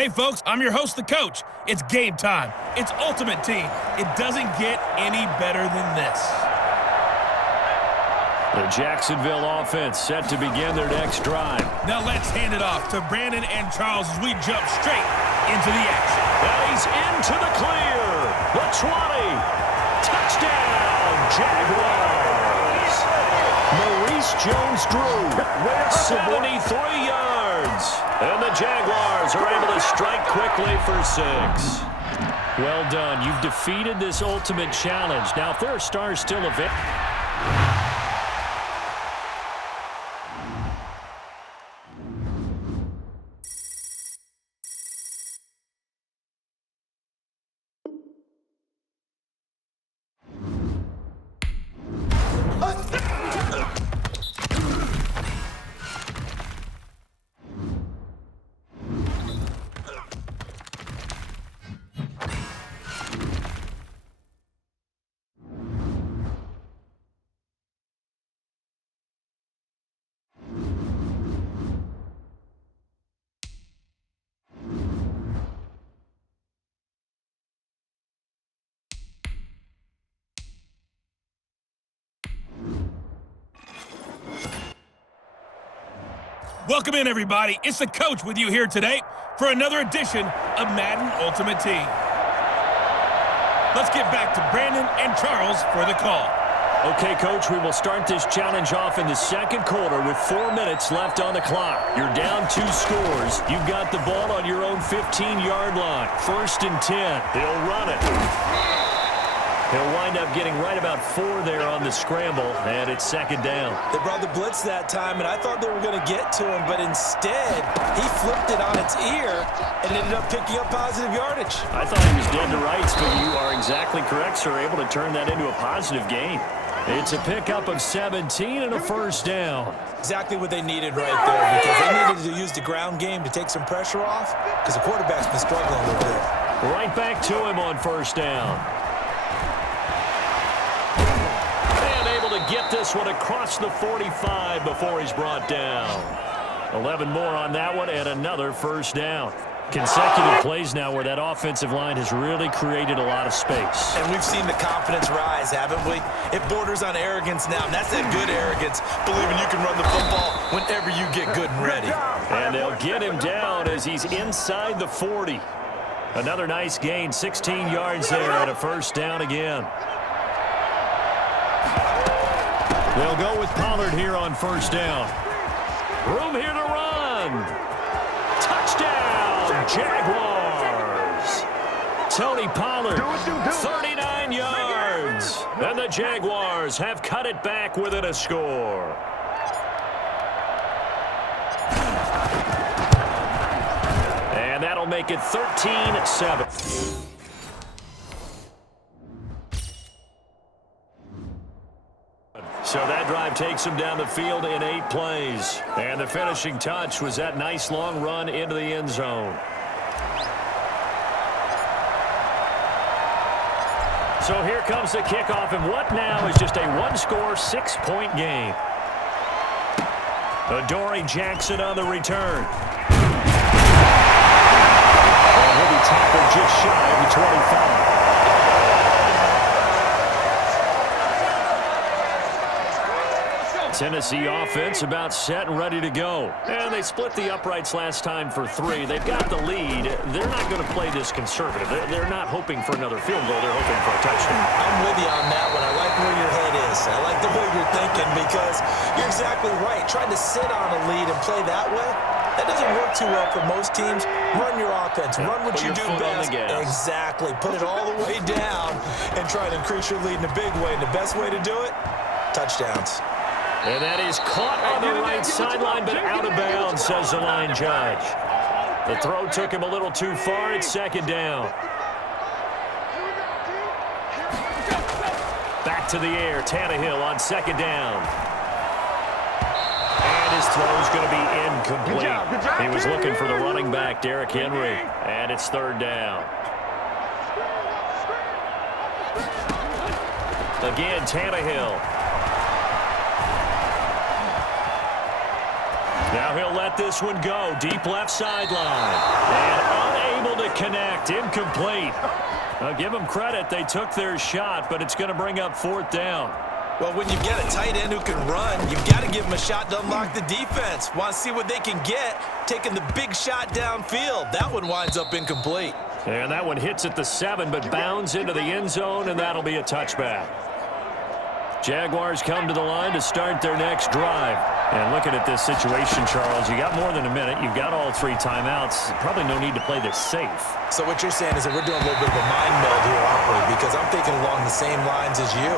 Hey folks, I'm your host, the coach. It's game time. It's Ultimate Team. It doesn't get any better than this. The Jacksonville offense set to begin their next drive. Now let's hand it off to Brandon and Charles as we jump straight into the action. And he's into the clear. The 20. Touchdown, Jaguars. Maurice Jones-Drew, 73 yards. And the Jaguars are able to strike quickly for 6. Well done. You've defeated this ultimate challenge. Now, if there are stars still available. Welcome in, everybody. It's the coach with you here today for another edition of Madden Ultimate Team. Let's get back to Brandon and Charles for the call. Okay, Coach, we will start this challenge off in the second quarter with 4 minutes left on the clock. You're down 2 scores. You've got the ball on your own 15-yard line. 1st and 10. He'll run it. He'll wind up getting right about 4 there on the scramble, and it's 2nd down. They brought the blitz that time, and I thought they were going to get to him, but instead, he flipped it on its ear and ended up picking up positive yardage. I thought he was dead to rights, but you are exactly correct, sir, able to turn that into a positive gain. It's a pickup of 17 and a 1st down. Exactly what they needed right there, because they needed to use the ground game to take some pressure off, because the quarterback's been struggling a little bit. Right back to him on 1st down. To get this one across the 45 before he's brought down. 11 more on that one and another 1st down. Consecutive plays now where that offensive line has really created a lot of space. And we've seen the confidence rise, haven't we? It borders on arrogance now, and that's that good arrogance, believing you can run the football whenever you get good and ready. And they'll get him down as he's inside the 40. Another nice gain, 16 yards there and a 1st down again. They'll go with Pollard here on 1st down. Room here to run. Touchdown, Jaguars. Tony Pollard, 39 yards. And the Jaguars have cut it back within a score. And that'll make it 13-7. So that drive takes him down the field in 8 plays. And the finishing touch was that nice long run into the end zone. So here comes the kickoff, and what now is just a 1-score, 6-point game. Adoree Jackson on the return. And he'll be tackled just shy of the 25. Tennessee offense about set and ready to go. And they split the uprights last time for 3. They've got the lead. They're not going to play this conservative. They're not hoping for another field goal. They're hoping for a touchdown. I'm with you on that one. I like where your head is. I like the way you're thinking, because you're exactly right. Trying to sit on a lead and play that way, that doesn't work too well for most teams. Run your offense. Run what you do best. Exactly. Put it all the way down and try to increase your lead in a big way. And the best way to do it, touchdowns. And that is caught on the right sideline, but out of bounds, says the line judge. The throw took him a little too far. It's 2nd down. Back to the air. Tannehill on 2nd down. And his throw is going to be incomplete. He was looking for the running back, Derrick Henry. And it's 3rd down. Again, Tannehill. Now he'll let this one go. Deep left sideline. And unable to connect. Incomplete. I'll give them credit. They took their shot, but it's going to bring up 4th down. Well, when you get a tight end who can run, you've got to give him a shot to unlock the defense. Want to see what they can get, taking the big shot downfield. That one winds up incomplete. And that one hits at the 7, but bounds into the end zone, and that'll be a touchback. Jaguars come to the line to start their next drive. And looking at this situation, Charles, you got more than a minute. You've got all 3 timeouts. Probably no need to play this safe. So what you're saying is that we're doing a little bit of a mind meld here, aren't we? Because I'm thinking along the same lines as you.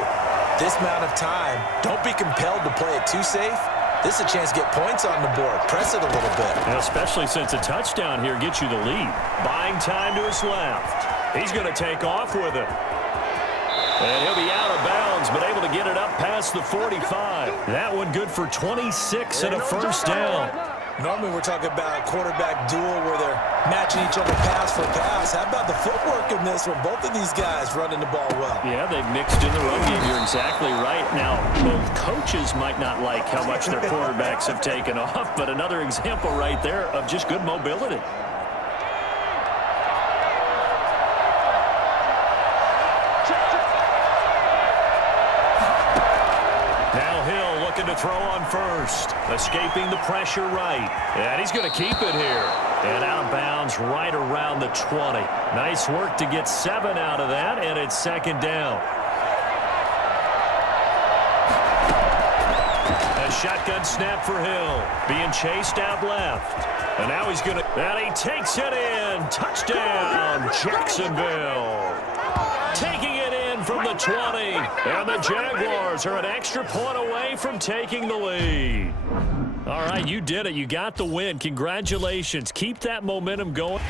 This amount of time, don't be compelled to play it too safe. This is a chance to get points on the board. Press it a little bit. And especially since a touchdown here gets you the lead. Buying time to his left. He's going to take off with it. And he'll be out of bounds, but able to get it up past the 45. That one good for 26 and a first down. Normally we're talking about a quarterback duel where they're matching each other pass for pass. How about the footwork in this one? Both of these guys running the ball well. Yeah, they've mixed in the run game. You're exactly right. Now, both coaches might not like how much their quarterbacks have taken off, but another example right there of just good mobility. To throw on first, escaping the pressure right, and he's going to keep it here, and out of bounds right around the 20. Nice work to get 7 out of that, and it's 2nd down. A shotgun snap for Hill, being chased out left, and now he's going to, and he takes it in. Touchdown, Jacksonville. Taking it in from the 20, and the Jaguars are an extra point away from taking the lead. All right, you did it. You got the win. Congratulations. Keep that momentum going.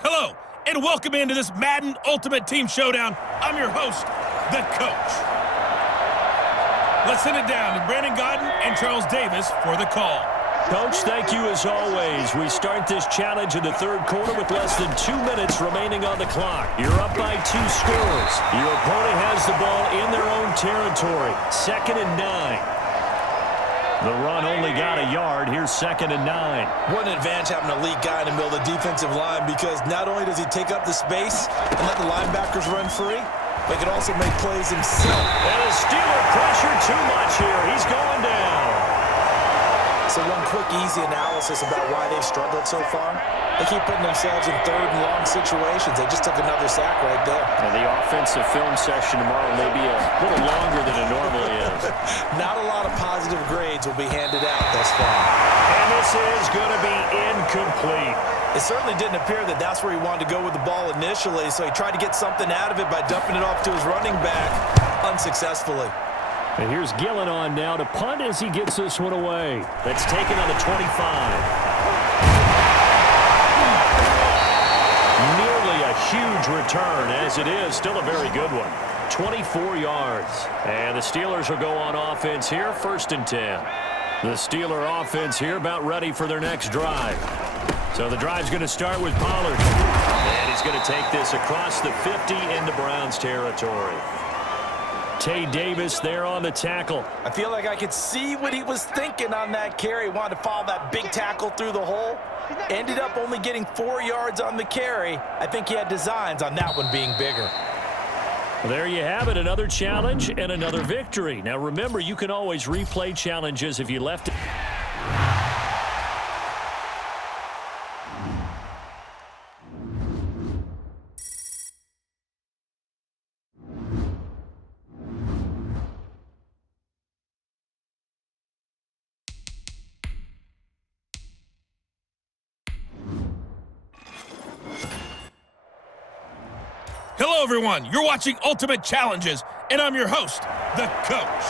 Hello, and welcome into this Madden Ultimate Team Showdown. I'm your host, the Coach. Let's send it down to Brandon Godden and Charles Davis for the call. Coach, thank you as always. We start this challenge in the 3rd quarter with less than 2 minutes remaining on the clock. You're up by 2 scores. Your opponent has the ball in their own territory. 2nd and 9. The run only got a yard. Here's 2nd and 9. What an advantage having an elite guy in the middle of the defensive line, because not only does he take up the space and let the linebackers run free, but he can also make plays himself. And a Steeler pressure too much here. He's going down. So one quick, easy analysis about why they've struggled so far. They keep putting themselves in 3rd and long situations. They just took another sack right there. And the offensive film session tomorrow may be a little longer than it normally is. Not a lot of positive grades will be handed out thus far. And this is going to be incomplete. It certainly didn't appear that that's where he wanted to go with the ball initially, so he tried to get something out of it by dumping it off to his running back unsuccessfully. And here's Gillen on now to punt as he gets this one away. That's taken on the 25. Nearly a huge return, as it is still a very good one. 24 yards. And the Steelers will go on offense here, 1st and 10. The Steeler offense here about ready for their next drive. So the drive's going to start with Pollard. And he's going to take this across the 50 into Browns territory. Tay Davis there on the tackle. I feel like I could see what he was thinking on that carry. He wanted to follow that big tackle through the hole. Ended up only getting 4 yards on the carry. I think he had designs on that one being bigger. Well, there you have it, another challenge and another victory. Now remember, you can always replay challenges if you left it. Hello, everyone. You're watching Ultimate Challenges, and I'm your host, the Coach.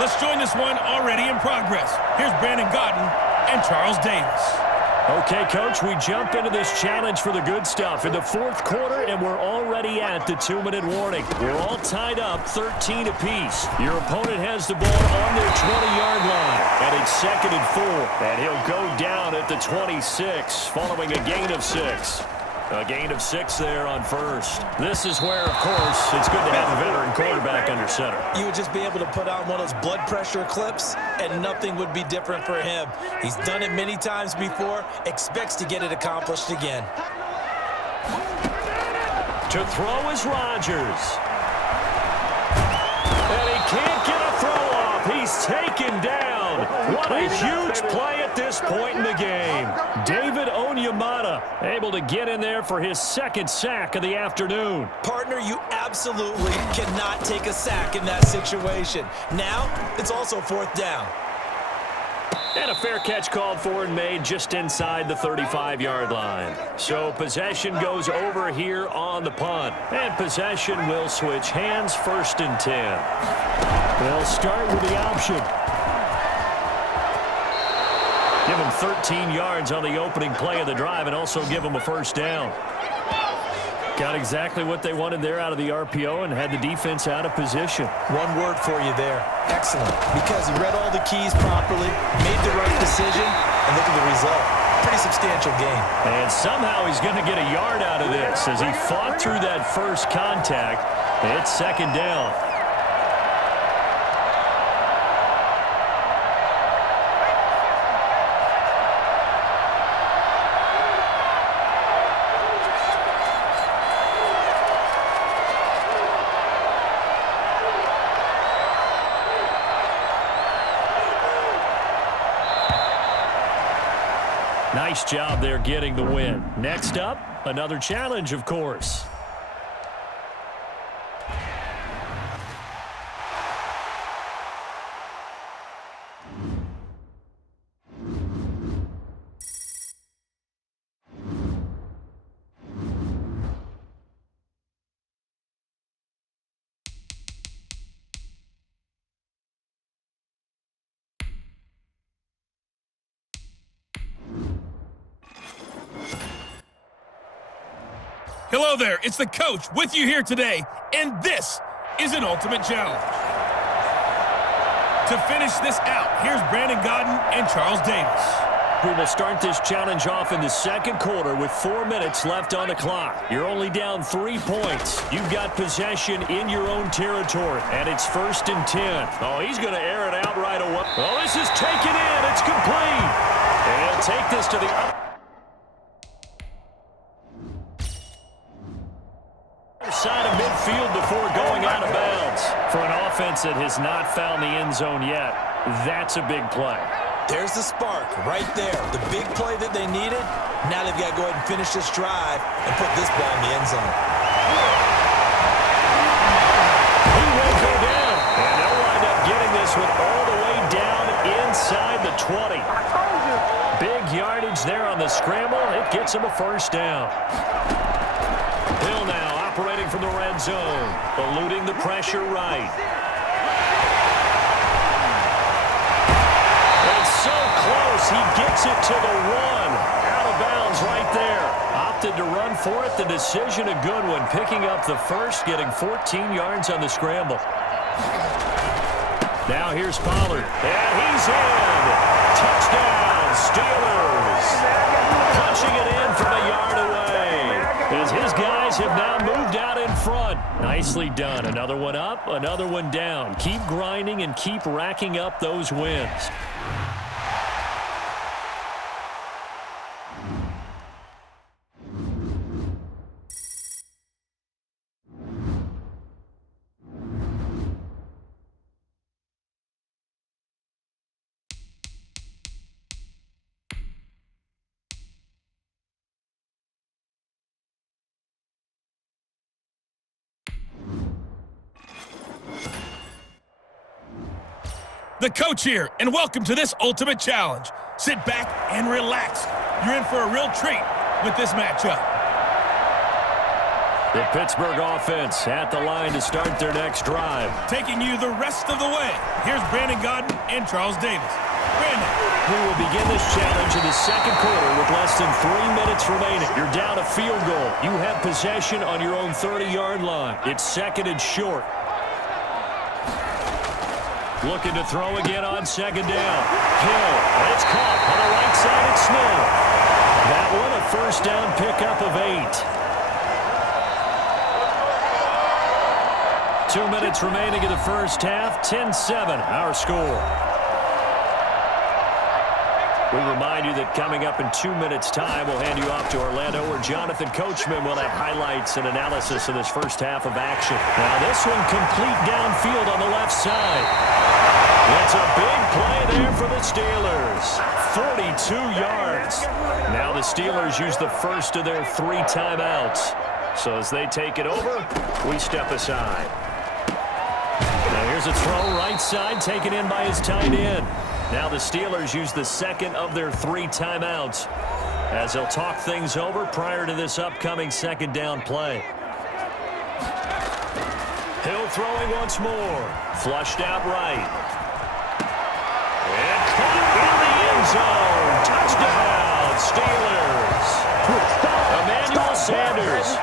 Let's join this one already in progress. Here's Brandon Godden and Charles Davis. Okay, Coach, we jump into this challenge for the good stuff in the fourth quarter, and we're already at the 2-minute warning. We're all tied up 13 apiece. Your opponent has the ball on their 20-yard line, and it's 2nd and 4. And he'll go down at the 26 following a gain of 6. A gain of 6 there on first. This is where, of course, it's good to have a veteran quarterback under center. You would just be able to put on one of those blood pressure clips, and nothing would be different for him. He's done it many times before, expects to get it accomplished again. To throw is Rodgers. And he can't get a throw off. He's taken down. What a huge play at this point in the game. David Onyemata able to get in there for his 2nd sack of the afternoon. Partner, you absolutely cannot take a sack in that situation. Now, it's also 4th down. And a fair catch called for and made just inside the 35-yard line. So possession goes over here on the punt. And possession will switch hands, 1st and 10. They'll start with the option. Give him 13 yards on the opening play of the drive and also give him a 1st down. Got exactly what they wanted there out of the RPO and had the defense out of position. One word for you there. Excellent. Because he read all the keys properly, made the right decision, and look at the result. Pretty substantial game. And somehow he's going to get a yard out of this as he fought through that first contact. It's 2nd down. Nice job there getting the win. Next up, another challenge, of course. Hello there, it's the coach with you here today, and this is an ultimate challenge. To finish this out, here's Brandon Godden and Charles Davis. We will start this challenge off in the 2nd quarter with 4 minutes left on the clock. You're only down 3 points. You've got possession in your own territory, and it's 1st and 10. Oh, he's going to air it out right away. Oh, this is taken in. It's complete. And he'll take this to the other side of midfield before going out of bounds. For an offense that has not found the end zone yet, that's a big play. There's the spark right there. The big play that they needed. Now they've got to go ahead and finish this drive and put this ball in the end zone. He will go down. And they'll wind up getting this one all the way down inside the 20. Big yardage there on the scramble. It gets him a 1st down. Hill now operating from the red zone, eluding the pressure right. It's so close, he gets it to the 1. Out of bounds right there. Opted to run for it. The decision a good one, picking up the 1st, getting 14 yards on the scramble. Now here's Pollard, and he's in. Touchdown, Steelers. Punching it in from a yard away. As his guys have now moved out in front. Nicely done. Another one up, another one down. Keep grinding and keep racking up those wins. The coach here, and welcome to this ultimate challenge. Sit back and relax. You're in for a real treat with this matchup. The Pittsburgh offense at the line to start their next drive. Taking you the rest of the way, here's Brandon Godden and Charles Davis. Brandon. We will begin this challenge in the second quarter with less than 3 minutes remaining. You're down a field goal. You have possession on your own 30-yard line. It's second and short. Looking to throw again on second down. Hill, and it's caught on the right side. It's Smith. That one a first down pickup of 8. 2 minutes remaining in the first half. 10-7, our score. We remind you that coming up in 2 minutes' time, we'll hand you off to Orlando, where Jonathan Coachman will have highlights and analysis of this first half of action. Now this one complete downfield on the left side. It's a big play there for the Steelers. 42 yards. Now the Steelers use the first of their 3 timeouts. So as they take it over, we step aside. Now here's a throw right side, taken in by his tight end. Now the Steelers use the second of their 3 timeouts as they'll talk things over prior to this upcoming second down play. Hill throwing once more. Flushed out right. And caught in the end zone. Touchdown, Steelers. Emmanuel Sanders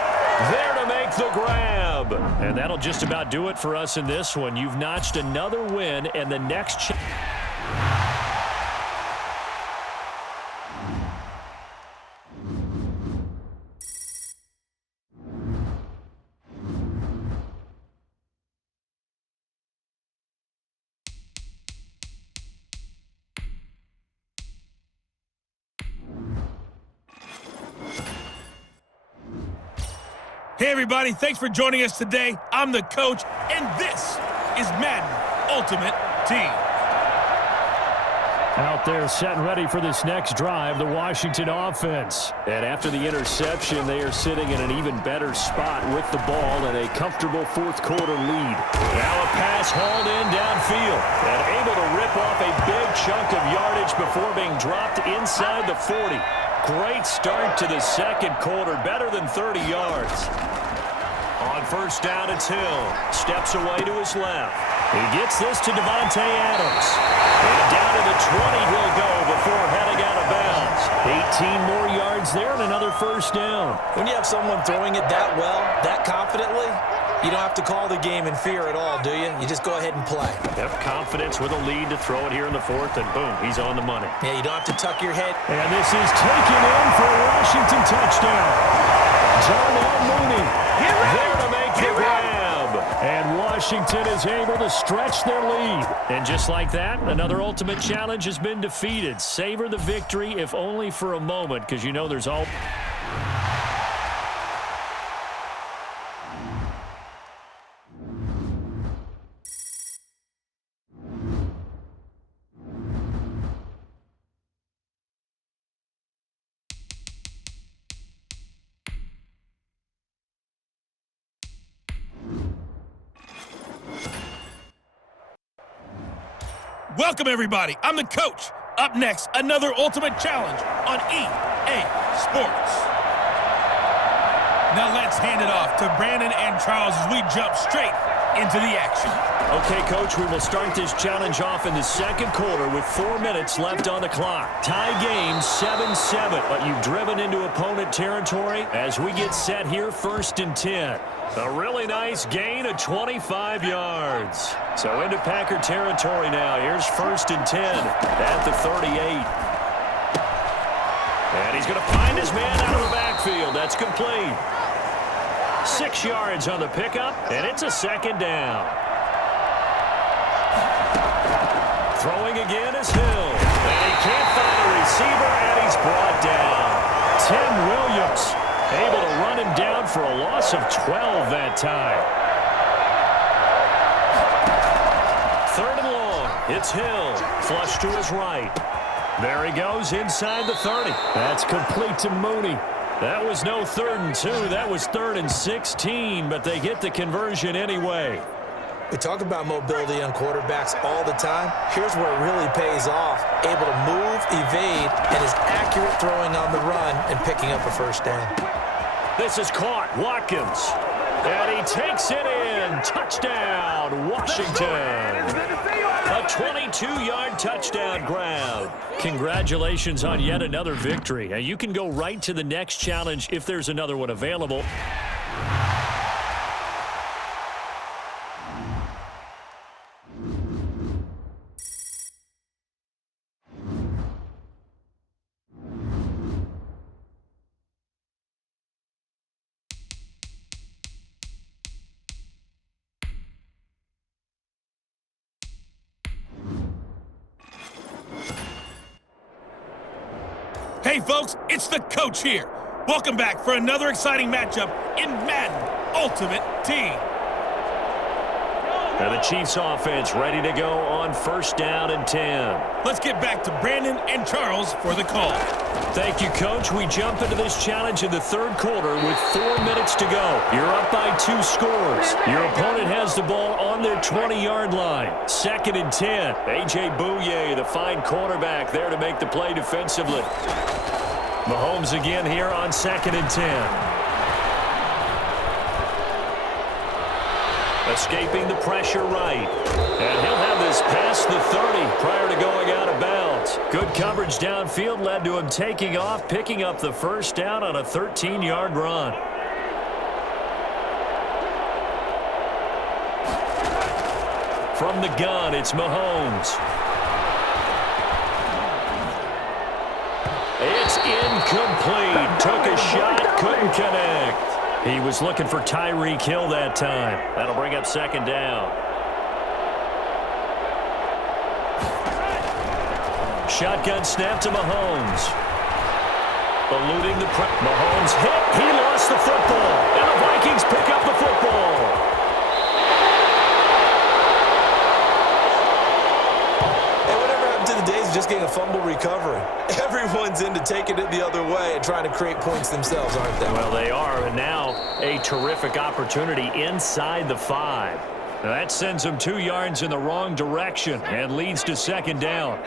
there to make the grab. And that'll just about do it for us in this one. You've notched another win, and the next Hey, everybody. Thanks for joining us today. I'm the coach, and this is Madden Ultimate Team. Out there set and ready for this next drive, the Washington offense. And after the interception, they are sitting in an even better spot with the ball and a comfortable fourth quarter lead. Now a pass hauled in downfield and able to rip off a big chunk of yardage before being dropped inside the 40. Great start to the second quarter, better than 30 yards. On first down, it's Hill. Steps away to his left. He gets this to Devontae Adams. And down to the 20 he'll go before heading out of bounds. 18 more yards there and another first down. When you have someone throwing it that well, that confidently, you don't have to call the game in fear at all, do you? You just go ahead and play. Yep, confidence with a lead to throw it here in the fourth, and boom, he's on the money. Yeah, you don't have to tuck your head. And this is taken in for a Washington touchdown. Darnell Mooney there to make the grab. And Washington is able to stretch their lead. And just like that, another ultimate challenge has been defeated. Savor the victory, if only for a moment, because you know there's all... Welcome, everybody. I'm the coach. Up next, another ultimate challenge on EA Sports. Now let's hand it off to Brandon and Charles as we jump straight into the action. Okay, Coach, we will start this challenge off in the second quarter with 4 minutes left on the clock. Tie game 7-7, but you've driven into opponent territory as we get set here, 1st and 10. A really nice gain of 25 yards. So into Packer territory now. Here's 1st and 10 at the 38. And he's going to find his man out of the backfield. That's complete. 6 yards on the pickup, and it's a second down. Throwing again is Hill. And he can't find a receiver, and he's brought down. Tim Williams able to run him down for a loss of 12 that time. 3rd and long. It's Hill. Flush to his right. There he goes inside the 30. That's complete to Mooney. That was no 3rd and 2. That was 3rd and 16, but they get the conversion anyway. We talk about mobility on quarterbacks all the time. Here's where it really pays off. Able to move, evade, and is accurate throwing on the run and picking up a first down. This is caught. Watkins. And he takes it in. Touchdown, Washington. A 22-yard touchdown grab. Congratulations on yet another victory. Now, you can go right to the next challenge if there's another one available. Hey folks, it's the coach here. Welcome back for another exciting matchup in Madden Ultimate Team. And the Chiefs offense ready to go on 1st down and 10. Let's get back to Brandon and Charles for the call. Thank you, Coach. We jump into this challenge in the 3rd quarter with 4 minutes to go. You're up by 2 scores. Your opponent has the ball on their 20-yard line. 2nd and 10. A.J. Bouye, the fine cornerback, there to make the play defensively. Mahomes again here on 2nd and 10. Escaping the pressure right. And he'll have this past the 30 prior to going out of bounds. Good coverage downfield led to him taking off, picking up the 1st down on a 13-yard run. From the gun, it's Mahomes. It's incomplete. Took a shot, couldn't connect. He was looking for Tyreek Hill that time. That'll bring up 2nd down. Shotgun snap to Mahomes. Eluding the press. Mahomes hit. He lost the football. And the Vikings pick up the football. Just getting a fumble recovery. Everyone's into taking it the other way and trying to create points themselves, aren't they? Well, they are, and now a terrific opportunity inside the 5. Now that sends them 2 yards in the wrong direction and leads to 2nd down.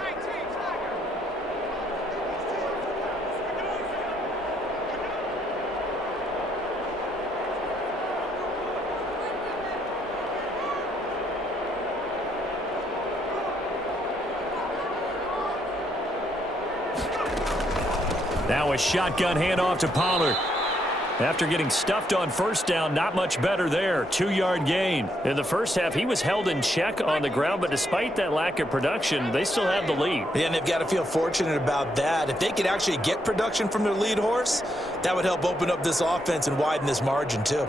Now a shotgun handoff to Pollard. After getting stuffed on 1st down, not much better there. 2-yard gain. In the 1st half, he was held in check on the ground, but despite that lack of production, they still have the lead. Yeah, and they've got to feel fortunate about that. If they could actually get production from their lead horse, that would help open up this offense and widen this margin too.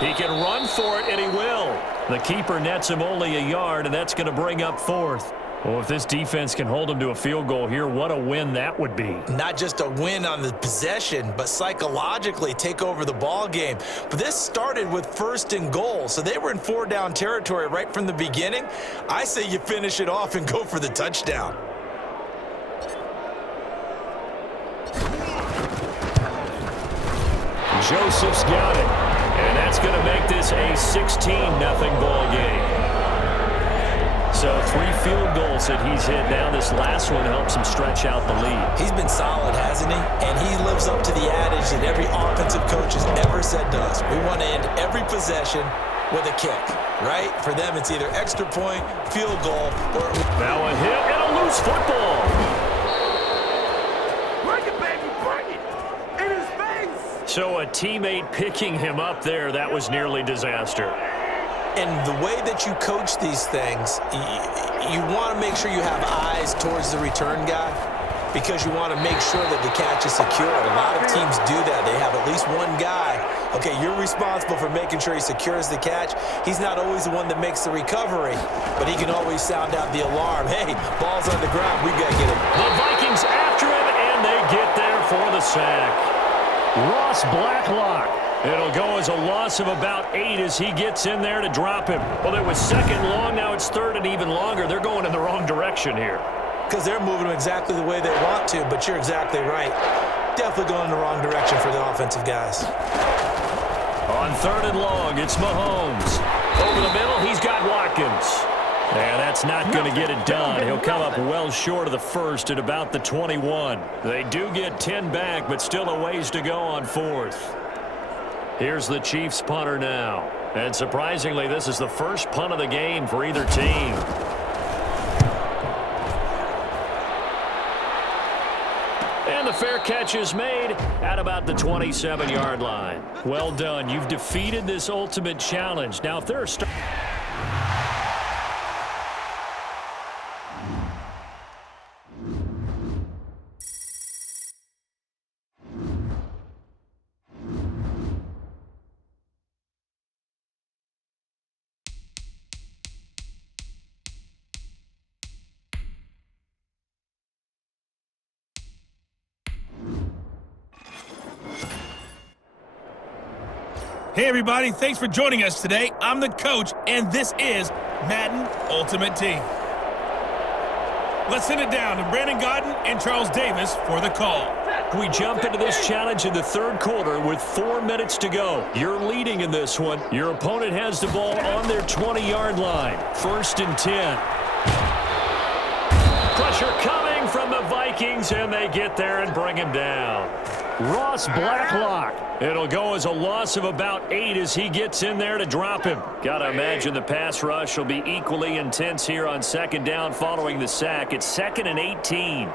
He can run for it, and he will. The keeper nets him only a yard, and that's going to bring up 4th. Well, if this defense can hold him to a field goal here, what a win that would be. Not just a win on the possession, but psychologically take over the ball game. But this started with 1st and goal, so they were in 4-down territory right from the beginning. I say you finish it off and go for the touchdown. Joseph's got it. And that's going to make this a 16-0 ball game. So 3 field goals that he's hit now. This last one helps him stretch out the lead. He's been solid, hasn't he? And he lives up to the adage that every offensive coach has ever said to us. We want to end every possession with a kick, right? For them, it's either extra point, field goal, or... Now a hit and a loose football. So a teammate picking him up there, that was nearly disaster. And the way that you coach these things, you want to make sure you have eyes towards the return guy because you want to make sure that the catch is secured. A lot of teams do that. They have at least one guy. Okay, you're responsible for making sure he secures the catch. He's not always the one that makes the recovery, but he can always sound out the alarm. Hey, ball's on the ground. We got to get him. The Vikings after him, and they get there for the sack. Ross Blacklock. It'll go as a loss of about 8 as he gets in there to drop him. Well, it was 2nd long. Now it's 3rd and even longer. They're going in the wrong direction here. Because they're moving them exactly the way they want to, but you're exactly right. Definitely going in the wrong direction for the offensive guys. On 3rd and long, it's Mahomes. Over the middle, he's got Watkins. And that's not going to get it done. He'll come up well short of the first at about the 21. They do get 10 back, but still a ways to go on fourth. Here's the Chiefs punter now. And surprisingly, this is the first punt of the game for either team. And the fair catch is made at about the 27-yard line. Well done. You've defeated this ultimate challenge. Now, if there are... Hey everybody, thanks for joining us today. I'm the coach, and this is Madden Ultimate Team. Let's send it down to Brandon Godden and Charles Davis for the call. We jump into this challenge in the third quarter with 4 minutes to go. You're leading in this one. Your opponent has the ball on their 20-yard line. 1st and 10. Pressure coming from the Vikings, and they get there and bring him down. Ross Blacklock. It'll go as a loss of about 8 as he gets in there to drop him. Gotta imagine the pass rush will be equally intense here on 2nd down following the sack. It's 2nd and 18.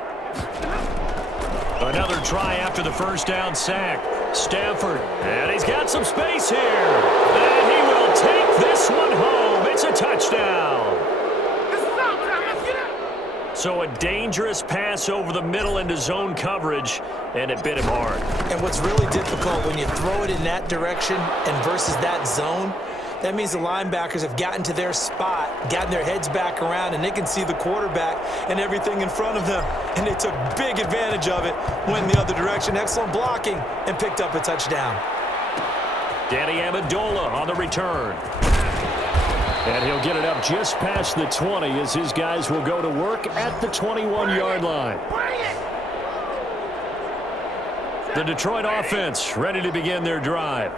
Another try after the 1st down sack. Stafford, and he's got some space here. And he will take this one home. It's a touchdown. So a dangerous pass over the middle into zone coverage, and it bit him hard. And what's really difficult when you throw it in that direction and versus that zone, that means the linebackers have gotten to their spot, gotten their heads back around, and they can see the quarterback and everything in front of them. And they took big advantage of it, went in the other direction. Excellent blocking, and picked up a touchdown. Danny Amendola on the return. And he'll get it up just past the 20 as his guys will go to work at the 21-yard line. The Detroit offense ready to begin their drive.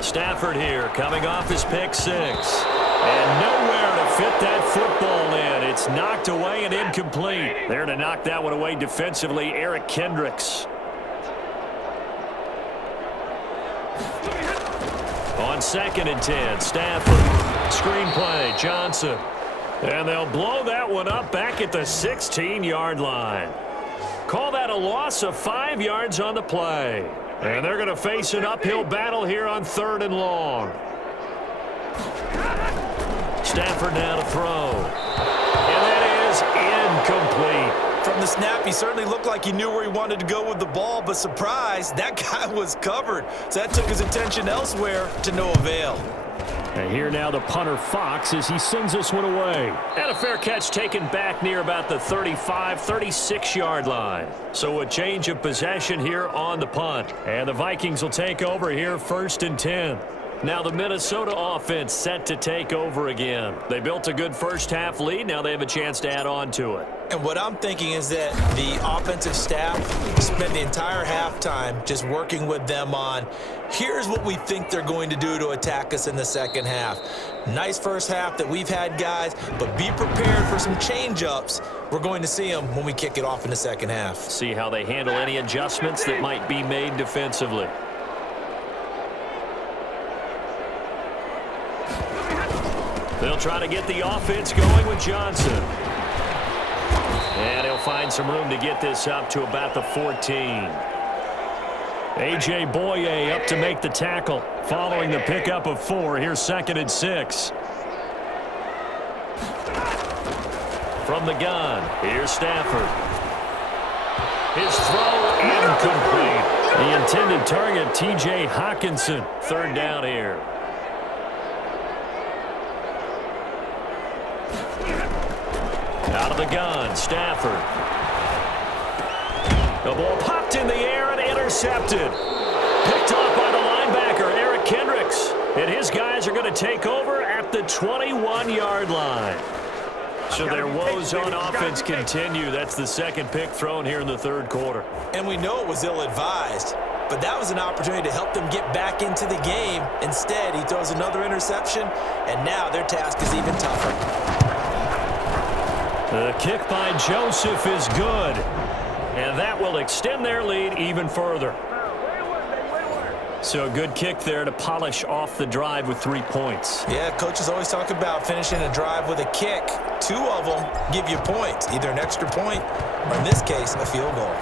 Stafford here coming off his pick 6. And nowhere to fit that football in. It's knocked away and incomplete. There to knock that one away defensively, Eric Kendricks. On 2nd and 10, Stafford. Screenplay, Johnson. And they'll blow that one up back at the 16-yard line. Call that a loss of 5 yards on the play. And they're going to face an uphill battle here on 3rd and long. Stafford now to throw. And that is incomplete. From the snap, he certainly looked like he knew where he wanted to go with the ball, but surprise, that guy was covered. So that took his attention elsewhere to no avail. And here now the punter Fox as he sends this one away. And a fair catch taken back near about the 35, 36-yard line. So a change of possession here on the punt. And the Vikings will take over here 1st and 10. Now the Minnesota offense set to take over again. They built a good first half lead. Now they have a chance to add on to it. And what I'm thinking is that the offensive staff spent the entire halftime just working with them on, here's what we think they're going to do to attack us in the second half. Nice first half that we've had, guys, but be prepared for some change-ups. We're going to see them when we kick it off in the second half. See how they handle any adjustments that might be made defensively. They'll try to get the offense going with Johnson. And he'll find some room to get this up to about the 14. A.J. Boye up to make the tackle. Following the pickup of 4, here's 2nd and 6. From the gun, here's Stafford. His throw incomplete. The intended target, T.J. Hawkinson. 3rd down here. Out of the gun, Stafford. The ball popped in the air and intercepted. Picked off by the linebacker, Eric Kendricks. And his guys are going to take over at the 21-yard line. So their woes on offense continue. That's the 2nd pick thrown here in the 3rd quarter. And we know it was ill-advised. but that was an opportunity to help them get back into the game. Instead, he throws another interception, and now their task is even tougher. The kick by Joseph is good, and that will extend their lead even further. So a good kick there to polish off the drive with 3 points. Yeah, coaches always talk about finishing a drive with a kick. 2 of them give you points, either an extra point or, in this case, a field goal.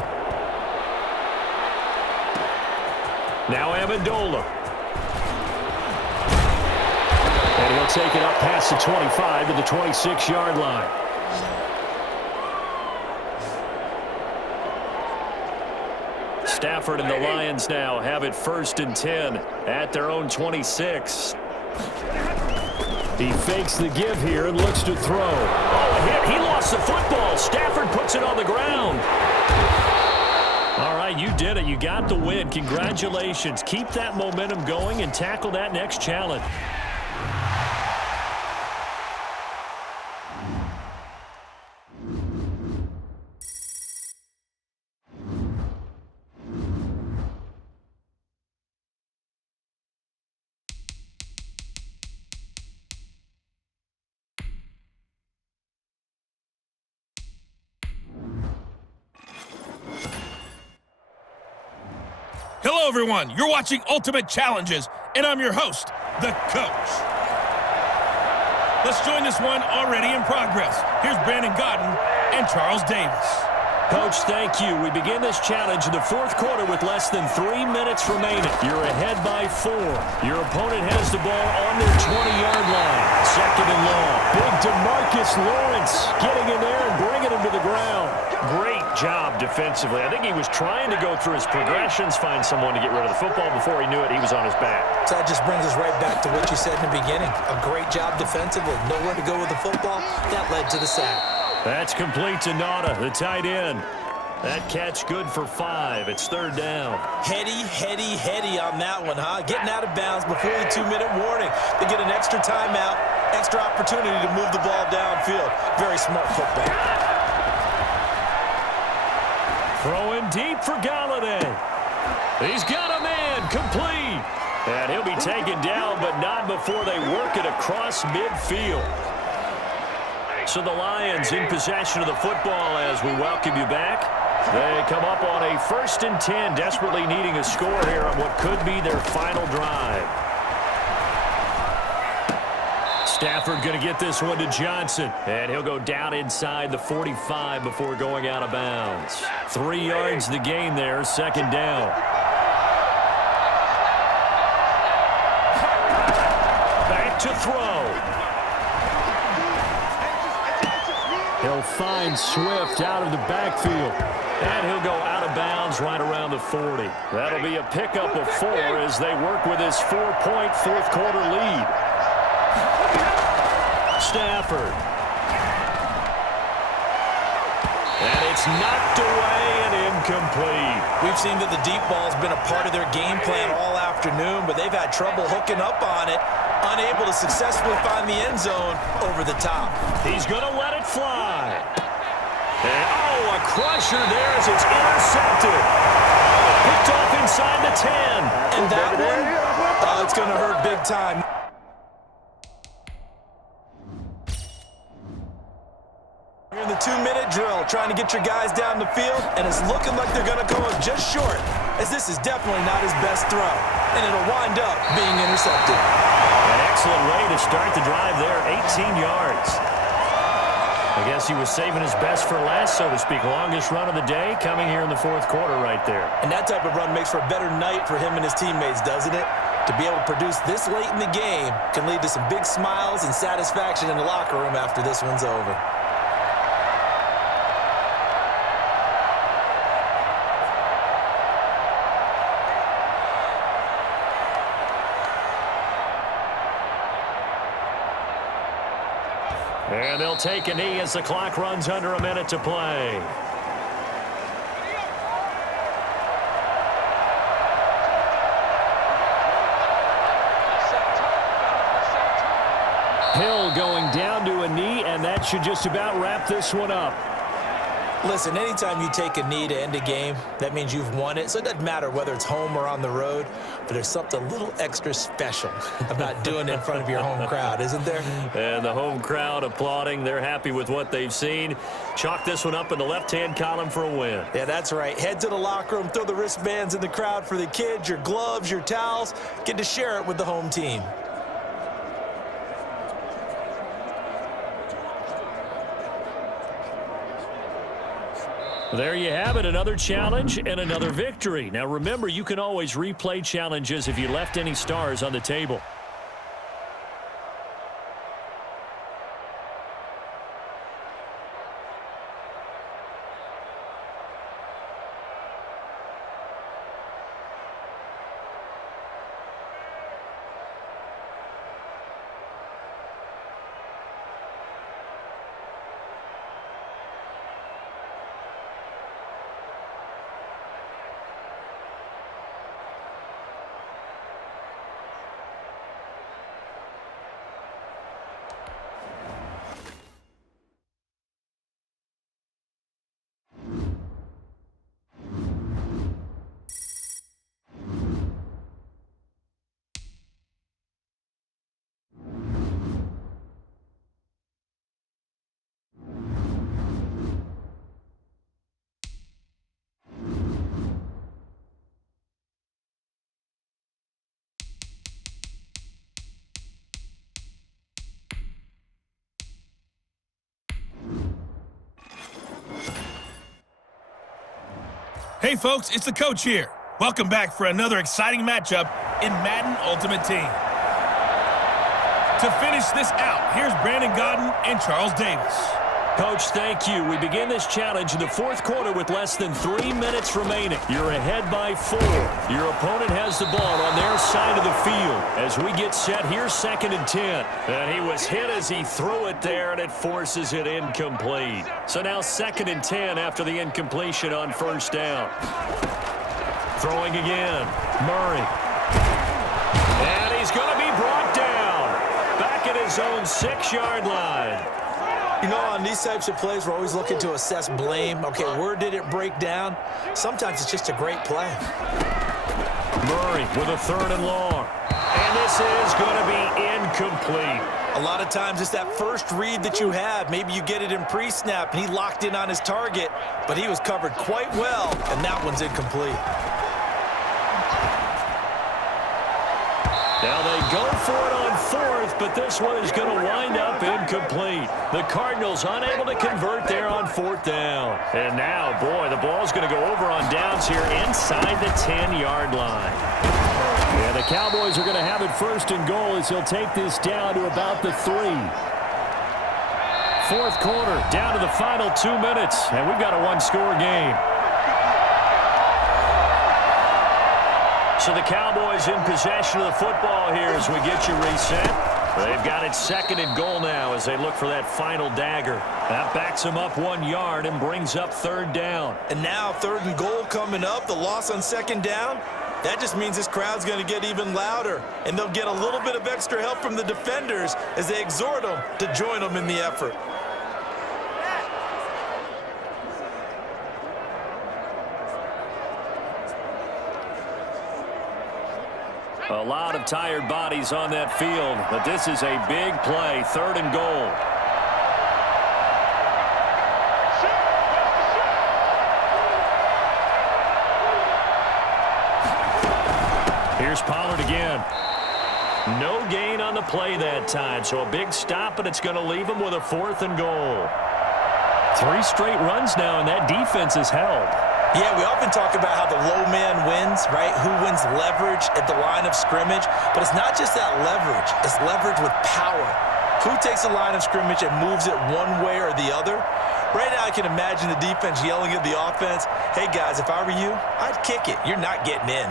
Now Amendola. And he'll take it up past the 25 to the 26-yard line. Stafford and the Lions now have it 1st and 10 at their own 26. He fakes the give here and looks to throw. Oh, a hit. He lost the football. Stafford puts it on the ground. All right, you did it. You got the win. Congratulations. Keep that momentum going and tackle that next challenge. Hello, everyone. You're watching Ultimate Challenges, and I'm your host, the Coach. Let's join this one already in progress. Here's Brandon Godden and Charles Davis. Coach, thank you. We begin this challenge in the 4th quarter with less than 3 minutes remaining. You're ahead by 4. Your opponent has the ball on their 20-yard line. 2nd and long. Big DeMarcus Lawrence getting in there and bringing him to the ground. Great job defensively. I think he was trying to go through his progressions, find someone to get rid of the football. Before he knew it, he was on his back. So that just brings us right back to what you said in the beginning. A great job defensively. Nowhere to go with the football. That led to the sack. That's complete to Nada, the tight end. That catch good for 5. It's 3rd down. Heady on that one, huh? Getting out of bounds before the 2-minute warning. They get an extra timeout, extra opportunity to move the ball downfield. Very smart football. Throwing deep for Galladay. He's got a man, complete. And he'll be taken down, but not before they work it across midfield. So the Lions in possession of the football as we welcome you back. They come up on a 1st and 10, desperately needing a score here on what could be their final drive. Stafford going to get this one to Johnson, and he'll go down inside the 45 before going out of bounds. 3 yards the gain there, 2nd down. Back to throw. He'll find Swift out of the backfield. And he'll go out of bounds right around the 40. That'll be a pickup of 4 as they work with his 4-point 4th quarter lead. Stafford. And it's knocked away and incomplete. We've seen that the deep ball's been a part of their game plan all afternoon, but they've had trouble hooking up on it. Unable to successfully find the end zone over the top. He's going to let it fly. And, a crusher there as it's intercepted. Picked off inside the 10. And that one, it's going to hurt big time. You're in the 2-minute drill, trying to get your guys down the field, and it's looking like they're going to come up just short, as this is definitely not his best throw. And it'll wind up being intercepted. An excellent way to start the drive there, 18 yards. I guess he was saving his best for last, so to speak. Longest run of the day coming here in the 4th quarter right there. And that type of run makes for a better night for him and his teammates, doesn't it? To be able to produce this late in the game can lead to some big smiles and satisfaction in the locker room after this one's over. And they'll take a knee as the clock runs under a minute to play. Hill going down to a knee, and that should just about wrap this one up. Listen, anytime you take a knee to end a game, that means you've won it. So it doesn't matter whether it's home or on the road, but there's something a little extra special about doing it in front of your home crowd, isn't there? And the home crowd applauding. They're happy with what they've seen. Chalk this one up in the left-hand column for a win. Yeah, that's right. Head to the locker room, throw the wristbands in the crowd for the kids, your gloves, your towels. Get to share it with the home team. There you have it, another challenge and another victory. Now remember, you can always replay challenges if you left any stars on the table. Hey folks, it's the coach here. Welcome back for another exciting matchup in Madden Ultimate Team. To finish this out, here's Brandon Gaudin and Charles Davis. Coach, thank you. We begin this challenge in the fourth quarter with less than 3 minutes remaining. You're ahead by 4. Your opponent has the ball on their side of the field. As we get set, here's 2nd and 10. And he was hit as he threw it there, and it forces it incomplete. So now 2nd and 10 after the incompletion on first down. Throwing again, Murray. And he's going to be brought down. Back at his own 6-yard line. You know, on these types of plays, we're always looking to assess blame. Okay, where did it break down? Sometimes it's just a great play. Murray with a 3rd and long. And this is going to be incomplete. A lot of times it's that first read that you have. Maybe you get it in pre-snap, and he locked in on his target, but he was covered quite well, and that one's incomplete. Now they go for it on 4th, but this one is going to wind up incomplete. The Cardinals unable to convert there on 4th down. And now, boy, the ball's going to go over on downs here inside the 10-yard line. Yeah, the Cowboys are going to have it 1st and goal as he'll take this down to about the 3. 4th quarter, down to the final 2 minutes, and we've got a 1-score game. So the Cowboys in possession of the football here as we get you reset. They've got it 2nd and goal now as they look for that final dagger. That backs them up 1 yard and brings up 3rd down. And now 3rd and goal coming up, the loss on 2nd down. That just means this crowd's going to get even louder, and they'll get a little bit of extra help from the defenders as they exhort them to join them in the effort. A lot of tired bodies on that field, but this is a big play, 3rd and goal. Here's Pollard again. No gain on the play that time, so a big stop, and it's going to leave him with a 4th and goal. 3 straight runs now, and that defense is held. Yeah, we often talk about how the low man wins, right? Who wins leverage at the line of scrimmage. But it's not just that leverage. It's leverage with power. Who takes the line of scrimmage and moves it one way or the other? Right now I can imagine the defense yelling at the offense, hey, guys, if I were you, I'd kick it. You're not getting in.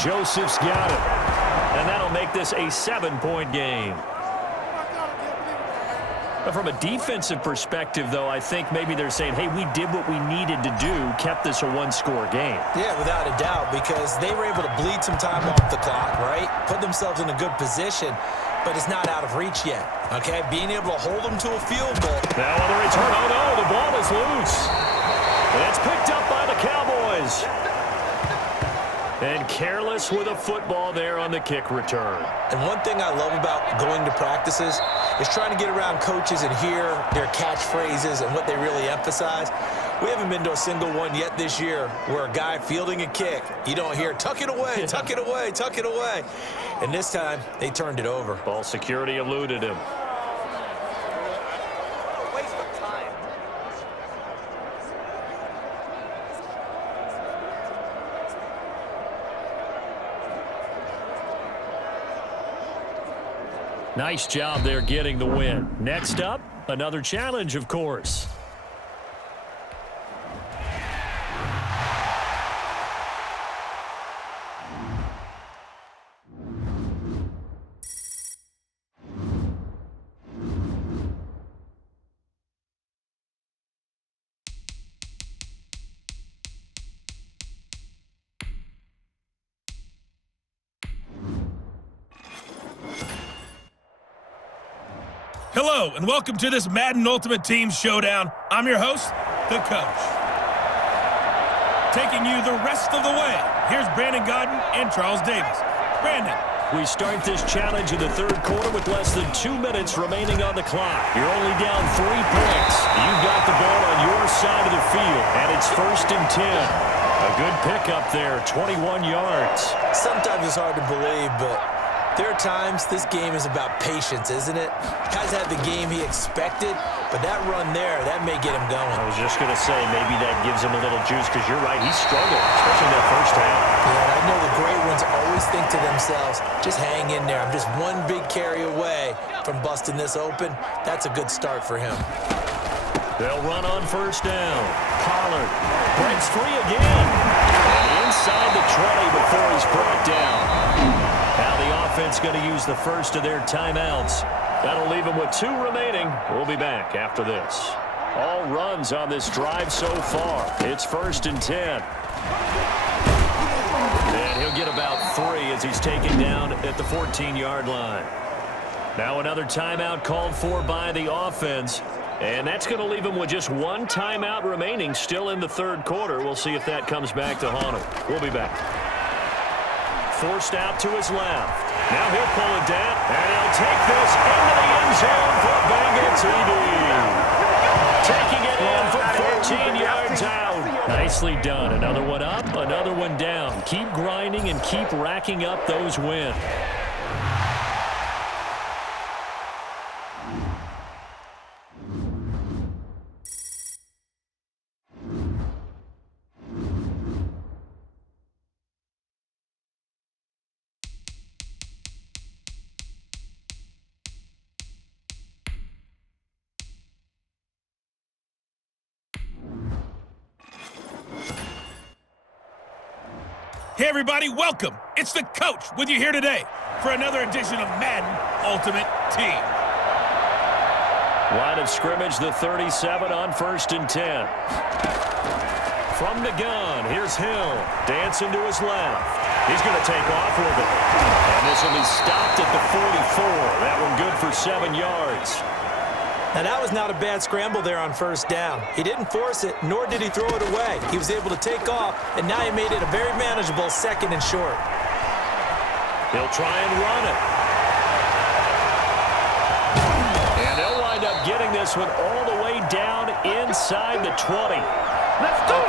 Joseph's got it. And that'll make this a 7-point game. From a defensive perspective, though, I think maybe they're saying, hey, we did what we needed to do, kept this a one-score game. Yeah, without a doubt, because they were able to bleed some time off the clock, right? Put themselves in a good position, but it's not out of reach yet, okay? Being able to hold them to a field goal. Now on the return, oh no, the ball is loose. And it's picked up by the Cowboys. And careless with a football there on the kick return. And one thing I love about going to practices is trying to get around coaches and hear their catchphrases and what they really emphasize. We haven't been to a single one yet this year where a guy fielding a kick, you don't hear, tuck it away, tuck it away, tuck it away. And this time, they turned it over. Ball security eluded him. Nice job there getting the win. Next up, another challenge, of course. Hello, and welcome to this Madden Ultimate Team Showdown. I'm your host, the Coach. Taking you the rest of the way, here's Brandon Godden and Charles Davis. Brandon. We start this challenge in the third quarter with less than 2 minutes remaining on the clock. You're only down 3 points. You've got the ball on your side of the field, and it's 1st and 10. A good pickup there, 21 yards. Sometimes it's hard to believe, but there are times this game is about patience, isn't it? Guys had the game he expected, but that run there, that may get him going. I was just going to say, maybe that gives him a little juice, because you're right, he struggled, especially that first half. Yeah, and I know the great ones always think to themselves, just hang in there. I'm just one big carry away from busting this open. That's a good start for him. They'll run on 1st down. Pollard breaks free again. And inside the 20 before he's brought down. Now the offense going to use the first of their timeouts. That'll leave them with 2 remaining. We'll be back after this. All runs on this drive so far. It's 1st and 10. And he'll get about 3 as he's taken down at the 14-yard line. Now another timeout called for by the offense. And that's going to leave him with just 1 timeout remaining still in the third quarter. We'll see if that comes back to haunt him. We'll be back. Forced out to his left. Now he'll pull it down, and he'll take this into the end zone for Bengal TD. Taking it in from 14 yards out. Nicely done. Another one up, another one down. Keep grinding and keep racking up those wins. Hey, everybody, welcome. It's the Coach with you here today for another edition of Madden Ultimate Team. Line of scrimmage, the 37 on 1st and 10. From the gun, here's Hill. Dancing to his left. He's going to take off with it. And this will be stopped at the 44. That one good for 7 yards. Now, that was not a bad scramble there on 1st down. He didn't force it, nor did he throw it away. He was able to take off, and now he made it a very manageable 2nd and short. He'll try and run it. And they'll wind up getting this one all the way down inside the 20.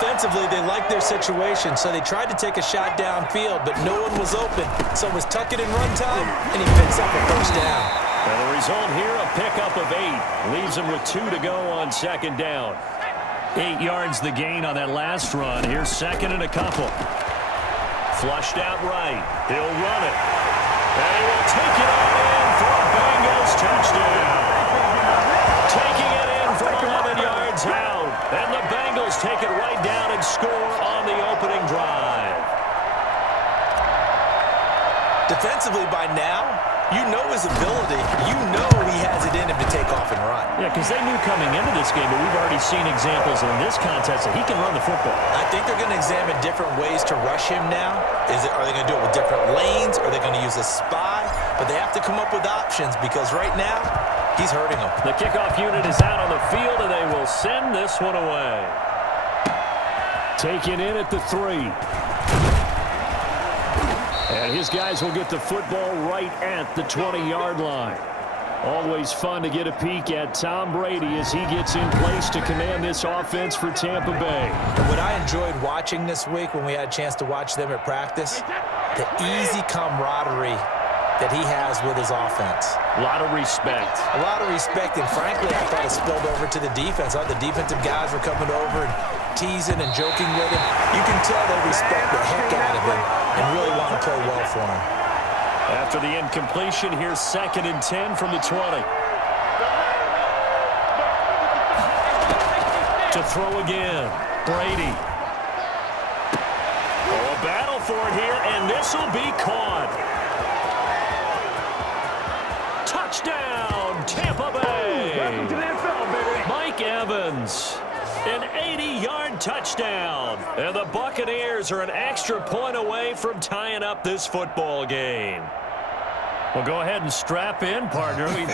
Offensively, they liked their situation, so they tried to take a shot downfield, but no one was open. So it was tuck it and run time, and he picks up a 1st down. And the result here, a pickup of 8. Leaves him with 2 to go on 2nd down. 8 yards the gain on that last run. Here's 2nd and a couple. Flushed out right. He'll run it. And he will take it on in for a Bengals touchdown. Taking it in from 11 yards out. And the Bengals take it right down and score on the opening drive. Defensively by now, You know his ability. You know he has it in him to take off and run. Yeah, because they knew coming into this game, but we've already seen examples in this contest that he can run the football. I think they're going to examine different ways to rush him now. Are they going to do it with different lanes? Are they going to use a spy? But they have to come up with options because right now, he's hurting them. The kickoff unit is out on the field, and they will send this one away. Taken in at the 3. And his guys will get the football right at the 20-yard line. Always fun to get a peek at Tom Brady as he gets in place to command this offense for Tampa Bay. What I enjoyed watching this week when we had a chance to watch them at practice, the easy camaraderie that he has with his offense. A lot of respect. A lot of respect, and frankly, I thought it spilled over to the defense. The defensive guys were coming over and teasing and joking with him. You can tell they respect the heck out of him and really want to play well for him. After the incompletion, here's 2nd and 10 from the 20. To throw again, Brady. Oh, a battle for it here, and this will be caught. Touchdown, Tampa Bay. Welcome to the NFL, baby. Mike Evans. An 80-yard touchdown. And the Buccaneers are an extra point away from tying up this football game. Well, go ahead and strap in, partner. We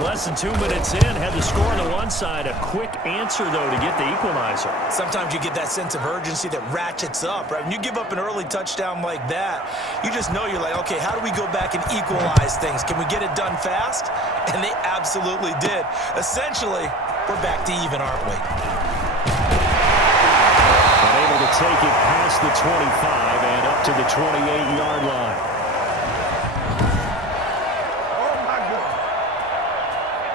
less than 2 minutes in, had the score on the one side. A quick answer, though, to get the equalizer. Sometimes you get that sense of urgency that ratchets up, right? When you give up an early touchdown like that, you just know you're like, okay, how do we go back and equalize things? Can we get it done fast? And they absolutely did. Essentially, we're back to even, aren't we? Able to take it past the 25 and up to the 28-yard line.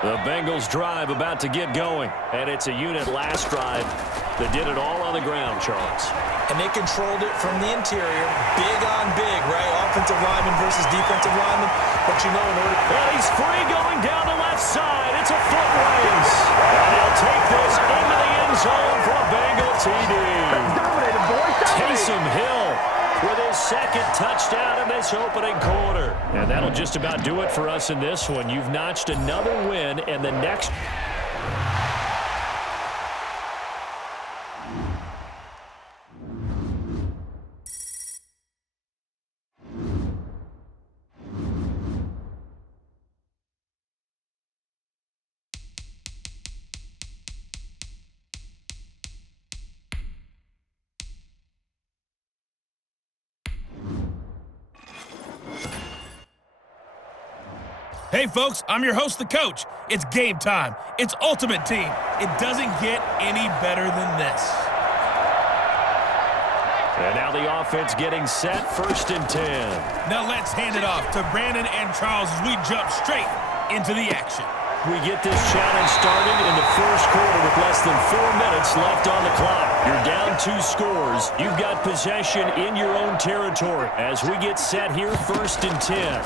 The Bengals drive about to get going, and it's a unit last drive that did it all on the ground, Charles. And they controlled it from the interior, big on big, right? Offensive lineman versus defensive lineman. But you know, in order... Well, he's free going down the left side. It's a foot race. And he'll take this into the end zone for a Bengal TD. Taysom Hill with his 2nd touchdown in this opening quarter. And that'll just about do it for us in this one. You've notched another win, and the next... Hey, folks, I'm your host, the coach. It's game time. It's Ultimate Team. It doesn't get any better than this. And now the offense getting set, 1st and 10. Now let's hand it off to Brandon and Charles as we jump straight into the action. We get this challenge started in the first quarter with less than 4 minutes left on the clock. You're down 2 scores. You've got possession in your own territory as we get set here, 1st and 10.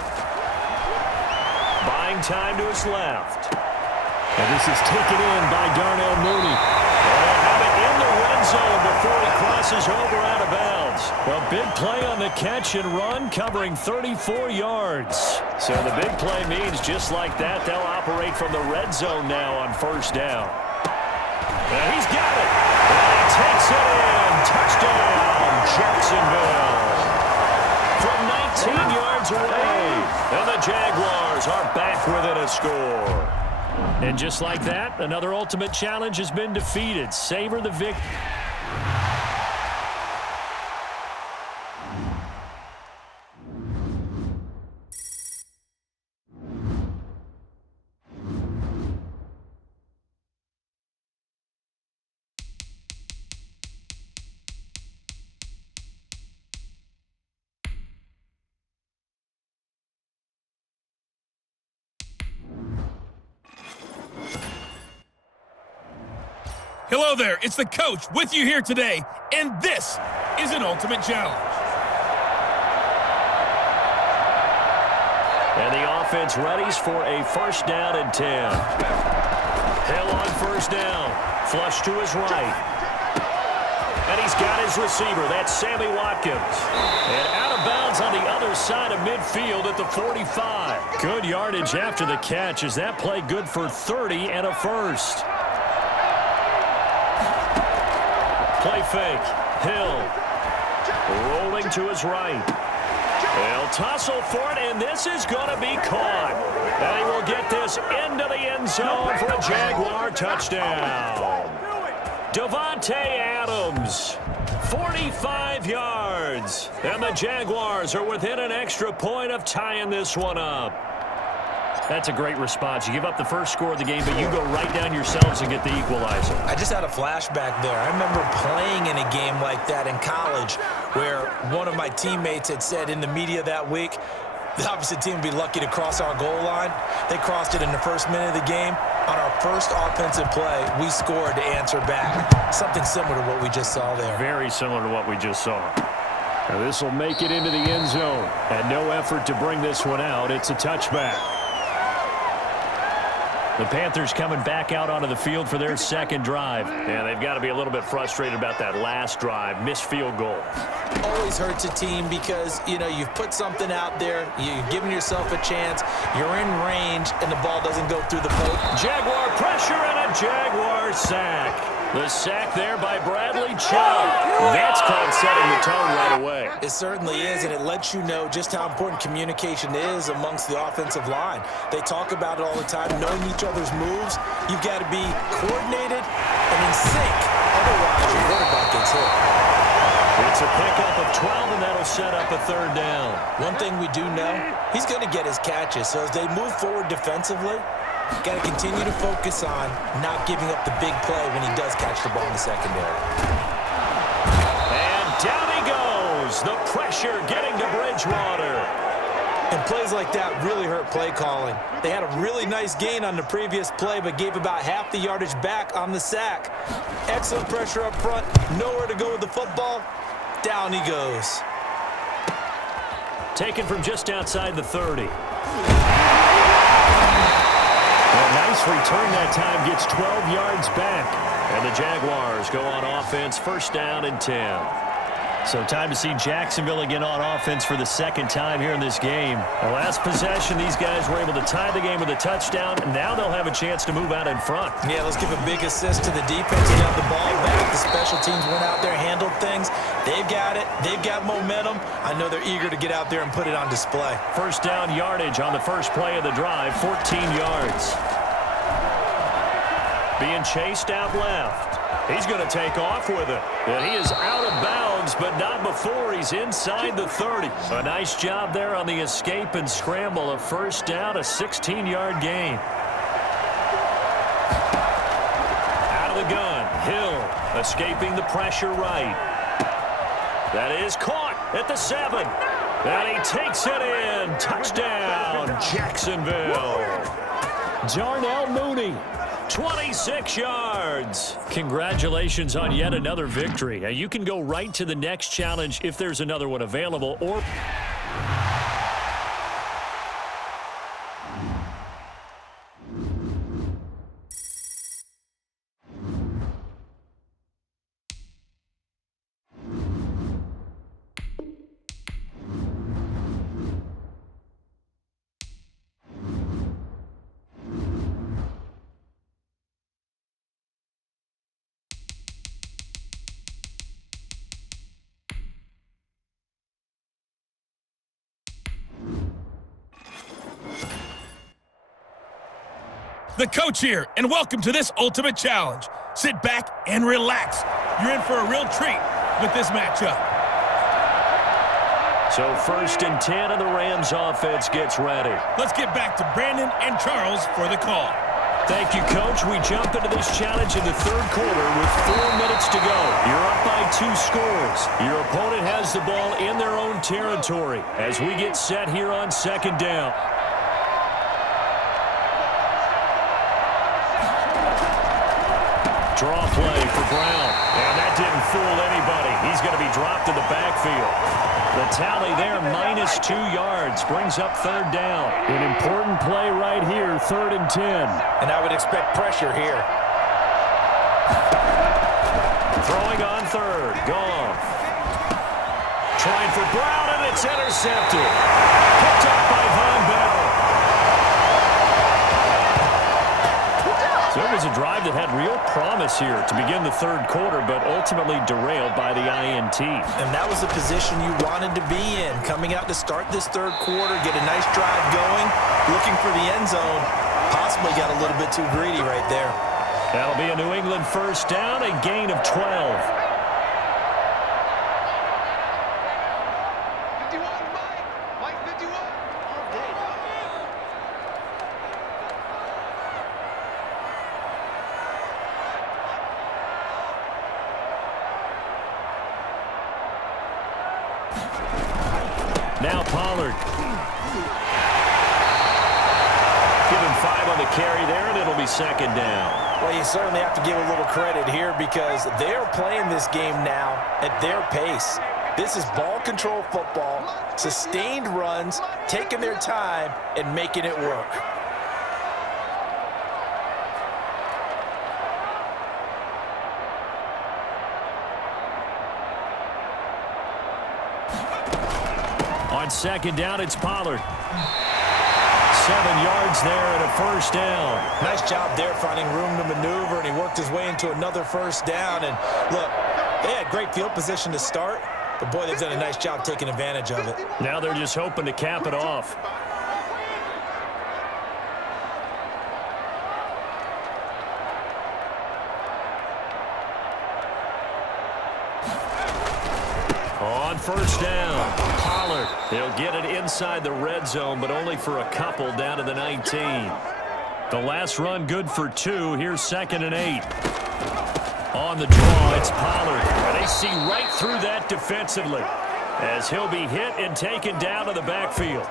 Buying time to his left. And this is taken in by Darnell Mooney. And they'll have it in the red zone before he crosses over out of bounds. A big play on the catch and run, covering 34 yards. So the big play means just like that, they'll operate from the red zone now on 1st down. And he's got it. And he takes it in. Touchdown, Jacksonville. From 19 yards away. And the Jaguars are back within a score. And just like that, another ultimate challenge has been defeated. Savor the victory. Hello there, it's the coach with you here today, and this is an Ultimate Challenge. And the offense readies for a 1st down and 10. Hill on 1st down. Flush to his right. And he's got his receiver. That's Sammy Watkins. And out of bounds on the other side of midfield at the 45. play. Good yardage after the catch. Is that play good for 30 and a first? Play fake. Hill. Rolling to his right. They'll tussle for it, and this is going to be caught. And he will get this into the end zone for a Jaguar touchdown. Davante Adams, 45 yards. And the Jaguars are within an extra point of tying this one up. That's a great response. You give up the first score of the game, but you go right down yourselves and get the equalizer. I just had a flashback there. I remember playing in a game like that in college where one of my teammates had said in the media that week, the opposite team would be lucky to cross our goal line. They crossed it in the first minute of the game. On our first offensive play, we scored to answer back. Something similar to what we just saw there. Very similar to what we just saw. Now this will make it into the end zone. And no effort to bring this one out. It's a touchback. The Panthers coming back out onto the field for their second drive. And they've got to be a little bit frustrated about that last drive. Missed field goal. Always hurts a team because, you know, you've put something out there. You've given yourself a chance. You're in range, and the ball doesn't go through the post. Jaguar pressure and a Jaguar sack. The sack there by Bradley Chubb. That's called setting the tone right away. It certainly is, and it lets you know just how important communication is amongst the offensive line. They talk about it all the time, knowing each other's moves. You've got to be coordinated and in sync. Otherwise, your quarterback gets hit. It's a pickup of 12, and that'll set up a third down. One thing we do know, he's going to get his catches. So as they move forward defensively, got to continue to focus on not giving up the big play when he does catch the ball in the secondary. And down he goes. The pressure getting to Bridgewater. And plays like that really hurt play calling. They had a really nice gain on the previous play, but gave about half the yardage back on the sack. Excellent pressure up front. Nowhere to go with the football. Down he goes. Taken from just outside the 30. A nice return that time, gets 12 yards back. And the Jaguars go on offense, first down and 10. So time to see Jacksonville again on offense for the second time here in this game. The last possession, these guys were able to tie the game with a touchdown, and now they'll have a chance to move out in front. Yeah, let's give a big assist to the defense. They got the ball back. The special teams went out there, handled things. They've got it. They've got momentum. I know they're eager to get out there and put it on display. First down yardage on the first play of the drive, 14 yards. Being chased out left. He's going to take off with it. And he is out of bounds, but not before he's inside the 30. A nice job there on the escape and scramble. A first down, a 16-yard gain. Out of the gun, Hill escaping the pressure right. That is caught at the 7. And he takes it in. Touchdown, Jacksonville. Darnell Mooney. 26 yards. Congratulations on yet another victory. Now you can go right to the next challenge if there's another one available, or The coach here, and welcome to this ultimate challenge. Sit back and relax. You're in for a real treat with this matchup. so first and 10, and the Rams offense gets ready. Let's get back to Brandon and Charles for the call. Thank you, Coach. We jump into this challenge in the third quarter with 4 minutes to go. You're up by 2 scores. Your opponent has the ball in their own territory as we get set here on second down. Draw play for Brown, and that didn't fool anybody. He's going to be dropped in the backfield. The tally there, -2 yards, brings up third down. An important play right here, 3rd and 10. And I would expect pressure here. Throwing on third, Goff. Trying for Brown, and it's intercepted. Picked up by Von Bell. drive that had real promise here to begin the third quarter, but ultimately derailed by the INT. And that was the position you wanted to be in. Coming out to start this third quarter, get a nice drive going, looking for the end zone. Possibly got a little bit too greedy right there. That'll be a New England first down, a gain of 12. Now Pollard. Give him 5 on the carry there, and it'll be second down. Well, you certainly have to give a little credit here because they're playing this game now at their pace. This is ball control football, sustained runs, taking their time, and making it work. On second down, it's Pollard. 7 yards there and a first down. Nice job there finding room to maneuver, and he worked his way into another first down. And look, they had great field position to start, but boy, they've done a nice job taking advantage of it. Now they're just hoping to cap it off. On first down, Pollard. He'll get it inside the red zone, but only for a couple down to the 19. The last run good for 2. Here's 2nd and 8. On the draw, it's Pollard. And they see right through that defensively as he'll be hit and taken down to the backfield.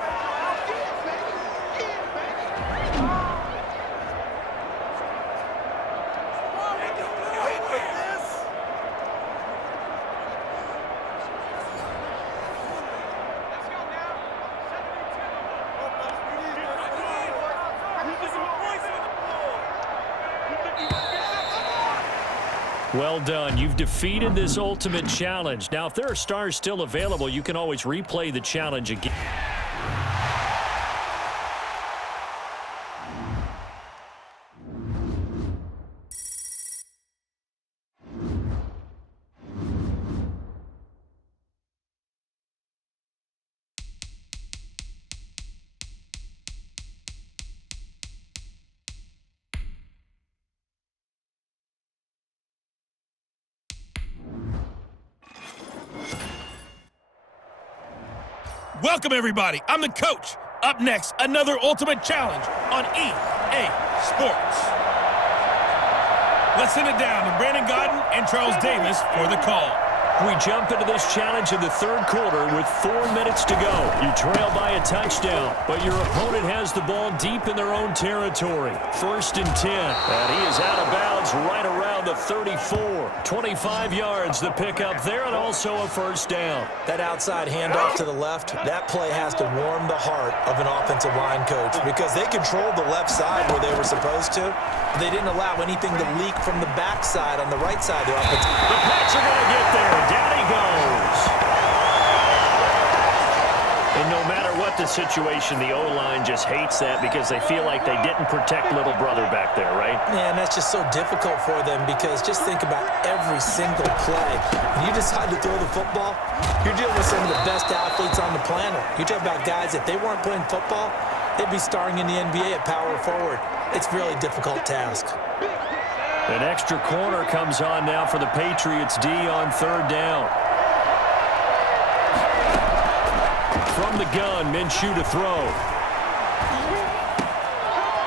Well done. You've defeated this ultimate challenge. Now, if there are stars still available, you can always replay the challenge again. Welcome, everybody. I'm the coach. Up next, another ultimate challenge on EA Sports. Let's send it down to Brandon Godden and Charles Davis for the call. We jump into this challenge in the third quarter with 4 minutes to go. You trail by a touchdown, but your opponent has the ball deep in their own territory. 1st and 10, and he is out of bounds right around the 34. 25 yards the pickup there, and also a first down. That outside handoff to the left, that play has to warm the heart of an offensive line coach because they controlled the left side where they were supposed to, but they didn't allow anything to leak from the backside on the right side of the offense. The Pats are going to get there. Down he goes. And no matter what the situation, the O-line just hates that because they feel like they didn't protect little brother back there, right? Yeah, and that's just so difficult for them because just think about every single play. When you decide to throw the football, you're dealing with some of the best athletes on the planet. You talk about guys, if they weren't playing football, they'd be starring in the NBA at power forward. It's a really difficult task. An extra corner comes on now for the Patriots D on 3rd down. From the gun, Minshew to throw.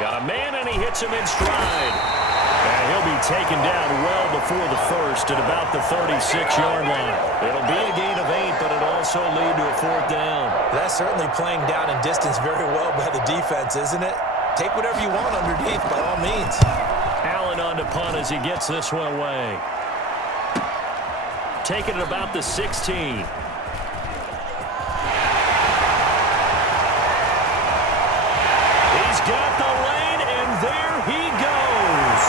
Got a man, and he hits him in stride. And he'll be taken down well before the first at about the 36-yard line. It'll be a gain of 8, but it'll also lead to a 4th down. That's certainly playing down in distance very well by the defense, isn't it? Take whatever you want underneath, by all means. Allen on to punt as he gets this one away. Taking it about the 16. He's got the lane, and there he goes.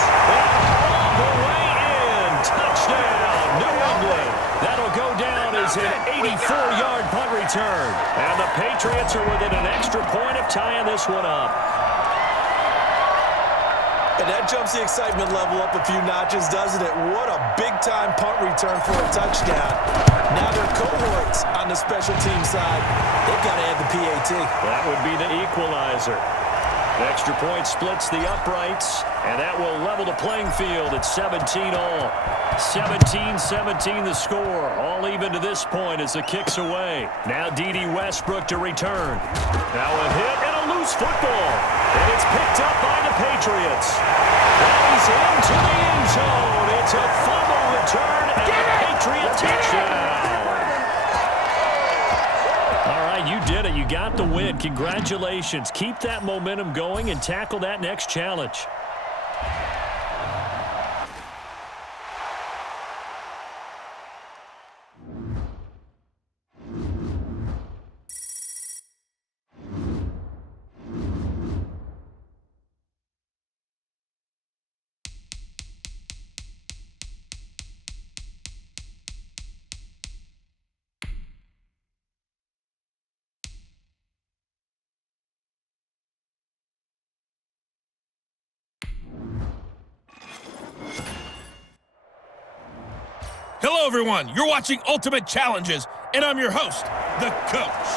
All the way in. Touchdown, New England. That'll go down as an 84-yard punt return. And the Patriots are within an extra point of tying this one up. And that jumps the excitement level up a few notches, doesn't it? What a big-time punt return for a touchdown. Now their cohorts on the special team side, they've got to add the PAT. That would be the equalizer. The extra point splits the uprights, and that will level the playing field at 17 all. 17-17 the score. All even to this point as the kick's away. Now D.D. Westbrook to return. Now a hit and a loose football. And it's picked up by the Patriots. And he's into the end zone. It's a fumble return and a Patriot touchdown. All right, you did it. You got the win. Congratulations. Keep that momentum going and tackle that next challenge. Hello, everyone. You're watching Ultimate Challenges, and I'm your host, the Coach.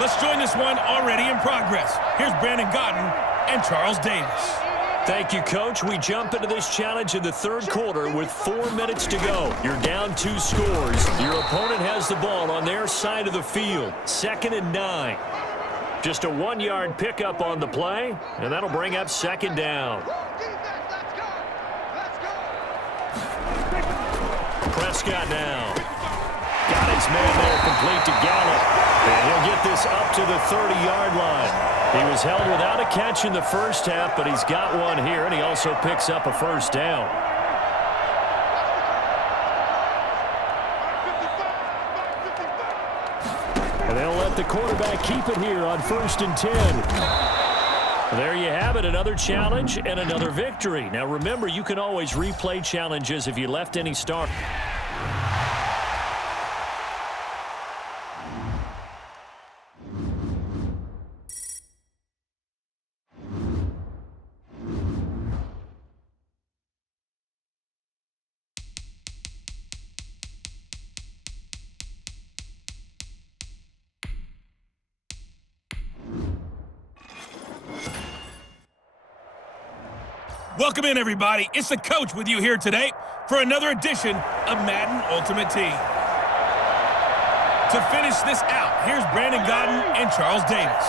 Let's join this one already in progress. Here's Brandon Godden and Charles Davis. Thank you, Coach. We jump into this challenge in the third quarter with 4 minutes to go. You're down 2 scores. Your opponent has the ball on their side of the field. 2nd and 9. Just a 1-yard pickup on the play, and that'll bring up 2nd down. Prescott now. Got his man there complete to Gallup. And he'll get this up to the 30-yard line. He was held without a catch in the first half, but he's got one here, and he also picks up a first down. And they'll let the quarterback keep it here on 1st and 10. There you have it, another challenge and another victory. Now remember, you can always replay challenges if you left any start. Welcome in, everybody. It's the Coach with you here today for another edition of Madden Ultimate Team. To finish this out, here's Brandon Godden and Charles Davis.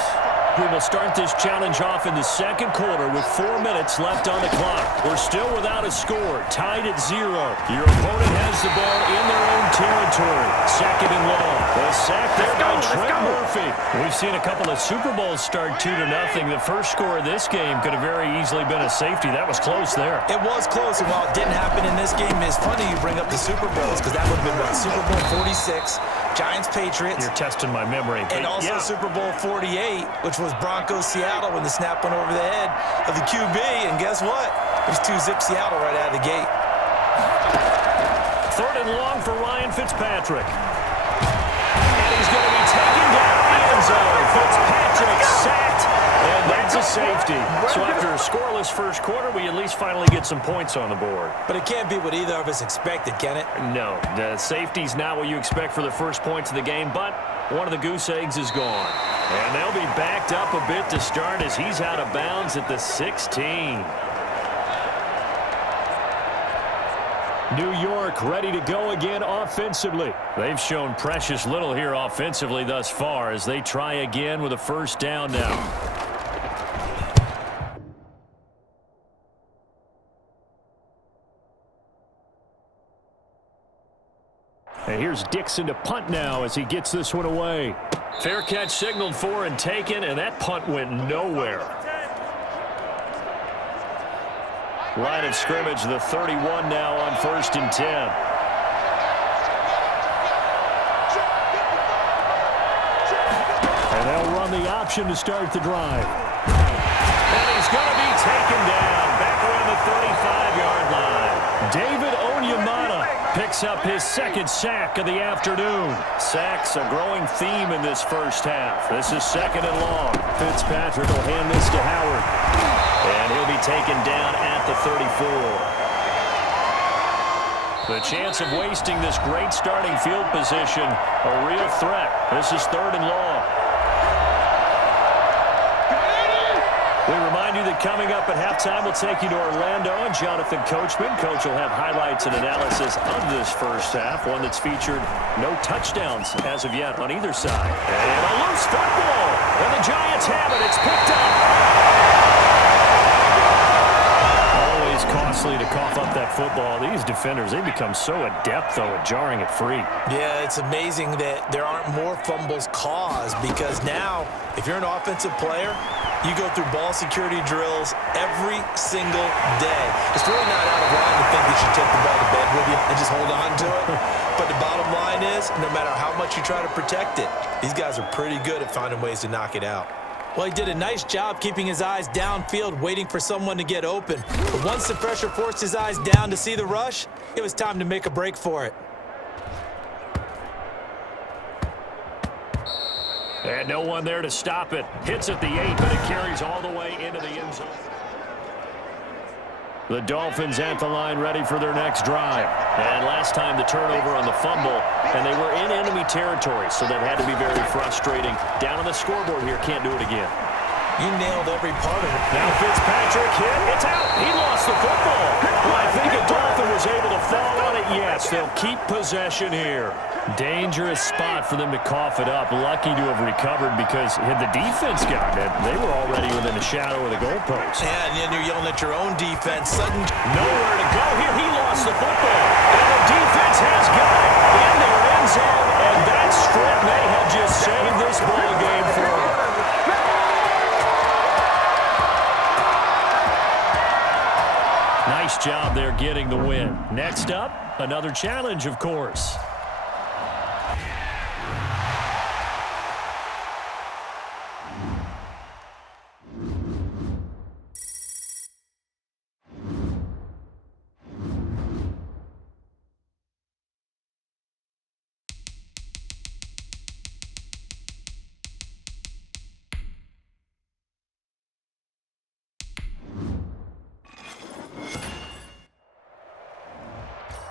We will start this challenge off in the second quarter with 4 minutes left on the clock. We're still without a score, tied at 0. Your opponent has the ball in their own territory. 2nd and long. The sack there by Trent Murphy. We've seen a couple of Super Bowls start 2-0. The first score of this game could have very easily been a safety. That was close there. It was close, and while it didn't happen in this game, it's funny you bring up the Super Bowls because that would have been what, Super Bowl 46, Giants-Patriots. You're testing my memory. And also Super Bowl 48, which was Broncos-Seattle when the snap went over the head of the QB. And guess what? It was 2-zip Seattle right out of the gate. 3rd and long for Ryan Fitzpatrick. And he's going to be taken down the end zone. Fitzpatrick sacked, and that's a safety. So after a scoreless first quarter, we at least finally get some points on the board. But it can't be what either of us expected, can it? No, the safety's not what you expect for the first points of the game, but one of the goose eggs is gone. And they'll be backed up a bit to start as he's out of bounds at the 16. New York ready to go again offensively. They've shown precious little here offensively thus far as they try again with a first down now. And here's Dixon to punt now as he gets this one away. Fair catch signaled for and taken, and that punt went nowhere. Line of scrimmage, the 31 now on 1st and 10. And they'll run the option to start the drive. And he's going to be taken down back around the 35-yard line. David Onyemata Picks up his second sack of the afternoon. Sacks a growing theme in this first half. This is second and long. Fitzpatrick will hand this to Howard. And he'll be taken down at the 34. The chance of wasting this great starting field position, a real threat. This is third and long. We remind you that coming up at halftime, we'll take you to Orlando and Jonathan Coachman. Coach will have highlights and analysis of this first half, one that's featured no touchdowns as of yet on either side. And a loose football, and the Giants have it. It's picked up. Always costly to cough up that football. These defenders, they become so adept, though, at jarring it free. Yeah, it's amazing that there aren't more fumbles caused because now, if you're an offensive player, you go through ball security drills every single day. It's really not out of line to think that you take the ball to bed with you and just hold on to it. But the bottom line is, no matter how much you try to protect it, these guys are pretty good at finding ways to knock it out. Well, he did a nice job keeping his eyes downfield, waiting for someone to get open. But once the pressure forced his eyes down to see the rush, it was time to make a break for it. And no one there to stop it. Hits at the 8, but it carries all the way into the end zone. The Dolphins at the line ready for their next drive. And last time the turnover on the fumble, and they were in enemy territory, so that had to be very frustrating. Down on the scoreboard here, can't do it again. You nailed every part of it. Now Fitzpatrick hit. It's out. He lost the football. Well, I think a Dolphin was able to fall on it. Yes, they'll keep possession here. Dangerous spot for them to cough it up. Lucky to have recovered because had the defense gotten it, they were already within a shadow of the goalpost. Yeah, and then you're yelling at your own defense. Sudden nowhere to go here. He lost the football. And the defense has got it in their end zone. And that strip may have just saved this ball game for them. Nice job there getting the win. Next up, another challenge, of course.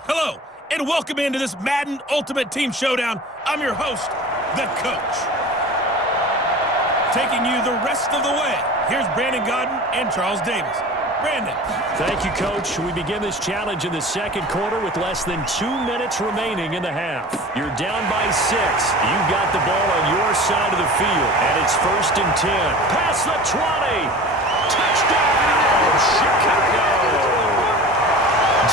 Hello, and welcome into this Madden Ultimate Team Showdown. I'm your host, the Coach. Taking you the rest of the way, here's Brandon Godden and Charles Davis. Brandon. Thank you, Coach. We begin this challenge in the second quarter with less than 2 minutes remaining in the half. You're down by 6. You've got the ball on your side of the field, and it's 1st and 10. Past the 20. Touchdown, Chicago.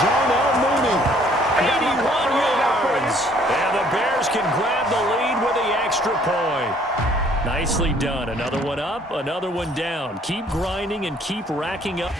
Darnell Mooney. 81 yards. And the Bears can grab the lead with the extra point. Nicely done. Another one up, another one down. Keep grinding and keep racking up.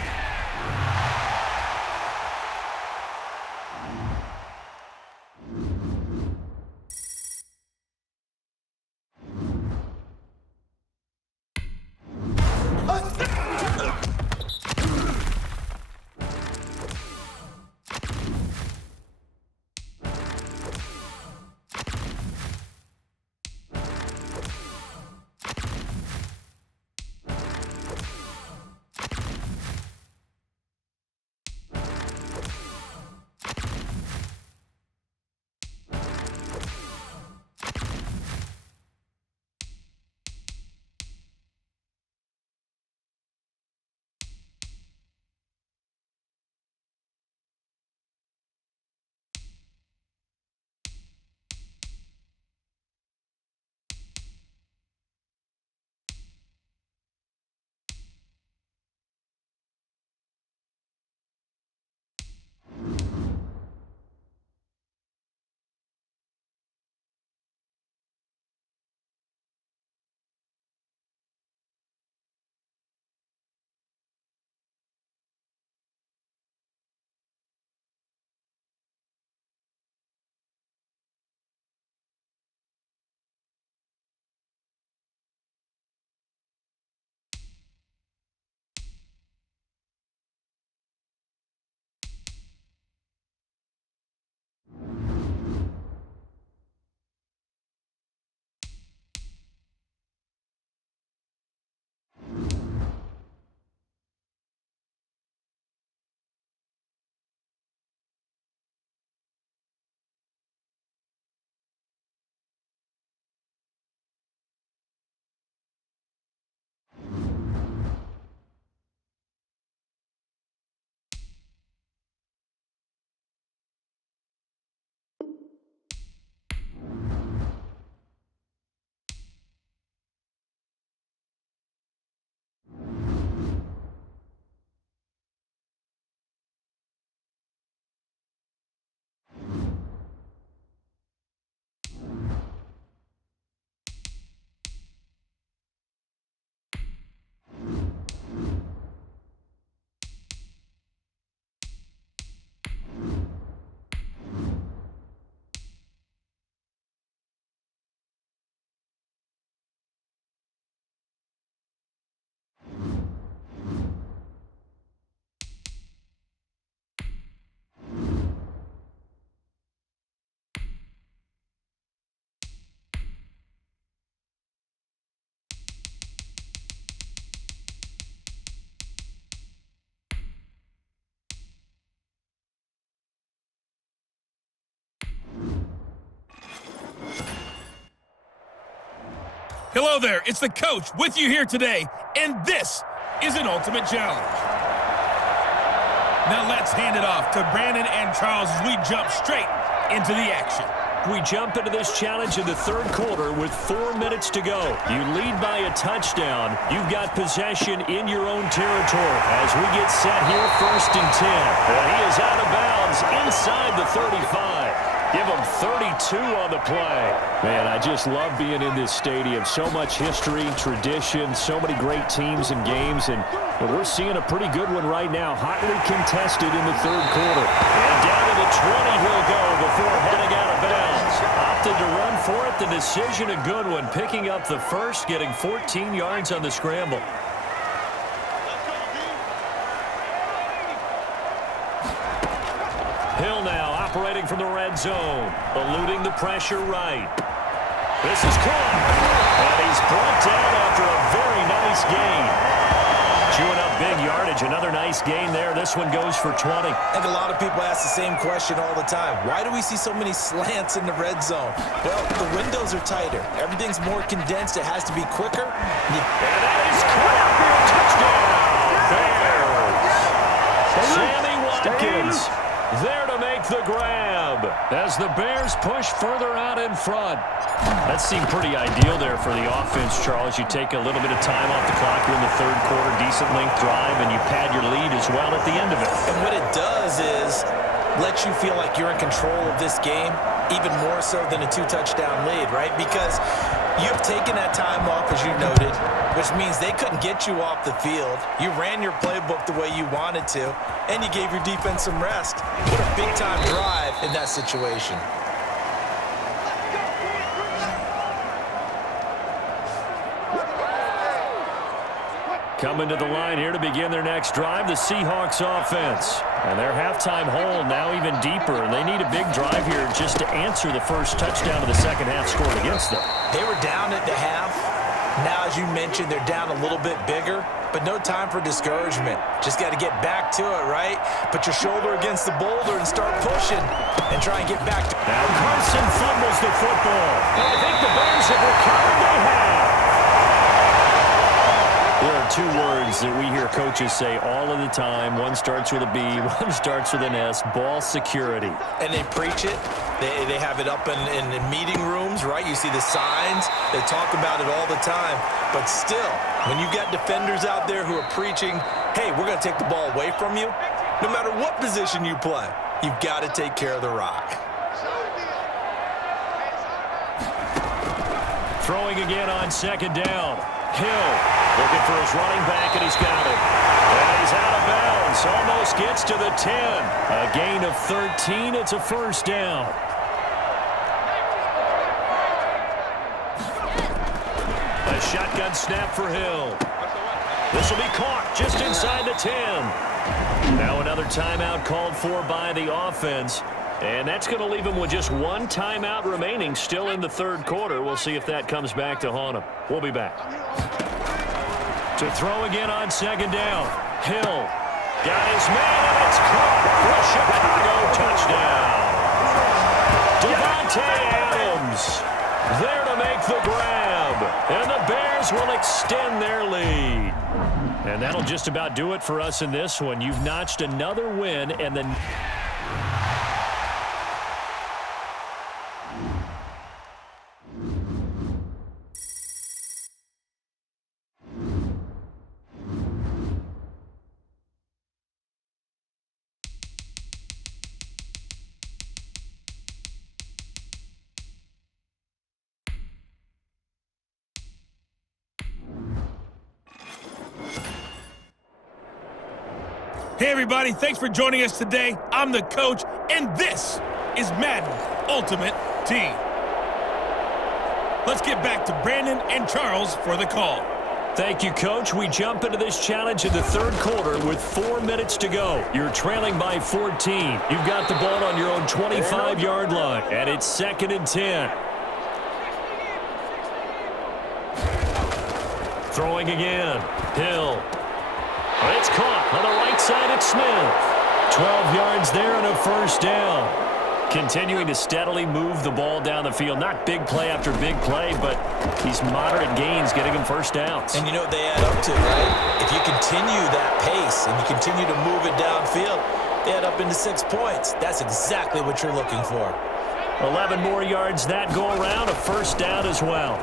Hello there, it's the coach with you here today, and this is an Ultimate Challenge. Now let's hand it off to Brandon and Charles as we jump straight into the action. We jump into this challenge in the third quarter with 4 minutes to go. You lead by a touchdown. You've got possession in your own territory as we get set here, 1st and 10. And he is out of bounds inside the 35. Give him 32 on the play. Man, I just love being in this stadium. So much history, tradition, so many great teams and games, and we're seeing a pretty good one right now. Hotly contested in the third quarter. And down to the 20 he'll go before heading out of bounds. Opted to run for it. The decision a good one. Picking up the first, getting 14 yards on the scramble. Hill now operating from the red zone, eluding the pressure right. This is caught, and he's brought down after a very nice gain. Chewing up big yardage, another nice gain there. This one goes for 20. I think a lot of people ask the same question all the time. Why do we see so many slants in the red zone? Well, the windows are tighter. Everything's more condensed. It has to be quicker. And that is caught for a touchdown. Bears. Sammy Watkins there to make the grab as the Bears push further out in front. That seemed pretty ideal there for the offense, Charles. You take a little bit of time off the clock here in the third quarter, decent length drive, and you pad your lead as well at the end of it. And what it does is let you feel like you're in control of this game, even more so than a 2-touchdown lead, right? Because you've taken that time off, as you noted, which means they couldn't get you off the field. You ran your playbook the way you wanted to, and you gave your defense some rest. What a big-time drive in that situation. Coming to the line here to begin their next drive, the Seahawks offense. And their halftime hole now even deeper, and they need a big drive here just to answer the first touchdown of the second half scored against them. They were down at the half. Now, as you mentioned, they're down a little bit bigger, but no time for discouragement. Just got to get back to it, right? Put your shoulder against the boulder and start pushing and try and get back to it. Now Carson fumbles the football. I think the Bears have recovered. They have. There are two words that we hear coaches say all of the time. One starts with a B, one starts with an S, ball security. And they preach it. They have it up in meeting rooms, right? You see the signs. They talk about it all the time. But still, when you've got defenders out there who are preaching, hey, we're going to take the ball away from you, no matter what position you play, you've got to take care of the rock. Throwing again on second down. Hill looking for his running back, and he's got it. And he's out of bounds. Almost gets to the 10. A gain of 13. It's a first down. A shotgun snap for Hill. This will be caught just inside the 10. Now another timeout called for by the offense. And that's going to leave him with just one timeout remaining still in the third quarter. We'll see if that comes back to haunt him. We'll be back. To throw again on second down. Hill got his man, and it's caught for a Chicago touchdown. Devontae Adams there to make the grab. And the Bears will extend their lead. And that'll just about do it for us in this one. You've notched another win, and then Hey everybody, thanks for joining us today. I'm the coach, and this is Madden Ultimate Team. Let's get back to Brandon and Charles for the call. Thank you, Coach. We jump into this challenge in the third quarter with 4 minutes to go. You're trailing by 14. You've got the ball on your own 25-yard line, and it's 2nd and 10. Throwing again. Hill. It's caught on the right side at Smith. 12 yards there and a first down. Continuing to steadily move the ball down the field. Not big play after big play, but these moderate gains getting him first downs. And you know what they add up to, right? If you continue that pace and you continue to move it downfield, they add up into 6 points. That's exactly what you're looking for. 11 more yards that go around, a first down as well.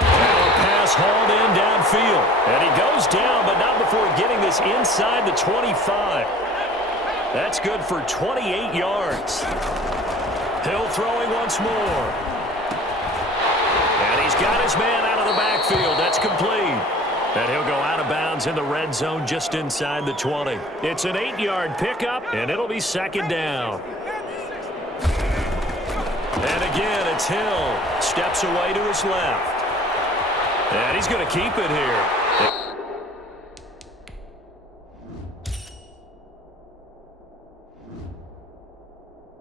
Now a pass hauled in downfield. And he goes down, but not before getting this inside the 25. That's good for 28 yards. Hill throwing once more. And he's got his man out of the backfield. That's complete. And he'll go out of bounds in the red zone just inside the 20. It's an 8-yard pickup, and it'll be second down. And again, it's Hill. Steps away to his left. And he's going to keep it here.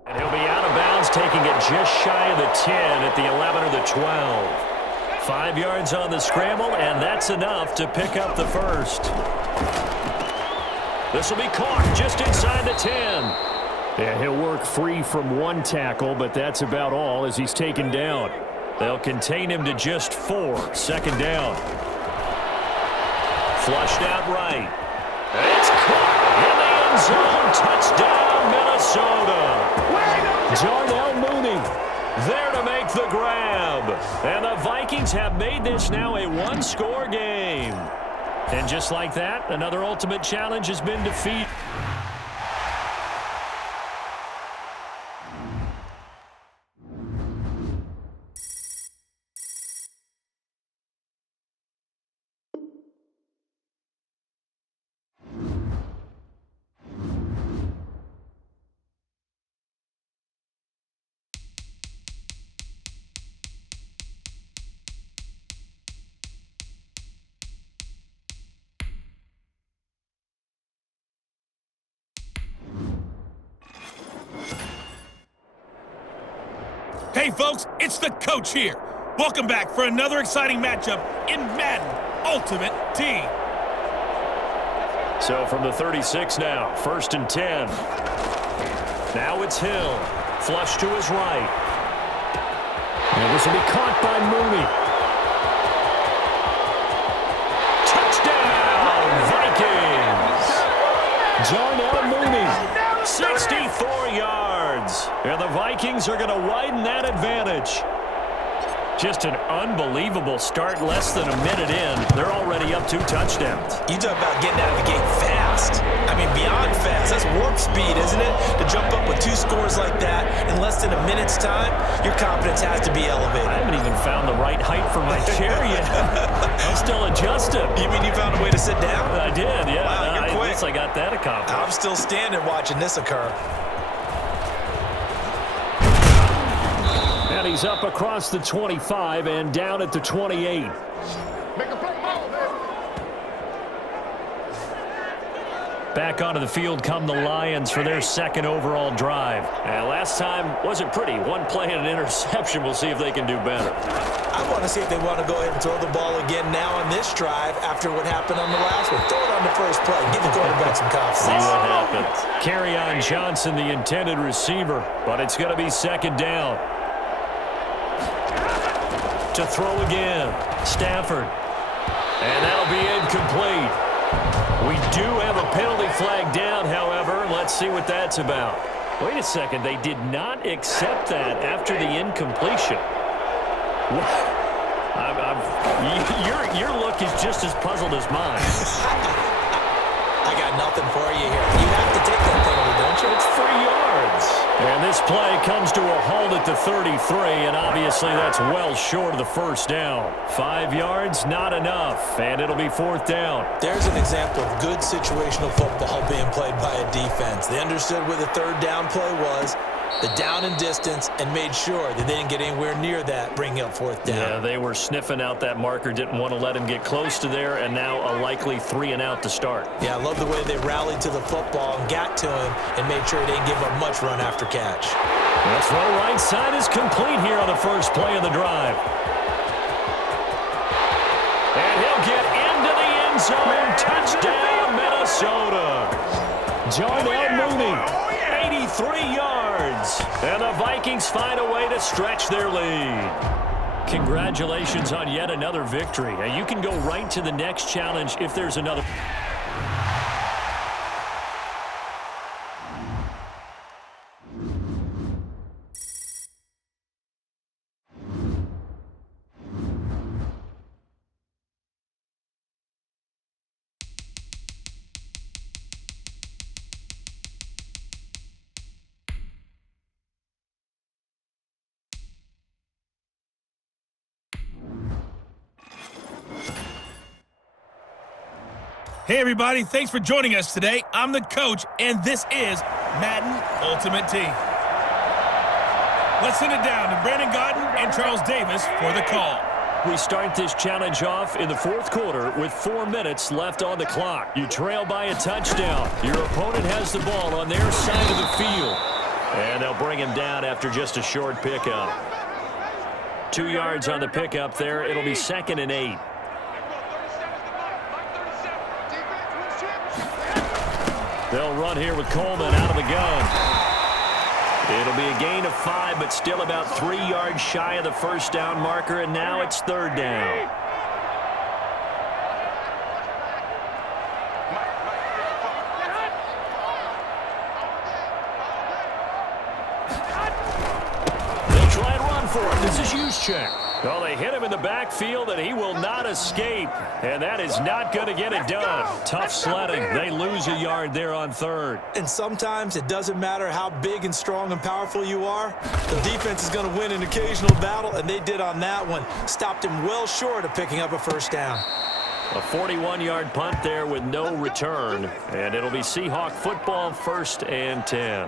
And he'll be out of bounds, taking it just shy of the 10 at the 11 or the 12. 5 yards on the scramble, and that's enough to pick up the first. This will be caught just inside the 10. Yeah, he'll work free from one tackle, but that's about all as he's taken down. They'll contain him to just 4. Second down. Flushed out right. It's caught in the end zone. Touchdown, Minnesota. Darnell Mooney there to make the grab. And the Vikings have made this now a one-score game. And just like that, another ultimate challenge has been defeated. Hey folks, it's the coach here. Welcome back for another exciting matchup in Madden Ultimate Team. So from the 36 now, 1st and 10. Now it's Hill. Flush to his right. And this will be caught by Mooney. Touchdown, Vikings! Darnell Mooney, 64 yards. And the Vikings are going to widen that advantage. Just an unbelievable start, less than a minute in. They're already up 2 touchdowns. You talk about getting out of the gate fast. I mean, beyond fast. That's warp speed, isn't it? To jump up with 2 scores like that in less than a minute's time, your confidence has to be elevated. I haven't even found the right height for my chair yet. I'm still adjusting. You mean you found a way to sit down? I did, yeah. Wow, you're quick. At least I got that accomplished. I'm still standing watching this occur. And he's up across the 25 and down at the 28. Make a play ball, man. Back onto the field come the Lions for their 2nd overall drive. And last time wasn't pretty. 1 play and an interception. We'll see if they can do better. I want to see if they want to go ahead and throw the ball again now on this drive after what happened on the last one. Throw it on the first play. Give the quarterback some confidence. See what happens. Kerryon Johnson, the intended receiver, but it's going to be 2nd down. To throw again, Stafford. And that'll be incomplete. We do have a penalty flag down, however. Let's see what that's about. Wait a second, they did not accept that after the incompletion. Your look is just as puzzled as mine. I got nothing for you here. You have to take that penalty, don't you? It's 3 yards. And this play comes to a halt at the 33, and obviously that's well short of the first down. 5 yards, not enough, and it'll be 4th down. There's an example of good situational football being played by a defense. They understood where the 3rd down play was, the down and distance, and made sure that they didn't get anywhere near that, bringing up 4th down. Yeah, they were sniffing out that marker, didn't want to let him get close to there, and now a likely 3 and out to start. Yeah, I love the way they rallied to the football and got to him and made sure he didn't give up much run after catch. The throw right side is complete here on the first play of the drive. And he'll get into the end zone. Touchdown, Minnesota. Darnell Mooney, 83 yards. And the Vikings find a way to stretch their lead. Congratulations on yet another victory. Now you can go right to the next challenge if there's another. Hey everybody, thanks for joining us today. I'm the coach, and this is Madden Ultimate Team. Let's send it down to Brandon Gaudin and Charles Davis for the call. We start this challenge off in the fourth quarter with 4 minutes left on the clock. You trail by a touchdown. Your opponent has the ball on their side of the field. And they'll bring him down after just a short pickup. 2 yards on the pickup there. It'll be 2nd and 8. They'll run here with Coleman out of the gun. It'll be a gain of 5, but still about 3 yards shy of the first down marker, and now it's 3rd down. They'll try and run for it. This is Juszczyk. Well, they hit him in the backfield, and he will not escape. And that is not going to get it done. Tough sledding. They lose a yard there on 3rd. And sometimes it doesn't matter how big and strong and powerful you are. The defense is going to win an occasional battle, and they did on that one. Stopped him well short of picking up a first down. A 41-yard punt there with no return. And it'll be Seahawk football, 1st and 10.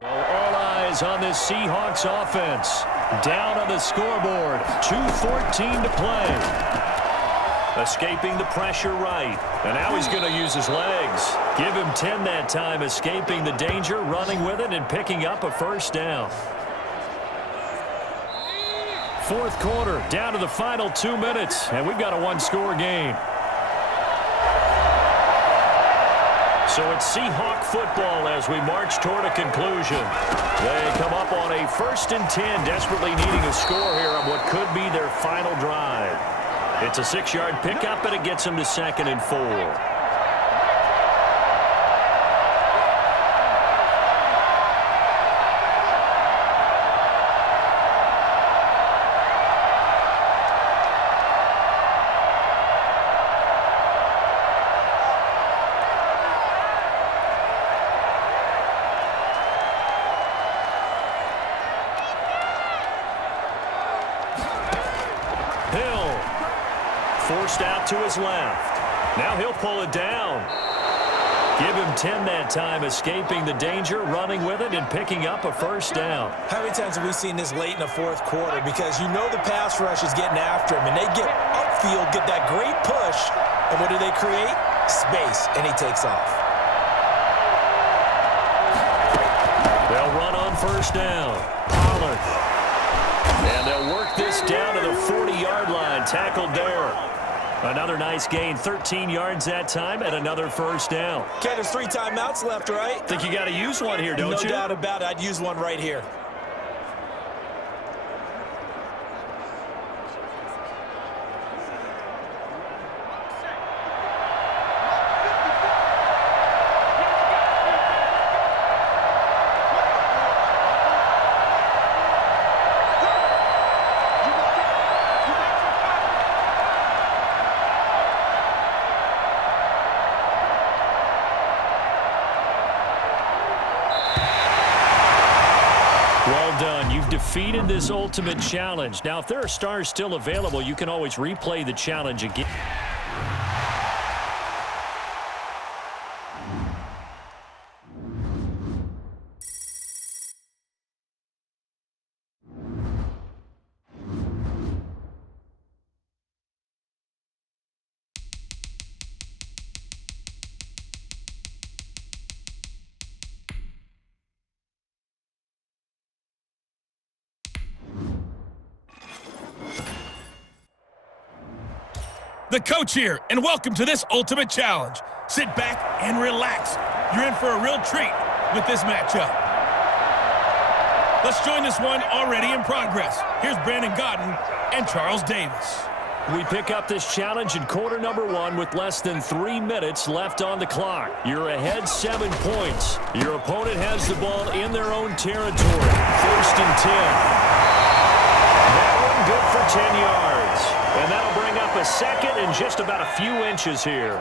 All eyes on this Seahawks offense. Down on the scoreboard. 2:14 to play. Escaping the pressure right. And now he's going to use his legs. Give him 10 that time, escaping the danger, running with it, and picking up a first down. Fourth quarter, down to the final 2 minutes, and we've got a one-score game. So it's Seahawk football as we march toward a conclusion. They come up on a 1st and 10, desperately needing a score here on what could be their final drive. It's a 6-yard pickup, and it gets them to 2nd and 4. Forced out to his left. Now he'll pull it down. Give him 10 that time, escaping the danger, running with it, and picking up a first down. How many times have we seen this late in the fourth quarter? Because you know the pass rush is getting after him, and they get upfield, get that great push, and what do they create? Space, and he takes off. They'll run on first down. Pollard. And they'll work this down to the 40-yard line. Tackled there. Another nice gain, 13 yards that time, and another first down. Okay, there's 3 timeouts left, right? Think you got to use one here, don't you? No doubt about it. I'd use one right here. Defeated this ultimate challenge. Now, if there are stars still available, you can always replay the challenge again. The coach here, and welcome to this Ultimate Challenge. Sit back and relax. You're in for a real treat with this matchup. Let's join this one already in progress. Here's Brandon Godden and Charles Davis. We pick up this challenge in quarter number 1 with less than 3 minutes left on the clock. You're ahead 7 points. Your opponent has the ball in their own territory. 1st and 10. That one good for 10 yards. And that'll bring up a second and just about a few inches here.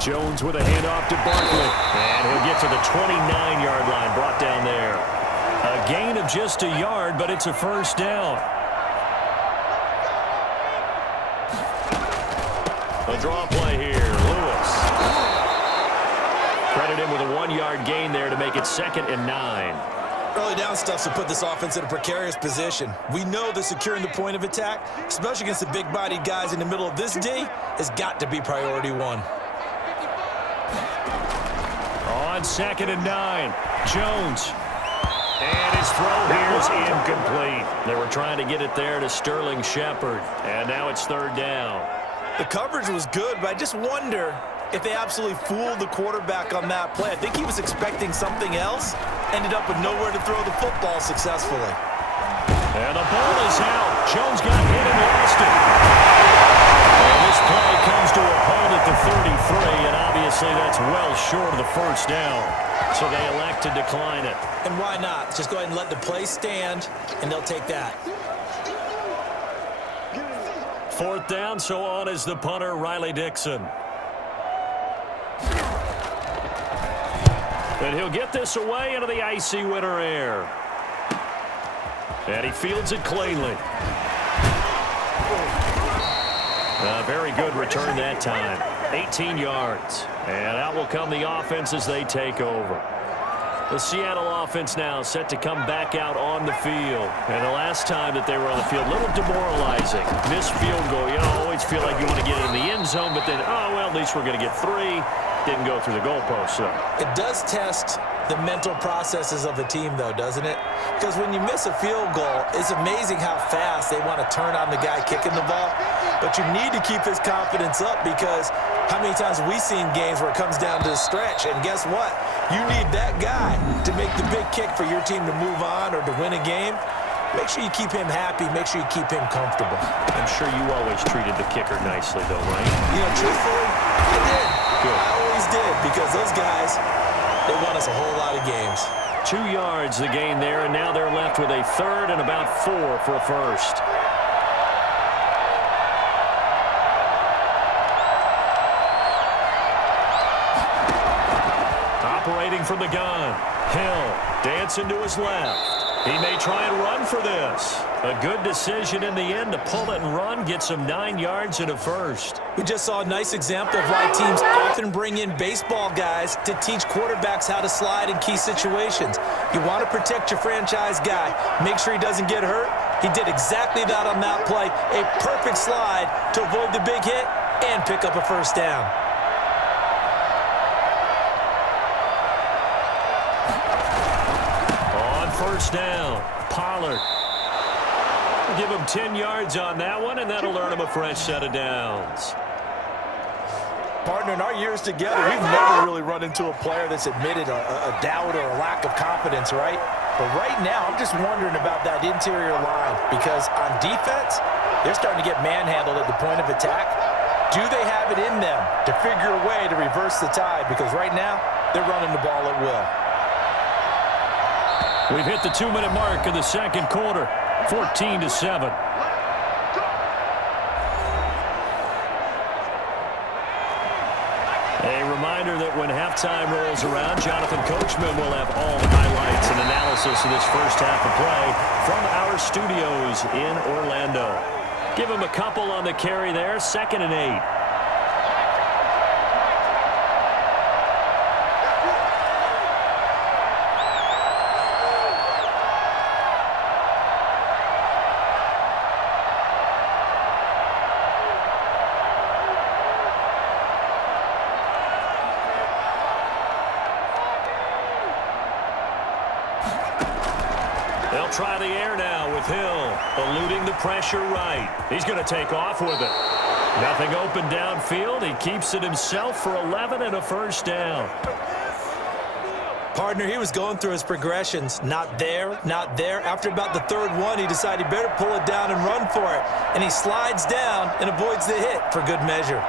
Jones with a handoff to Barkley. And he'll get to the 29-yard line, brought down there. A gain of just a yard, but it's a first down. A draw play here, Lewis. Credit him with a 1-yard gain there to make it 2nd and 9. Early down stuff to put this offense in a precarious position. We know that securing the point of attack, especially against the big-bodied guys in the middle of this D, has got to be priority 1. On 2nd and 9, Jones. And his throw here is incomplete. They were trying to get it there to Sterling Shepard. And now it's 3rd down. The coverage was good, but I just wonder if they absolutely fooled the quarterback on that play. I think he was expecting something else. Ended up with nowhere to throw the football successfully. And the ball is out. Jones got hit and lost it. And this play comes to a hold at the 33, and obviously that's well short of the first down. So they elect to decline it. And why not? Just go ahead and let the play stand, and they'll take that. 4th down, so on is the punter, Riley Dixon. And he'll get this away into the icy winter air. And he fields it cleanly. A very good return that time. 18 yards. And out will come the offense as they take over. The Seattle offense now set to come back out on the field. And the last time that they were on the field, a little demoralizing. Missed field goal. You know, always feel like you want to get it in the end zone, but then, oh, well, at least we're going to get 3. Didn't go through the goalpost, though. It does test the mental processes of a team, though, doesn't it? Because when you miss a field goal, it's amazing how fast they want to turn on the guy kicking the ball. But you need to keep his confidence up, because how many times have we seen games where it comes down to the stretch? And guess what? You need that guy to make the big kick for your team to move on or to win a game. Make sure you keep him happy. Make sure you keep him comfortable. I'm sure you always treated the kicker nicely, though, right? You know, truthfully, I did. Good. I always did, because those guys, they won us a whole lot of games. 2 yards the gain there, and now they're left with a 3rd and about 4 for a first. Operating from the gun. Hill dancing to his left. He may try and run for this. A good decision in the end to pull it and run, get some 9 yards and a first. We just saw a nice example of why teams often bring in baseball guys to teach quarterbacks how to slide in key situations. You want to protect your franchise guy. Make sure he doesn't get hurt. He did exactly that on that play. A perfect slide to avoid the big hit and pick up a first down. First down, Pollard. Give him 10 yards on that one, and that'll earn him a fresh set of downs. Partner, in our years together, we've never really run into a player that's admitted a doubt or a lack of confidence, right? But right now, I'm just wondering about that interior line, because on defense, they're starting to get manhandled at the point of attack. Do they have it in them to figure a way to reverse the tide? Because right now, they're running the ball at will. We've hit the 2-minute mark in the second quarter, 14-7. A reminder that when halftime rolls around, Jonathan Coachman will have all the highlights and analysis of this first half of play from our studios in Orlando. Give him a couple on the carry there, 2nd and 8. They'll try the air now with Hill, eluding the pressure right. He's going to take off with it. Nothing open downfield. He keeps it himself for 11 and a first down. Partner, he was going through his progressions. Not there, not there. After about the third one, he decided he better pull it down and run for it. And he slides down and avoids the hit for good measure.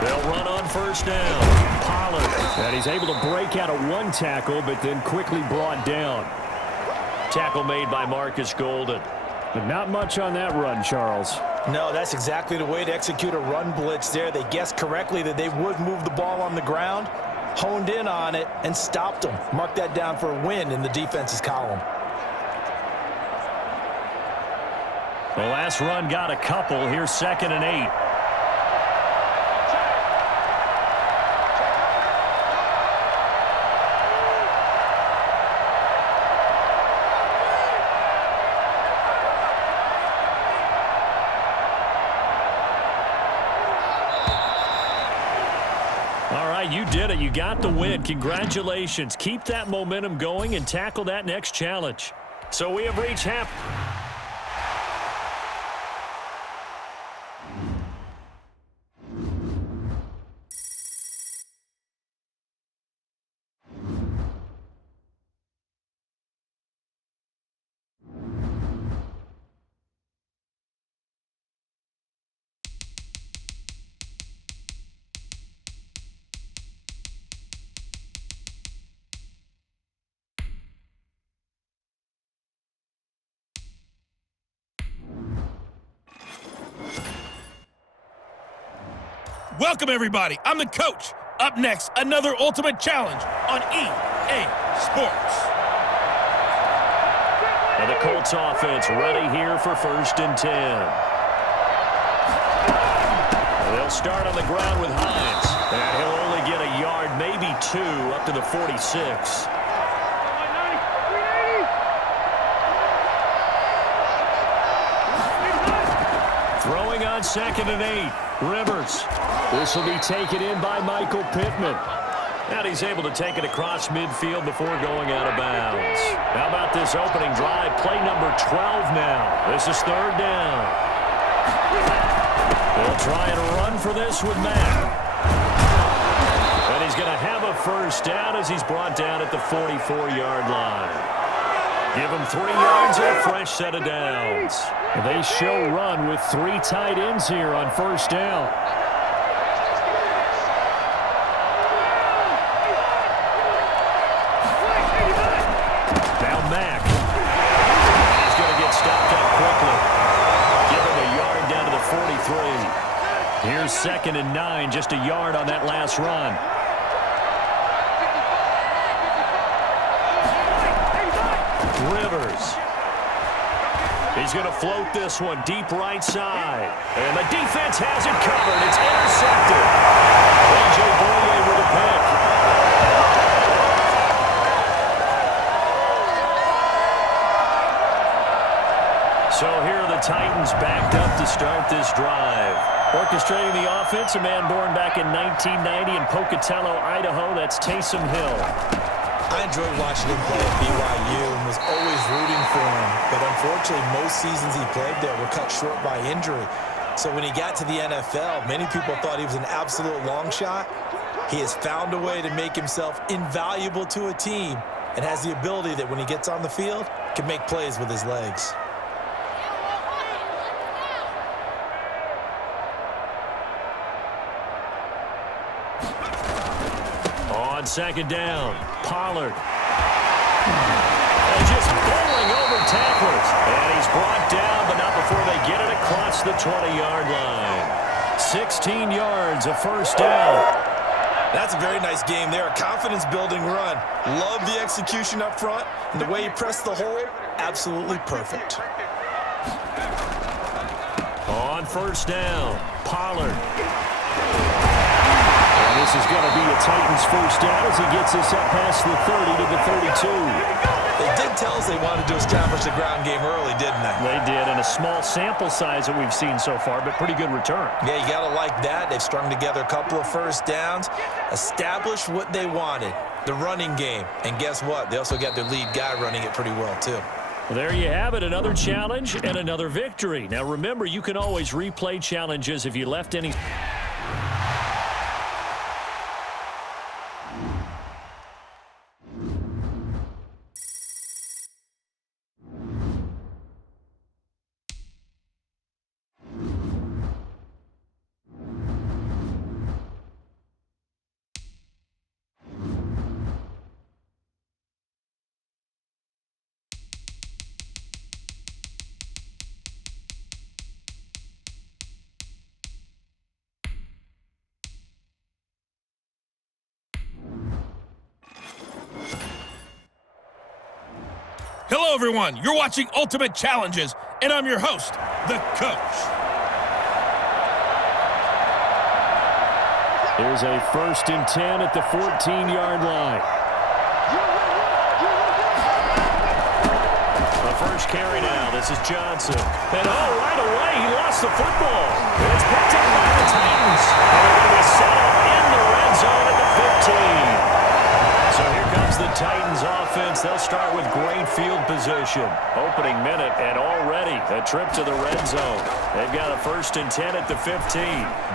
They'll run on first down. Pollard. And he's able to break out of one tackle, but then quickly brought down. Tackle made by Marcus Golden. But not much on that run, Charles. No, that's exactly the way to execute a run blitz there. They guessed correctly that they would move the ball on the ground, honed in on it, and stopped them. Mark that down for a win in the defense's column. The last run got a couple. Here's 2nd and 8. You did it. You got the win. Congratulations. Keep that momentum going and tackle that next challenge. So we have reached half. Welcome, everybody. I'm the coach. Up next, another ultimate challenge on EA Sports. And the Colts offense ready here for 1st and 10. They'll start on the ground with Hines. And he'll only get a yard, maybe 2, up to the 46. Throwing on 2nd and 8. Rivers. This will be taken in by Michael Pittman. And he's able to take it across midfield before going out of bounds. How about this opening drive? Play number 12 now. This is 3rd down. They'll try and run for this with Matt. And he's going to have a first down as he's brought down at the 44-yard line. Give him 3 yards and a fresh set of downs. They show run with 3 tight ends here on 1st down. Now Mack. He's going to get stopped up quickly. Give him a yard down to the 43. Here's 2nd and 9, just a yard on that last run. Rivers. He's going to float this one deep right side. And the defense has it covered. It's intercepted. A.J. Boye with a pick. So here are the Titans backed up to start this drive. Orchestrating the offense, a man born back in 1990 in Pocatello, Idaho. That's Taysom Hill. I enjoyed watching him play at BYU and was always rooting for him. But unfortunately, most seasons he played there were cut short by injury. So when he got to the NFL, many people thought he was an absolute long shot. He has found a way to make himself invaluable to a team and has the ability that when he gets on the field, can make plays with his legs. On 2nd down, Pollard. And just bowling over tacklers. And he's brought down, but not before they get it across the 20-yard line. 16 yards, a first down. That's a very nice game there. A confidence-building run. Love the execution up front. And the way he pressed the hole, absolutely perfect. On 1st down, Pollard. And This is going to be a Titans first down as he gets us up past the 30 to the 32. They did tell us they wanted to establish the ground game early, didn't they? They did, and a small sample size that we've seen so far, but pretty good return. Yeah, you got to like that. They've strung together a couple of first downs, established what they wanted, the running game. And guess what? They also got their lead guy running it pretty well, too. Well, there you have it, another challenge and another victory. Now, remember, you can always replay challenges if you left any... Hello, everyone. You're watching Ultimate Challenges, and I'm your host, the Coach. Here's a 1st and 10 at the 14-yard line. The first carry now. This is Johnson. And right away, he lost the football. And it's picked up by the Titans. And they're going to set up in the red zone at the 15. So here comes the Titans offense. They'll start with great field position. Opening minute, and already a trip to the red zone. They've got a 1st and 10 at the 15.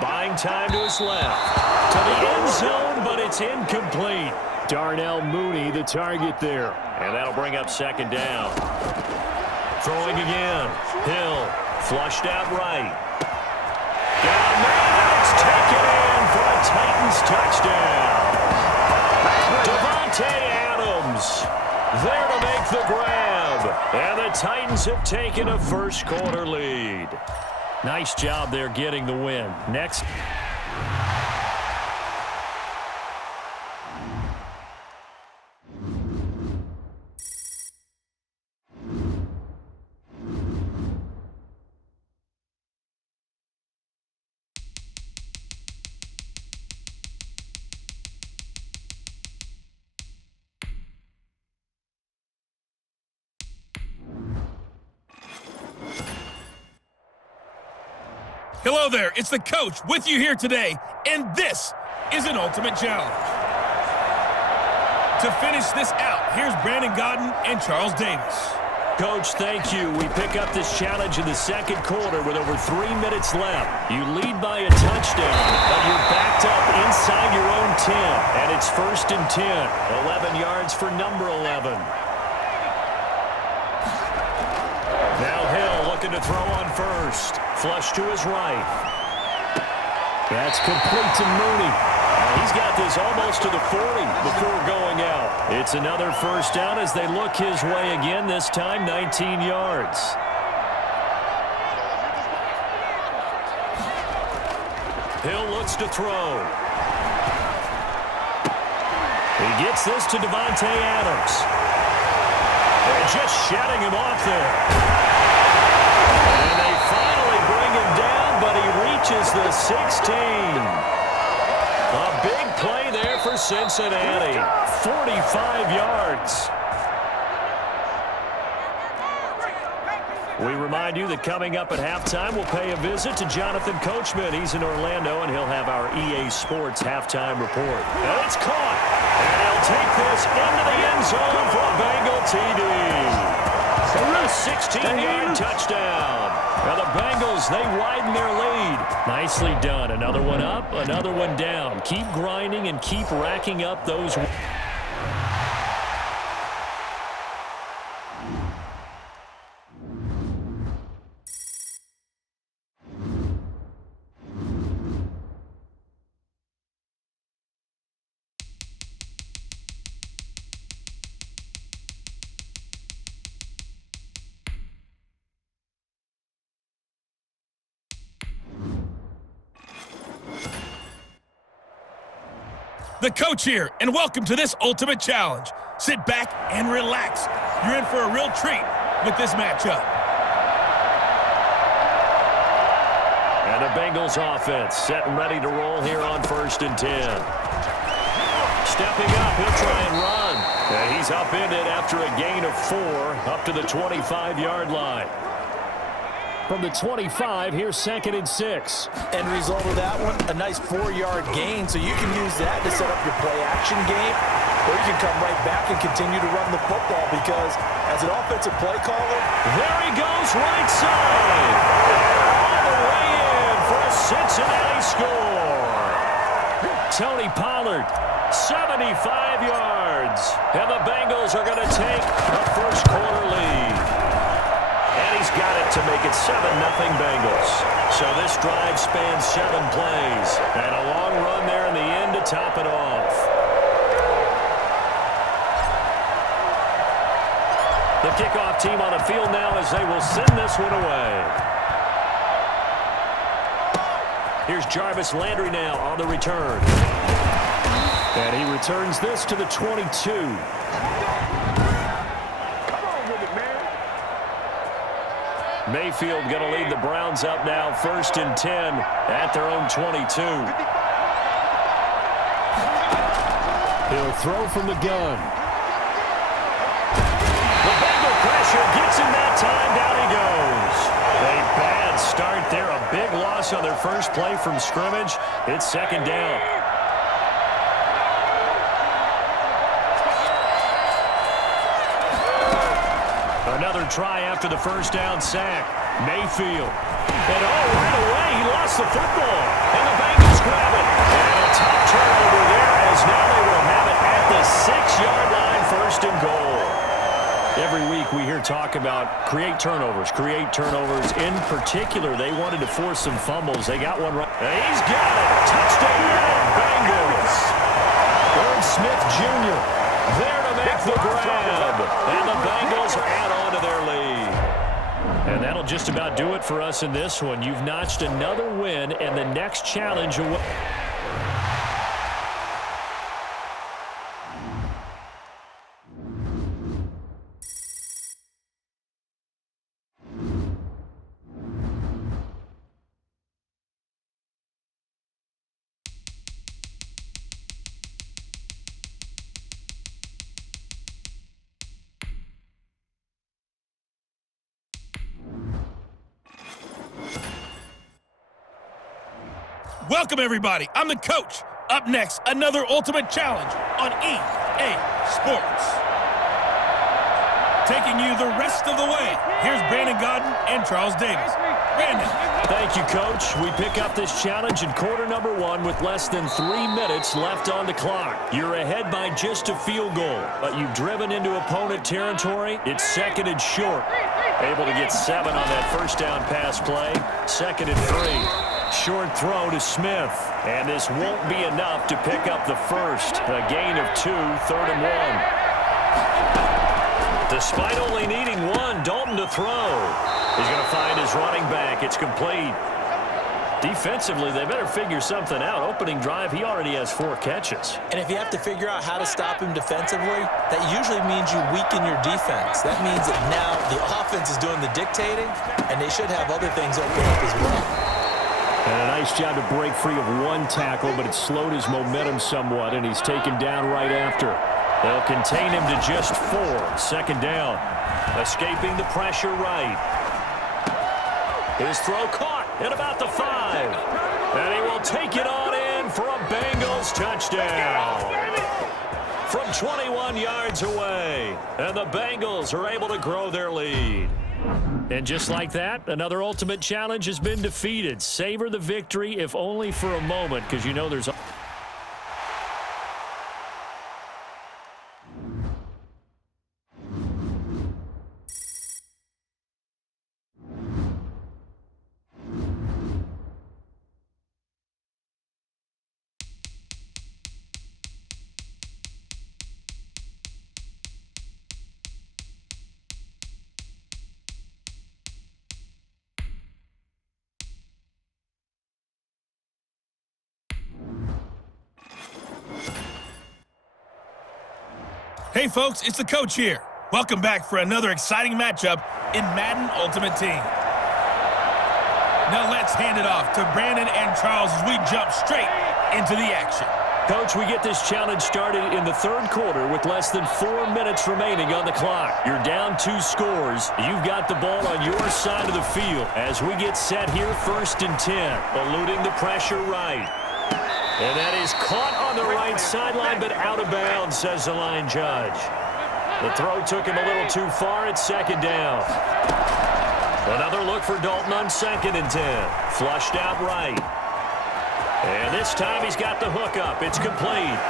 Buying time to his left. To the end zone, but it's incomplete. Darnell Mooney, the target there. And that'll bring up 2nd down. Throwing again. Hill, flushed out right. Got a man, it's taken in for a Titans touchdown. Davante Adams there to make the grab. And the Titans have taken a first-quarter lead. Nice job there getting the win. Next. Hello there, it's the Coach with you here today, and this is an Ultimate Challenge. To finish this out, here's Brandon Godden and Charles Davis. Coach, thank you. We pick up this challenge in the 2nd quarter with over 3 minutes left. You lead by a touchdown, but you're backed up inside your own 10, and it's 1st and 10. 11 yards for number 11. Now Hill looking to throw on first. Flush to his right. That's complete to Mooney. He's got this almost to the 40 before going out. It's another 1st down as they look his way again, this time 19 yards. Hill looks to throw. He gets this to Davante Adams. They're just shutting him off there. And they finally bring him down, but he reaches the 16. A big play there for Cincinnati. 45 yards. We remind you that coming up at halftime, we'll pay a visit to Jonathan Coachman. He's in Orlando, and he'll have our EA Sports halftime report. And it's caught. And he'll take this into the end zone for a Bengal TD. A 16-yard touchdown. Now the Bengals, they widen their lead. Nicely done. Another one up, another one down. Keep grinding and keep racking up those. The Coach here, and welcome to this Ultimate Challenge. Sit back and relax. You're in for a real treat with this matchup. And the Bengals offense set and ready to roll here on 1st and 10. Stepping up, he'll try and run. And he's upended after a gain of 4 up to the 25-yard line. From the 25, here's 2nd and 6. End result of that one, a nice 4-yard gain, so you can use that to set up your play-action game, or you can come right back and continue to run the football because as an offensive play caller, there he goes right side. All the way in for a Cincinnati score. Tony Pollard, 75 yards. And the Bengals are going to take a first-quarter lead. And he's got it to make it 7-0 Bengals. So this drive spans 7 plays. And a long run there in the end to top it off. The kickoff team on the field now as they will send this one away. Here's Jarvis Landry now on the return. And he returns this to the 22. Mayfield going to lead the Browns up now, 1st and 10 at their own 22. He'll throw from the gun. The Bengal pressure gets him that time. Down he goes. A bad start there. A big loss on their first play from scrimmage. It's 2nd down. Another try after the first down sack. Mayfield. And right away, he lost the football. And the Bengals grab it. And a tough turnover there as now they will have it at the 6-yard line, 1st and goal. Every week we hear talk about create turnovers. In particular, they wanted to force some fumbles. They got one right. And he's got it. Touchdown, Bengals. Irv Smith Jr. there to make the grab. And the Bengals add on to their lead. And that'll just about do it for us in this one. You've notched another win and the next challenge away. Welcome, everybody. I'm the coach. Up next, another ultimate challenge on EA Sports. Taking you the rest of the way, here's Brandon Godden and Charles Davis. Brandon. Thank you, Coach. We pick up this challenge in quarter number 1 with less than 3 minutes left on the clock. You're ahead by just a field goal, but you've driven into opponent territory. It's 2nd and short. Able to get 7 on that first down pass play. 2nd and 3. Short throw to Smith. And this won't be enough to pick up the first. A gain of 2, 3rd and 1. Despite only needing 1, Dalton to throw. He's going to find his running back. It's complete. Defensively, they better figure something out. Opening drive, he already has 4 catches. and if you have to figure out how to stop him defensively, that usually means you weaken your defense. That means that now the offense is doing the dictating, and they should have other things open up as well. And a nice job to break free of 1 tackle, but it slowed his momentum somewhat, and he's taken down right after. They'll contain him to just 4. 2nd down. Escaping the pressure right. His throw caught at about the 5. And he will take it on in for a Bengals touchdown. From 21 yards away. And the Bengals are able to grow their lead. And just like that, another ultimate challenge has been defeated. Savor the victory, if only for a moment, because you know there's... Hey, folks, it's the coach here. Welcome back for another exciting matchup in Madden Ultimate Team. Now let's hand it off to Brandon and Charles as we jump straight into the action. Coach, we get this challenge started in the third quarter with less than 4 minutes remaining on the clock. You're down 2 scores. You've got the ball on your side of the field as we get set here, 1st and 10. Eluding the pressure right. And that is caught on the right sideline, but out of bounds, says the line judge. The throw took him a little too far. It's 2nd down. Another look for Dalton on 2nd and 10. Flushed out right. And this time he's got the hook up. It's complete.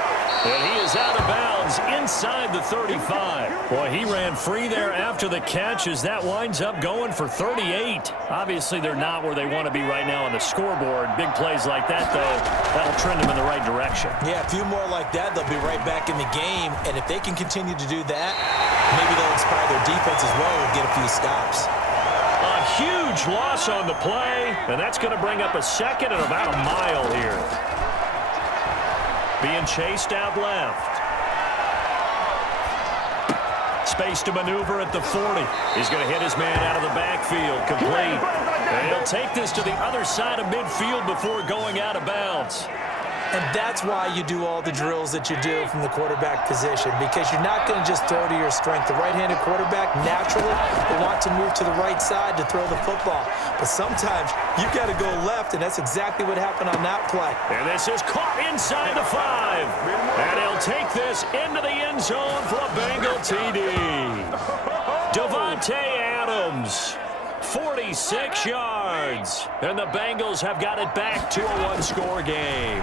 And he is out of bounds inside the 35. Boy, he ran free there after the catch as that winds up going for 38. Obviously, they're not where they want to be right now on the scoreboard. Big plays like that, though, that'll trend them in the right direction. Yeah, a few more like that, they'll be right back in the game. And if they can continue to do that, maybe they'll inspire their defense as well and get a few stops. A huge loss on the play, and that's going to bring up a 2nd and about a mile here. Being chased out left. Space to maneuver at the 40. He's going to hit his man out of the backfield, complete. And he'll take this to the other side of midfield before going out of bounds. And that's why you do all the drills that you do from the quarterback position, because you're not going to just throw to your strength. The right-handed quarterback naturally will want to move to the right side to throw the football. But sometimes you've got to go left, and that's exactly what happened on that play. And this is caught inside the 5. And he'll take this into the end zone for a Bengal TD. Davante Adams. 46 yards. And the Bengals have got it back to a 1-score game.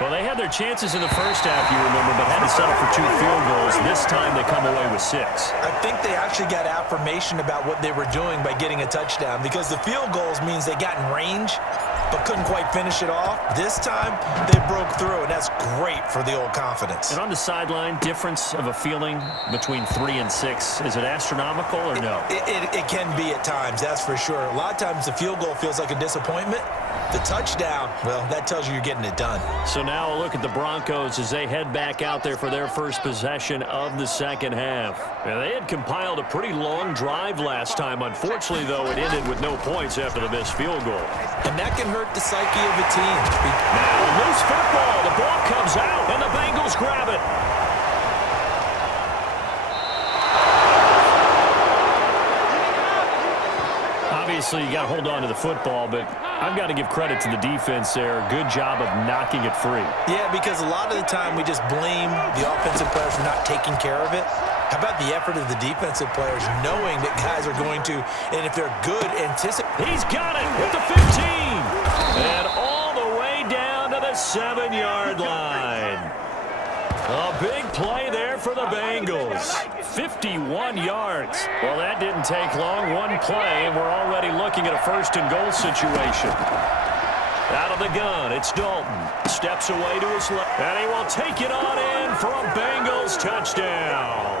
Well, they had their chances in the first half, you remember, but had to settle for 2 field goals. This time they come away with 6. I think they actually got affirmation about what they were doing by getting a touchdown, because the field goals means they got in range but couldn't quite finish it off. This time, they broke through, and that's great for the old confidence. And on the sideline, difference of a feeling between 3 and 6, is it astronomical or no? It can be at times, that's for sure. A lot of times the field goal feels like a disappointment. The touchdown, well, that tells you you're getting it done. So now a look at the Broncos as they head back out there for their first possession of the second half. And they had compiled a pretty long drive last time. Unfortunately, though, it ended with no points after the missed field goal. And that can hurt the psyche of a team. Now, loose football. The ball comes out, and the Bengals grab it. Obviously, you got to hold on to the football, but I've got to give credit to the defense there. Good job of knocking it free. Yeah, because a lot of the time we just blame the offensive players for not taking care of it. How about the effort of the defensive players knowing that guys are going to, and if they're good, anticipate. He's got it at the 15. And all the way down to the 7-yard line. A big play there for the Bengals. 51 yards. Well, that didn't take long. One play, and we're already looking at a 1st and goal situation. Out of the gun, it's Dalton. Steps away to his left, and he will take it on in for a Bengals touchdown.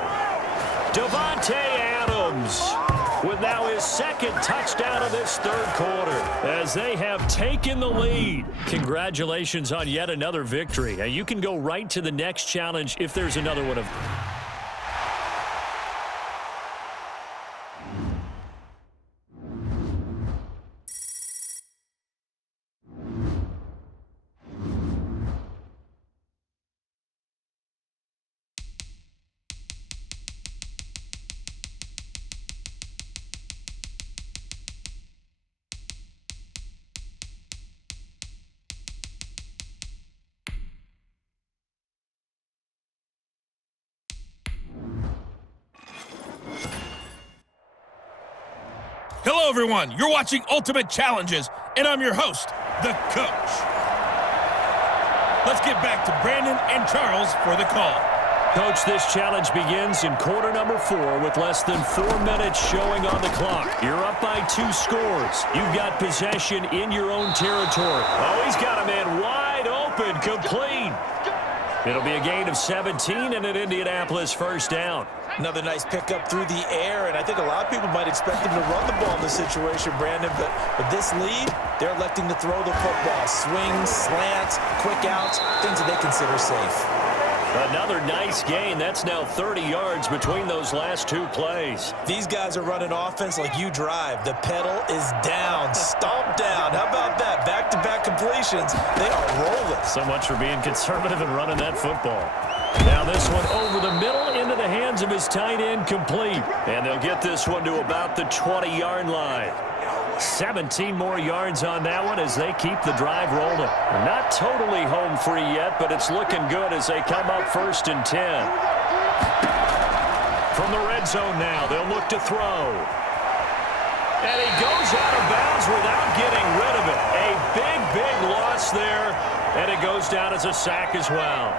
Davante Adams with now his 2nd touchdown of this 3rd quarter as they have taken the lead. Congratulations on yet another victory. Now, you can go right to the next challenge if there's another one of them. Hello, everyone. You're watching Ultimate Challenges, and I'm your host, the Coach. Let's get back to Brandon and Charles for the call. Coach, this challenge begins in quarter number 4 with less than 4 minutes showing on the clock. You're up by 2 scores. You've got possession in your own territory. Oh, he's got a man wide open, complete. It'll be a gain of 17 and an Indianapolis 1st down. Another nice pickup through the air, and I think a lot of people might expect him to run the ball in this situation, Brandon, but with this lead, they're electing to throw the football. Swings, slants, quick outs, things that they consider safe. Another nice gain. That's now 30 yards between those last two plays. These guys are running offense like you drive. The pedal is down, stomp down. How about that? Back-to-back completions. They are rolling. So much for being conservative and running that football. Now this one over the middle into the hands of his tight end, complete. And they'll get this one to about the 20-yard line. 17 more yards on that one as they keep the drive rolling. Not totally home free yet, but it's looking good as they come up 1st and 10. From the red zone now, they'll look to throw. And he goes out of bounds without getting rid of it. A big loss there, and it goes down as a sack as well.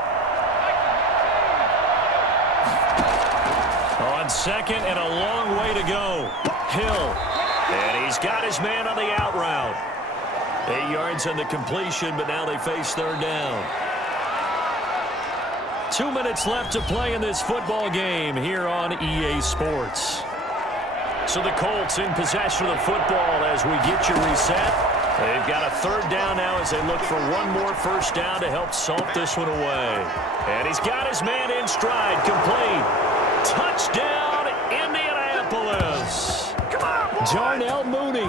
On second and a long way to go. Hill. And he's got his man on the out route. 8 yards on the completion, but now they face 3rd down. 2 minutes left to play in this football game here on EA Sports. So the Colts in possession of the football as we get you reset. They've got a 3rd down now as they look for one more 1st down to help salt this one away. And he's got his man in stride, complete. Touchdown, Indianapolis. Darnell Mooney,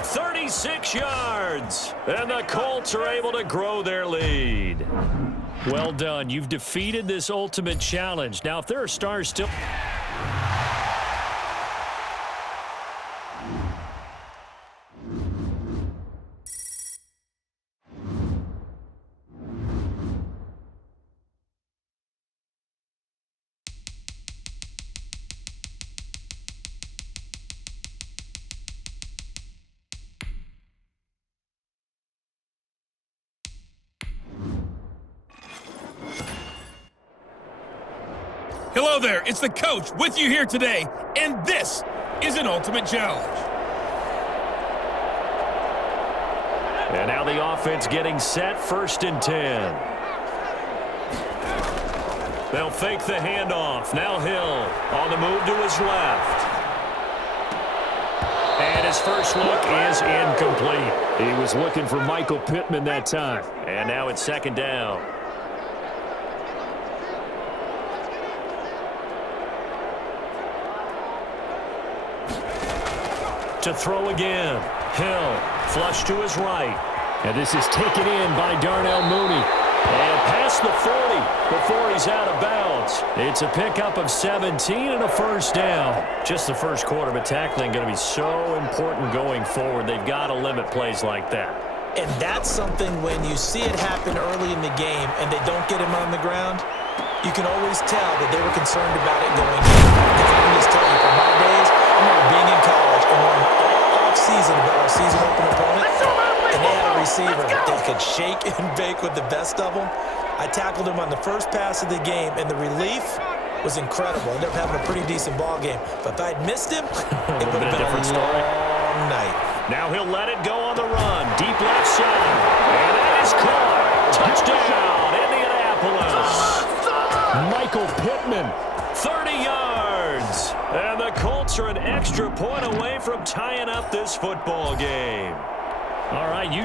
36 yards, and the Colts are able to grow their lead. Well done. You've defeated this ultimate challenge. Now, if there are stars still... Hello there, it's the coach with you here today, and this is an ultimate challenge. And now the offense getting set, 1st and 10. They'll fake the handoff. Now Hill on the move to his left. And his first look is incomplete. He was looking for Michael Pittman that time. And now it's 2nd down. To throw again. Hill, flush to his right. And this is taken in by Darnell Mooney. And past the 40 before he's out of bounds. It's a pickup of 17 and a 1st down. Just the first quarter, but tackling going to be so important going forward. They've got to limit plays like that. And that's something when you see it happen early in the game and they don't get him on the ground, you can always tell that they were concerned about it going in. Because I can just tell you, from my days, I remember being in college and learning all off-season about our season opener opponent, and they had a receiver that they could shake and bake with the best of them. I tackled him on the first pass of the game, and the relief was incredible. Ended up having a pretty decent ball game. But if I'd missed him, it would have been a long night. Now he'll let it go on the run. Deep left side. And that is caught. Touchdown, Indianapolis. Michael Pittman, 30 yards. And the Colts are an extra point away from tying up this football game. All right, you...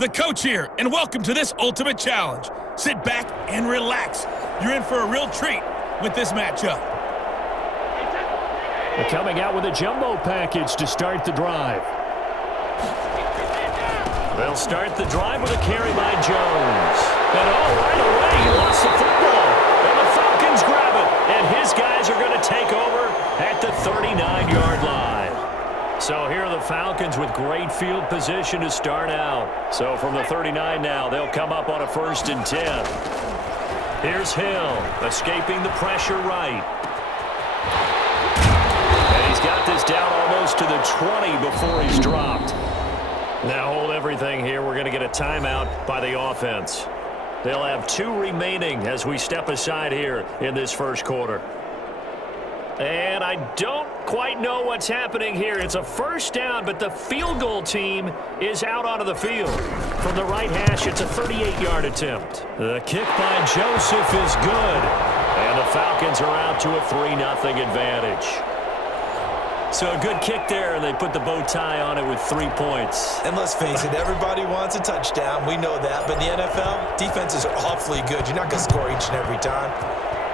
The coach here, and welcome to this ultimate challenge. Sit back and relax. You're in for a real treat with this matchup. They're coming out with a jumbo package to start the drive. They'll start the drive with a carry by Jones. And right away, he lost the football. And the Falcons grab it. And his guys are going to take over at the 39-yard line. So here are the Falcons with great field position to start out. So from the 39 now, they'll come up on a 1st and 10. Here's Hill, escaping the pressure right. And he's got this down almost to the 20 before he's dropped. Now hold everything here. We're going to get a timeout by the offense. They'll have 2 remaining as we step aside here in this first quarter. And I don't quite know what's happening here. It's a first down, but the field goal team is out onto the field. From the right hash, it's a 38-yard attempt. The kick by Joseph is good. And the Falcons are out to a 3-0 advantage. So a good kick there, and they put the bow tie on it with 3 points. And let's face it, everybody wants a touchdown. We know that. But in the NFL, defenses are awfully good. You're not going to score each and every time.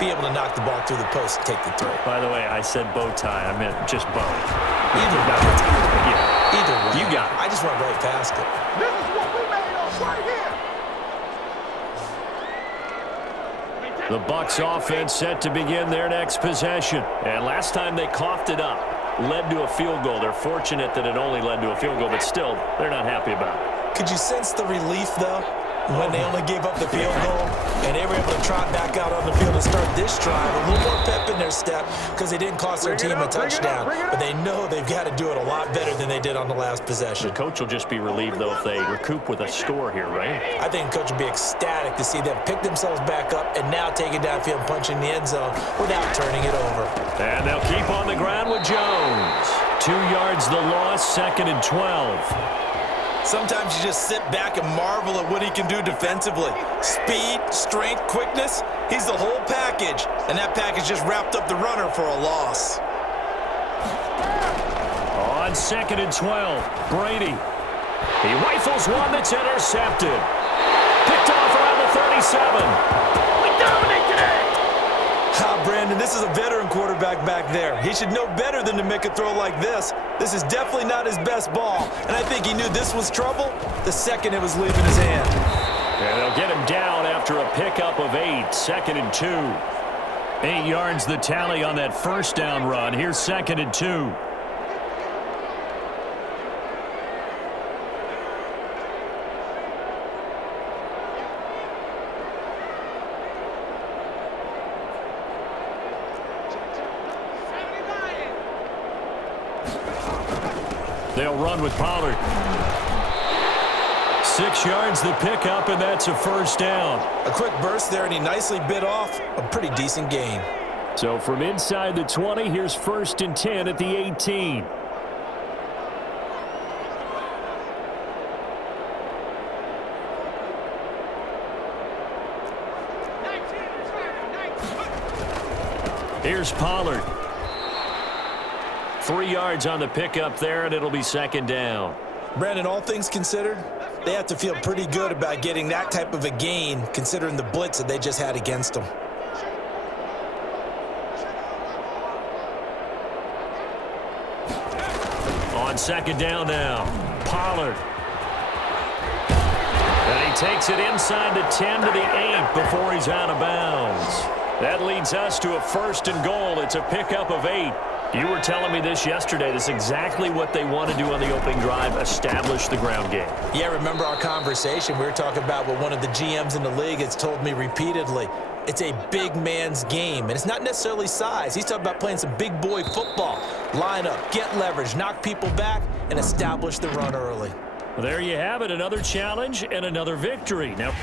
Be able to knock the ball through the post and take the throw. By the way, I said bow tie. I meant just bow. Either way. Yeah. Either way. You got it. I just went right past it. This is what we made of right here. The Bucs offense set to begin their next possession. And last time they coughed it up, led to a field goal. They're fortunate that it only led to a field goal, but still, they're not happy about it. Could you sense the relief, though, when they only gave up the field goal and they were able to trot back out on the field and start this drive? A little more pep in their step because they didn't cost their team a touchdown. But they know they've got to do it a lot better than they did on the last possession. The coach will just be relieved, though, if they recoup with a score here, right? I think the coach would be ecstatic to see them pick themselves back up and now take it downfield and punch in the end zone without turning it over. And they'll keep on the ground with Jones. 2 yards the loss, 2nd and 12. Sometimes you just sit back and marvel at what he can do defensively. Speed, strength, quickness, he's the whole package. And that package just wrapped up the runner for a loss. On 2nd and 12, Brady. He rifles one that's intercepted. Picked off around the 37. We dominate today. Brandon, this is a veteran quarterback back there. He should know better than to make a throw like this. This is definitely not his best ball, and I think he knew this was trouble the second it was leaving his hand. And they'll get him down after a pickup of 8, 2nd and 2. 8 yards the tally on that first down run. Here's 2nd and 2. They'll run with Pollard. 6 yards the pickup, and that's a first down. A quick burst there, and he nicely bit off a pretty decent gain. So from inside the 20, here's 1st and 10 at the 18. Here's Pollard. 3 yards on the pickup there, and it'll be 2nd down. Brandon, all things considered, they have to feel pretty good about getting that type of a gain, considering the blitz that they just had against them. On 2nd down now, Pollard. And he takes it inside the 10 to the 8 before he's out of bounds. That leads us to a 1st and goal. It's a pickup of 8. You were telling me this yesterday. This is exactly what they want to do on the opening drive, establish the ground game. Yeah, remember our conversation? We were talking about what one of the GMs in the league has told me repeatedly. It's a big man's game, and it's not necessarily size. He's talking about playing some big boy football. Line up, get leverage, knock people back, and establish the run early. Well, there you have it, another challenge and another victory. Now,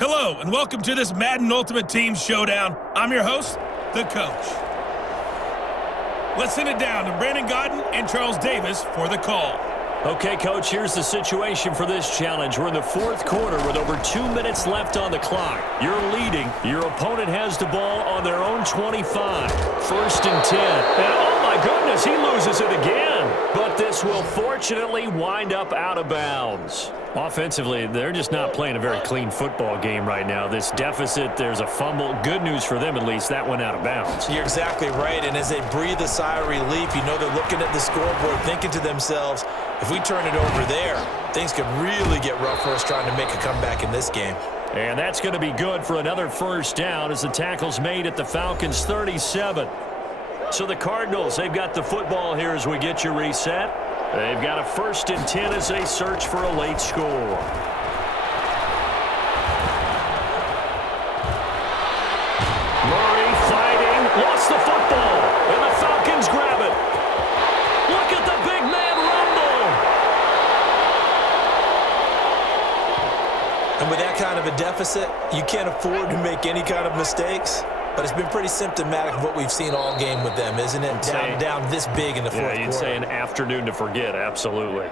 Hello, and welcome to this Madden Ultimate Team Showdown. I'm your host, the coach. Let's send it down to Brandon Godden and Charles Davis for the call. okay, Coach, here's the situation for this challenge. We're in the 4th quarter with over 2 minutes left on the clock. You're leading. Your opponent has the ball on their own 25. 1st and 10. And oh my goodness, he loses it again. But this will fortunately wind up out of bounds. Offensively, they're just not playing a very clean football game right now. This deficit, there's a fumble. Good news for them, at least. That went out of bounds. You're exactly right, and as they breathe a sigh of relief, you know they're looking at the scoreboard, thinking to themselves, If we turn it over there, things could really get rough for us trying to make a comeback in this game. And that's going to be good for another first down as the tackle's made at the Falcons' 37. So the Cardinals, they've got the football here as we get you reset. They've got a 1st and 10 as they search for a late score. Murray fighting, lost the football, and the Falcons grab it. Look at the big man rumble. And with that kind of a deficit, you can't afford to make any kind of mistakes. But it's been pretty symptomatic of what we've seen all game with them, isn't it? Down this big in the fourth quarter. Yeah, you'd say an afternoon to forget, absolutely.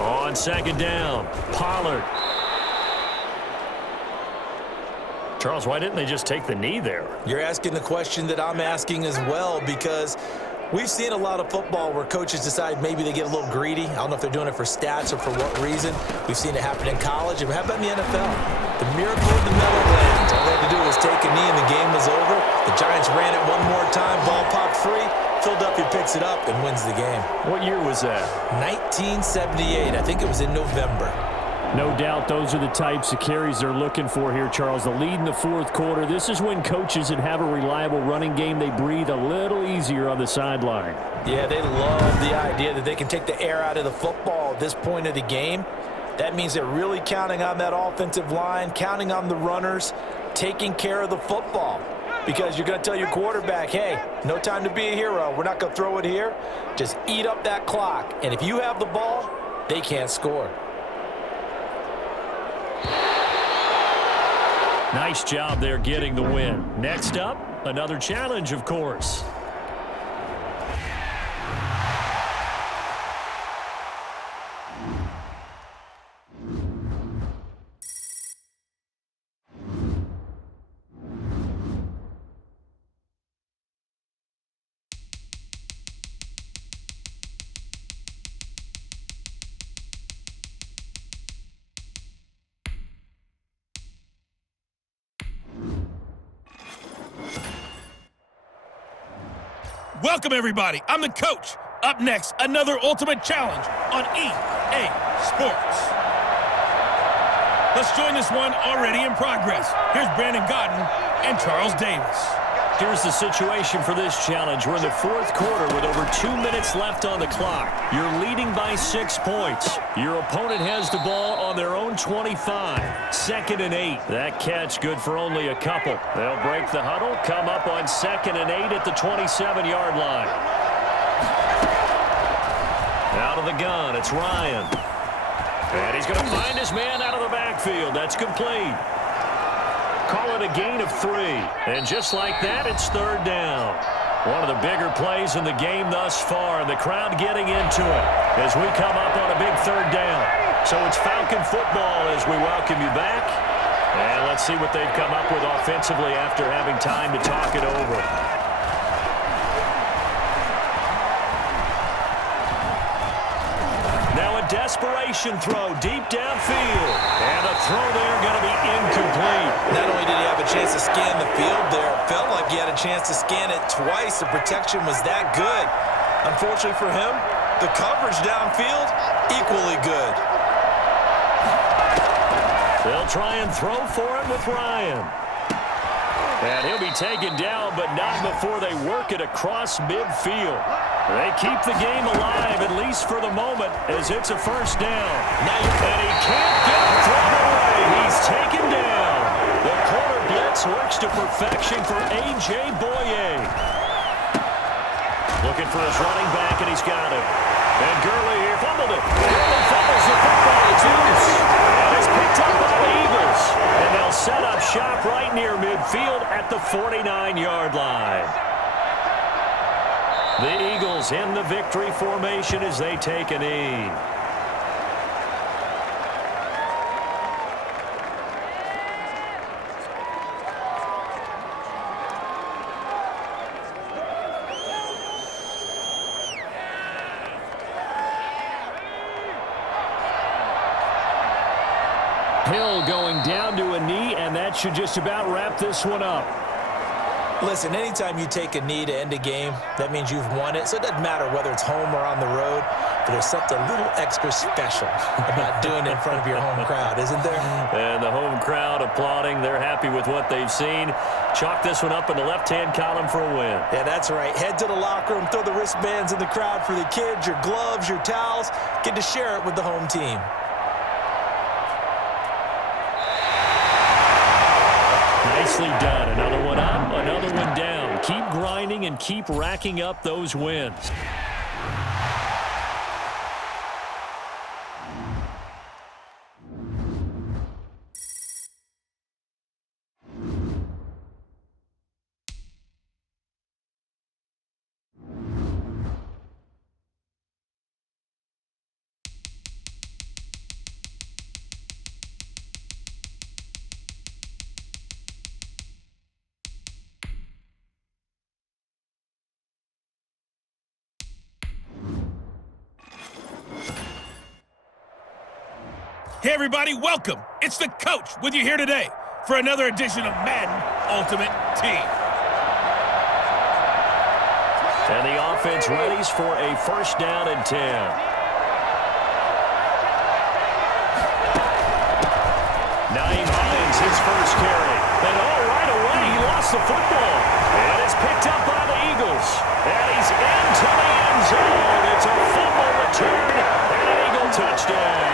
On 2nd down, Pollard. Charles, why didn't they just take the knee there? You're asking the question that I'm asking as well, because we've seen a lot of football where coaches decide maybe they get a little greedy. I don't know if they're doing it for stats or for what reason. We've seen it happen in college. And how about in the NFL? The miracle of the Meadowlands. All they had to do was take a knee and the game was over. The Giants ran it one more time. Ball popped free. Philadelphia picks it up and wins the game. What year was that? 1978. I think it was in November. No doubt those are the types of carries they're looking for here, Charles. The lead in the fourth quarter. This is when coaches that have a reliable running game, they breathe a little easier on the sideline. Yeah, they love the idea that they can take the air out of the football at this point of the game. That means they're really counting on that offensive line, counting on the runners, taking care of the football. Because you're going to tell your quarterback, hey, no time to be a hero. We're not going to throw it here. Just eat up that clock. And if you have the ball, they can't score. Nice job there getting the win. Next up, another challenge, of course. Welcome, everybody. I'm the coach. Up next, another ultimate challenge on EA Sports. Let's join this one already in progress. Here's Brandon Godden and Charles Davis. Here's the situation for this challenge. We're in the fourth quarter with over 2 minutes left on the clock. You're leading by 6 points. Your opponent has the ball on their own 25. 2nd and 8. That catch good for only a couple. They'll break the huddle, come up on 2nd and 8 at the 27-yard line. Out of the gun, it's Ryan. And he's going to find his man out of the backfield. That's complete. Call it a gain of 3. And just like that, it's 3rd down. One of the bigger plays in the game thus far, and the crowd getting into it as we come up on a big 3rd down. So it's Falcon football as we welcome you back. And let's see what they've come up with offensively after having time to talk it over. Now a desperation throw deep downfield. And the throw there going to be incomplete. Not only did he have a chance to scan the field there, it felt like he had a chance to scan it twice. The protection was that good. Unfortunately for him, the coverage downfield, equally good. They'll try and throw for it with Ryan. And he'll be taken down, but not before they work it across midfield. They keep the game alive, at least for the moment, as it's a 1st down. And he can't get it thrown away. He's taken down. The corner blitz works to perfection for A.J. Boye. Looking for his running back, and he's got it. And Gurley here fumbled it. Gurley fumbles the football. It's loose. And it's picked up by the Eagles. And they'll set up shop right near midfield at the 49-yard line. The Eagles in the victory formation as they take a knee. Hill going down to a knee, and that should just about wrap this one up. Listen, anytime you take a knee to end a game, that means you've won it. So it doesn't matter whether it's home or on the road, but there's something a little extra special about doing it in front of your home crowd, isn't there? And the home crowd applauding. They're happy with what they've seen. Chalk this one up in the left-hand column for a win. Yeah, that's right. Head to the locker room, throw the wristbands in the crowd for the kids, your gloves, your towels. Get to share it with the home team. Nicely done. Another one up, another one down. Keep grinding and keep racking up those wins. Hey everybody, welcome. It's the coach with you here today for another edition of Madden Ultimate Team. And the offense readies for a first down and 10. Naeem Hines, his first carry. And right away, he lost the football. And it's picked up by the Eagles. And he's into the end zone. It's a fumble return and an Eagle touchdown.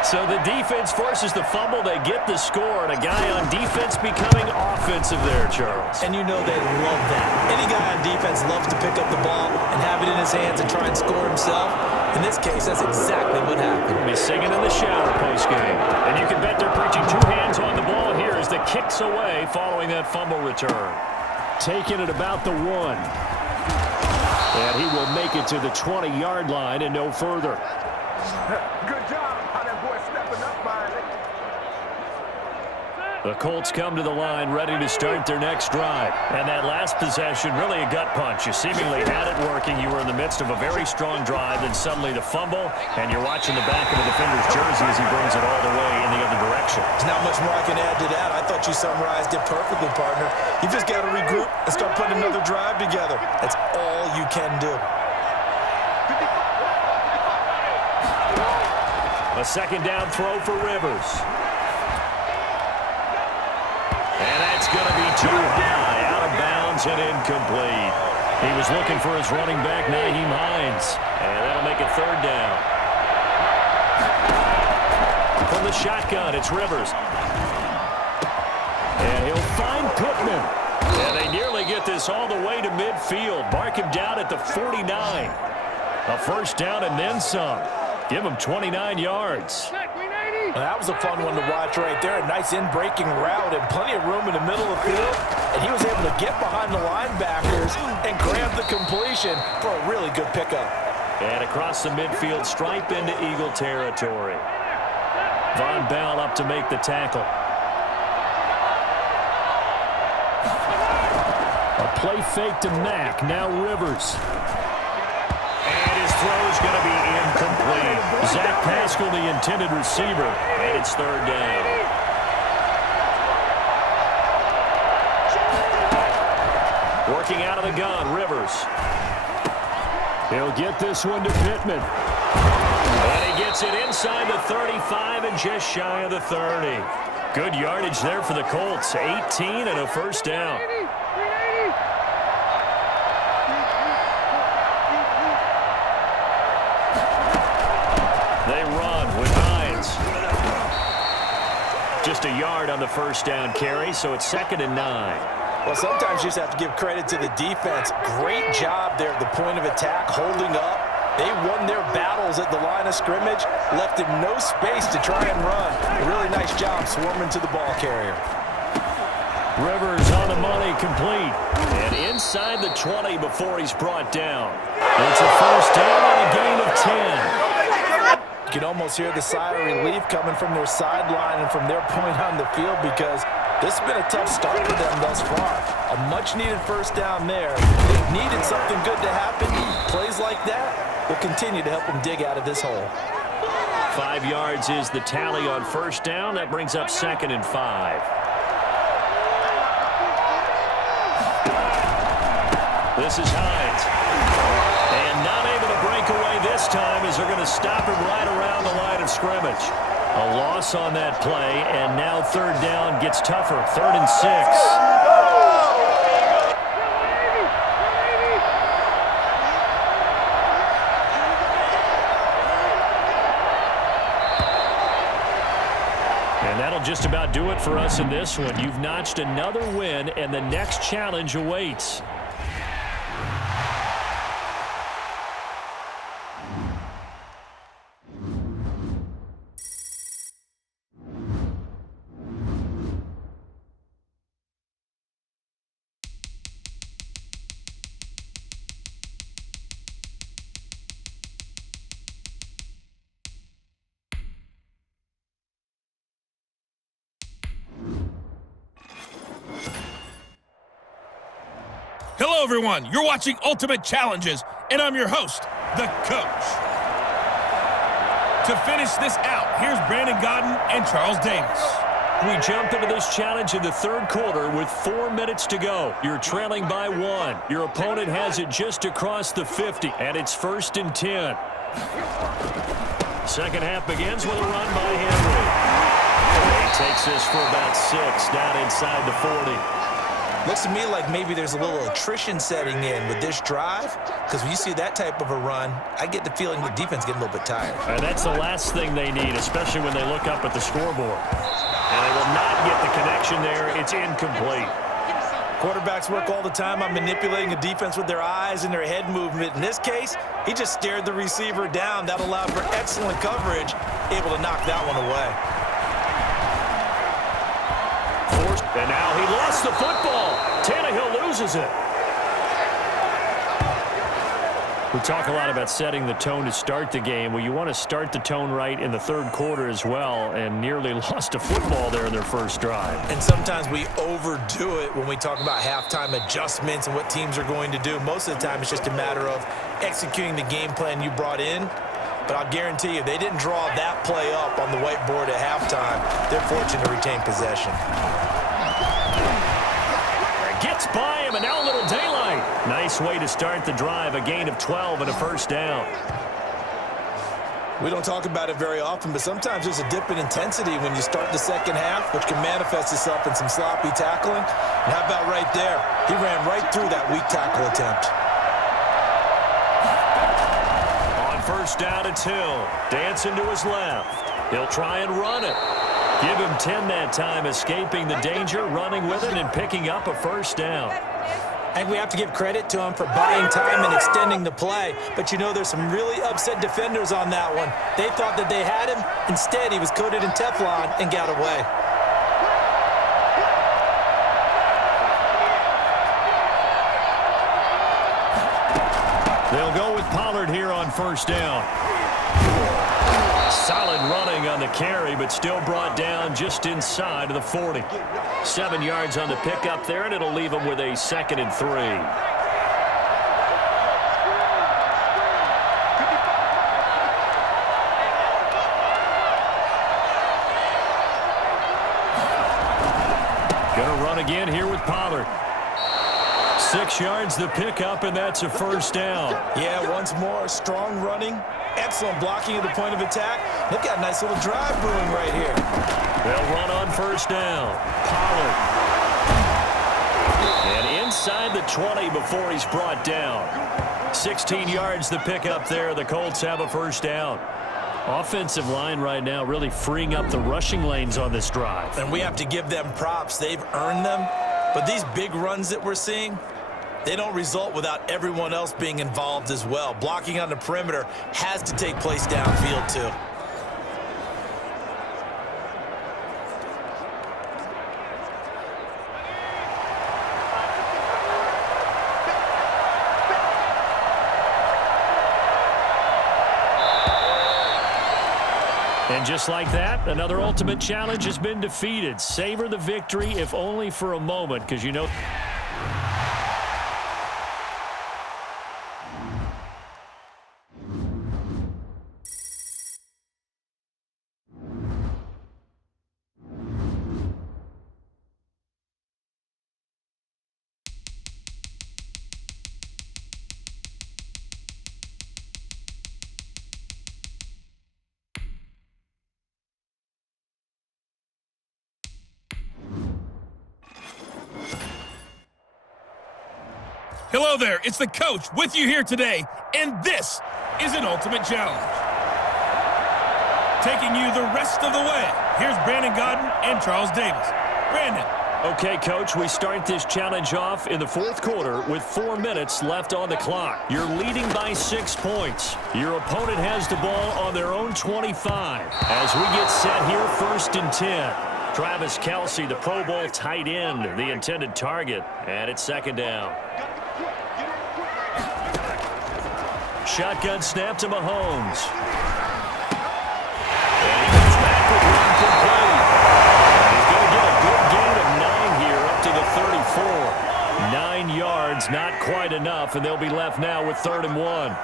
So the defense forces the fumble. They get the score, and a guy on defense becoming offensive there, Charles. And you know they love that. Any guy on defense loves to pick up the ball and have it in his hands and try and score himself. In this case, that's exactly what happened. He'll be singing in the shower post-game. And you can bet they're preaching two hands on the ball here as the kick's away following that fumble return. Taking it about the 1. And he will make it to the 20-yard line and no further. Good job. How that boy stepping up, Miley. The Colts come to the line ready to start their next drive. And that last possession, really a gut punch. You seemingly had it working. You were in the midst of a very strong drive, then suddenly the fumble, and you're watching the back of the defender's jersey as he brings it all the way in the other direction. There's not much more I can add to that. I thought you summarized it perfectly, partner. You just got to regroup and start putting another drive together. That's all you can do. A second down throw for Rivers. And that's going to be too high, out of bounds and incomplete. He was looking for his running back, Naeem Hines. And that'll make it third down. From the shotgun, it's Rivers. And he'll find Pittman. And they nearly get this all the way to midfield. Mark him down at the 49. A first down and then some. Give him 29 yards. Well, that was a fun one to watch right there. A nice in-breaking route and plenty of room in the middle of the field. And he was able to get behind the linebackers and grab the completion for a really good pickup. And across the midfield stripe into Eagle territory. Von Bell up to make the tackle. A play fake to Mack. Now Rivers. And his throw is going to be incomplete. Zach Pascal, the intended receiver, and it's third down. Working out of the gun, Rivers. He'll get this one to Pittman. And he gets it inside the 35 and just shy of the 30. Good yardage there for the Colts. 18 and a first down. They run with Hines. Just a yard on the first down carry, so it's 2nd and 9. Well, sometimes you just have to give credit to the defense. Great job there at the point of attack, holding up. They won their battles at the line of scrimmage, left him no space to try and run. A really nice job swarming to the ball carrier. Rivers on the money, complete. And inside the 20 before he's brought down. It's a first down and a gain of 10. You can almost hear the sigh of relief coming from their sideline and from their point on the field because this has been a tough start for them thus far. A much-needed first down there. They needed something good to happen. Plays like that will continue to help them dig out of this hole. 5 yards is the tally on first down. That brings up 2nd and 5. This is Hines. And not able to break away this time as they're going to stop him right around the line of scrimmage. A loss on that play, and now 3rd down gets tougher. 3rd and 6. And that'll just about do it for us in this one. You've notched another win, and the next challenge awaits. Hello, everyone. You're watching Ultimate Challenges, and I'm your host, the Coach. To finish this out, here's Brandon Godden and Charles Davis. We jump into this challenge in the 3rd quarter with 4 minutes to go. You're trailing by 1. Your opponent has it just across the 50, and it's 1st and 10. Second half begins with a run by Henry. He takes this for about 6 down inside the 40. Looks to me like maybe there's a little attrition setting in with this drive, because when you see that type of a run, I get the feeling the defense getting a little bit tired. And that's the last thing they need, especially when they look up at the scoreboard. And they will not get the connection there. It's incomplete. Quarterbacks work all the time on manipulating a defense with their eyes and their head movement. In this case, he just stared the receiver down. That allowed for excellent coverage, able to knock that one away. And now he lost the football. Tannehill loses it. We talk a lot about setting the tone to start the game. Well, you want to start the tone right in the 3rd quarter as well, and nearly lost a football there in their first drive. And sometimes we overdo it when we talk about halftime adjustments and what teams are going to do. Most of the time, it's just a matter of executing the game plan you brought in. But I'll guarantee you, if they didn't draw that play up on the whiteboard at halftime, they're fortunate to retain possession. Gets by him, and now a little daylight. Nice way to start the drive, a gain of 12 and a 1st down. We don't talk about it very often, but sometimes there's a dip in intensity when you start the second half, which can manifest itself in some sloppy tackling. And how about right there? He ran right through that weak tackle attempt. On 1st down, it's Hill. Dancing to his left. He'll try and run it. Give him 10 that time, escaping the danger, running with it, and picking up a 1st down. I think we have to give credit to him for buying time and extending the play. But, you know, there's some really upset defenders on that one. They thought that they had him. Instead, he was coated in Teflon and got away. They'll go with Pollard here on 1st down. Solid running on the carry, but still brought down just inside of the 40. 7 yards on the pickup there, and it'll leave him with a 2nd and 3. Gonna run again here with Pollard. 6 yards the pickup, and that's a 1st down. Yeah, once more, strong running, excellent blocking at the point of attack. They've got a nice little drive brewing right here. They'll run on 1st down. Pollard. And inside the 20 before he's brought down. 16 yards the pickup there. The Colts have a 1st down. Offensive line right now really freeing up the rushing lanes on this drive. And we have to give them props. They've earned them. But these big runs that we're seeing, they don't result without everyone else being involved as well. Blocking on the perimeter has to take place downfield too. And just like that, another ultimate challenge has been defeated. Savor the victory, if only for a moment, because you know... Hello there, it's the coach with you here today, and this is an ultimate challenge. Taking you the rest of the way, here's Brandon Godden and Charles Davis. Brandon. Okay, Coach, we start this challenge off in the fourth quarter with 4 minutes left on the clock. You're leading by 6 points. Your opponent has the ball on their own 25. As we get set here, 1st and 10. Travis Kelce, the Pro Bowl tight end, the intended target, and it's 2nd down. Shotgun snap to Mahomes. And he comes back with one complete. He's going to get a good gain of 9 here up to the 34. 9 yards, not quite enough, and they'll be left now with 3rd and 1.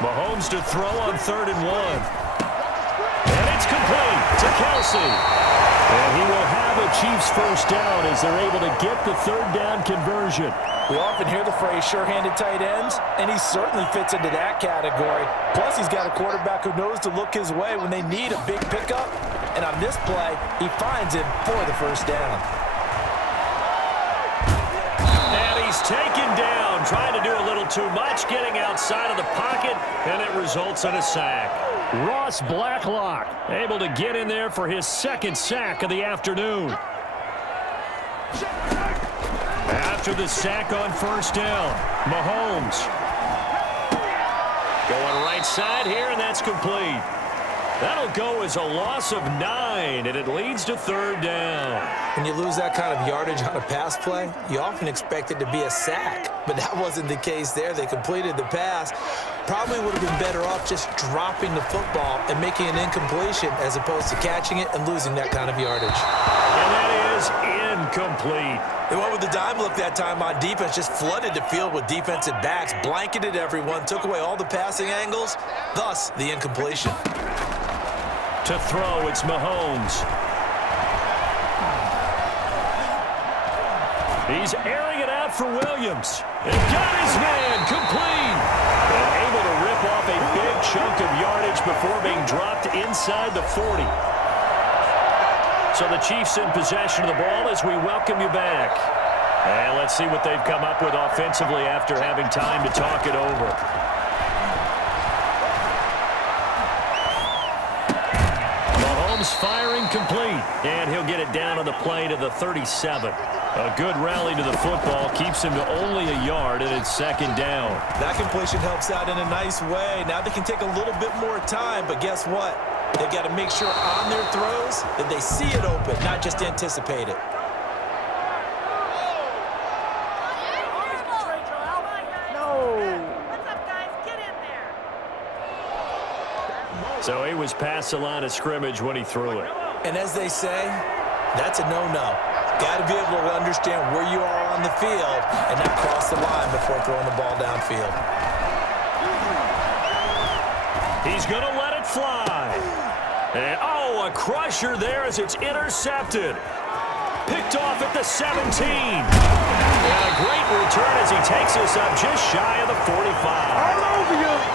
Mahomes to throw on 3rd and 1. And it's complete to Kelce. And he will have a Chiefs first down as they're able to get the 3rd down conversion. We often hear the phrase sure-handed tight ends, and he certainly fits into that category. Plus, he's got a quarterback who knows to look his way when they need a big pickup. And on this play, he finds him for the first down. And he's taken down, trying to do a little too much, getting outside of the pocket, and it results in a sack. Ross Blacklock able to get in there for his 2nd sack of the afternoon. After the sack on 1st down, Mahomes going right side here, and that's complete. That'll go as a loss of 9, and it leads to 3rd down. When you lose that kind of yardage on a pass play, you often expect it to be a sack, but that wasn't the case there. They completed the pass. Probably would have been better off just dropping the football and making an incompletion as opposed to catching it and losing that kind of yardage. And that is incomplete. They went with the dime look that time on defense, just flooded the field with defensive backs, blanketed everyone, took away all the passing angles, thus the incompletion. To throw, it's Mahomes. He's airing it out for Williams. And got his man complete. And able to rip off a big chunk of yardage before being dropped inside the 40. So the Chiefs in possession of the ball as we welcome you back. And let's see what they've come up with offensively after having time to talk it over. Mahomes firing complete. And he'll get it down on the play to the 37. A good rally to the football keeps him to only a yard, and it's 2nd down. That completion helps out in a nice way. Now they can take a little bit more time, but guess what? They've got to make sure on their throws that they see it open, not just anticipate it. So he was past the line of scrimmage when he threw it. And as they say, that's a no-no. Got to be able to understand where you are on the field and not cross the line before throwing the ball downfield. He's going to let it fly. And, oh, a crusher there as it's intercepted. Picked off at the 17. And a great return as he takes us up just shy of the 45.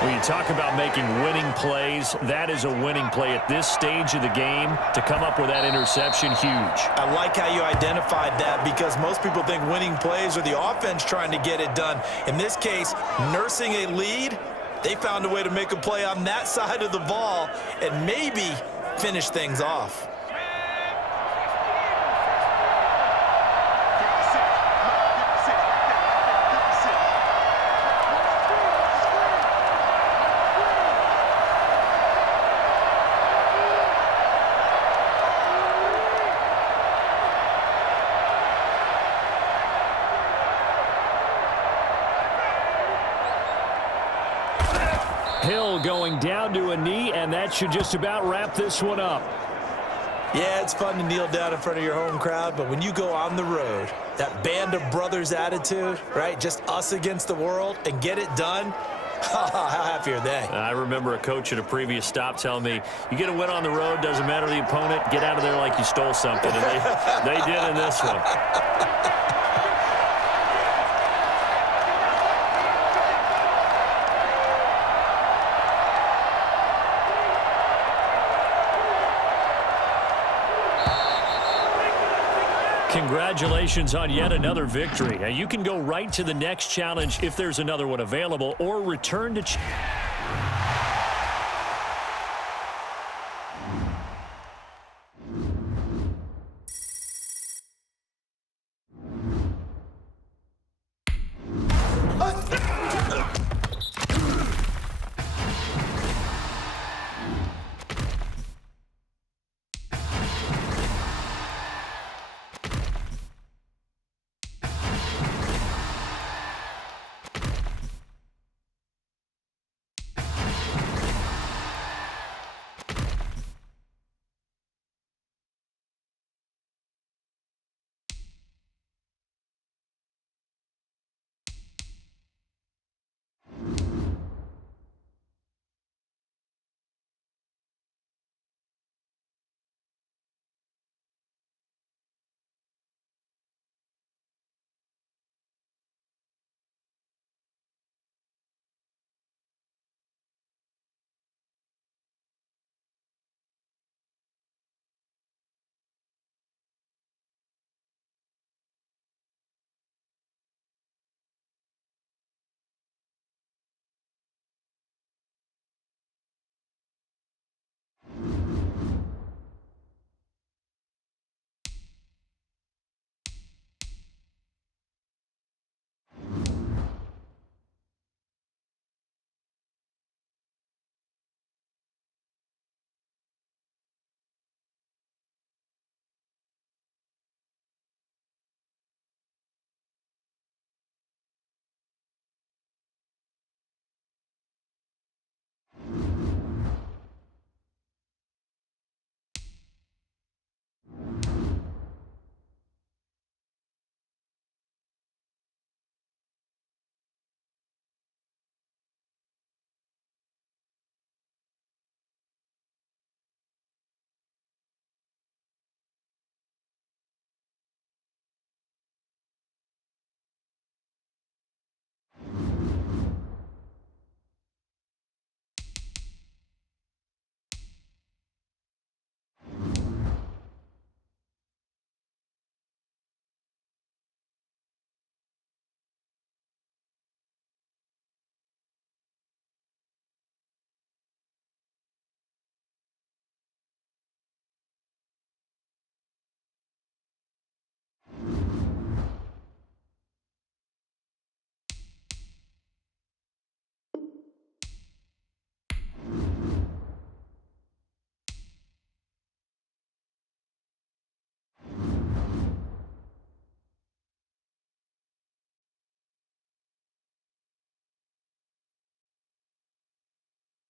When you talk about making winning plays, that is a winning play at this stage of the game. To come up with that interception, huge. I like how you identified that because most people think winning plays are the offense trying to get it done. In this case, nursing a lead, they found a way to make a play on that side of the ball and maybe finish things off. Hill going down to a knee, and that should just about wrap this one up. Yeah, it's fun to kneel down in front of your home crowd, but when you go on the road, that band of brothers attitude, right, just us against the world, and get it done, how happy are they? I remember a coach at a previous stop telling me, you get a win on the road, doesn't matter the opponent, get out of there like you stole something, and they did in this one. Congratulations on yet another victory. Now, you can go right to the next challenge if there's another one available, or return to...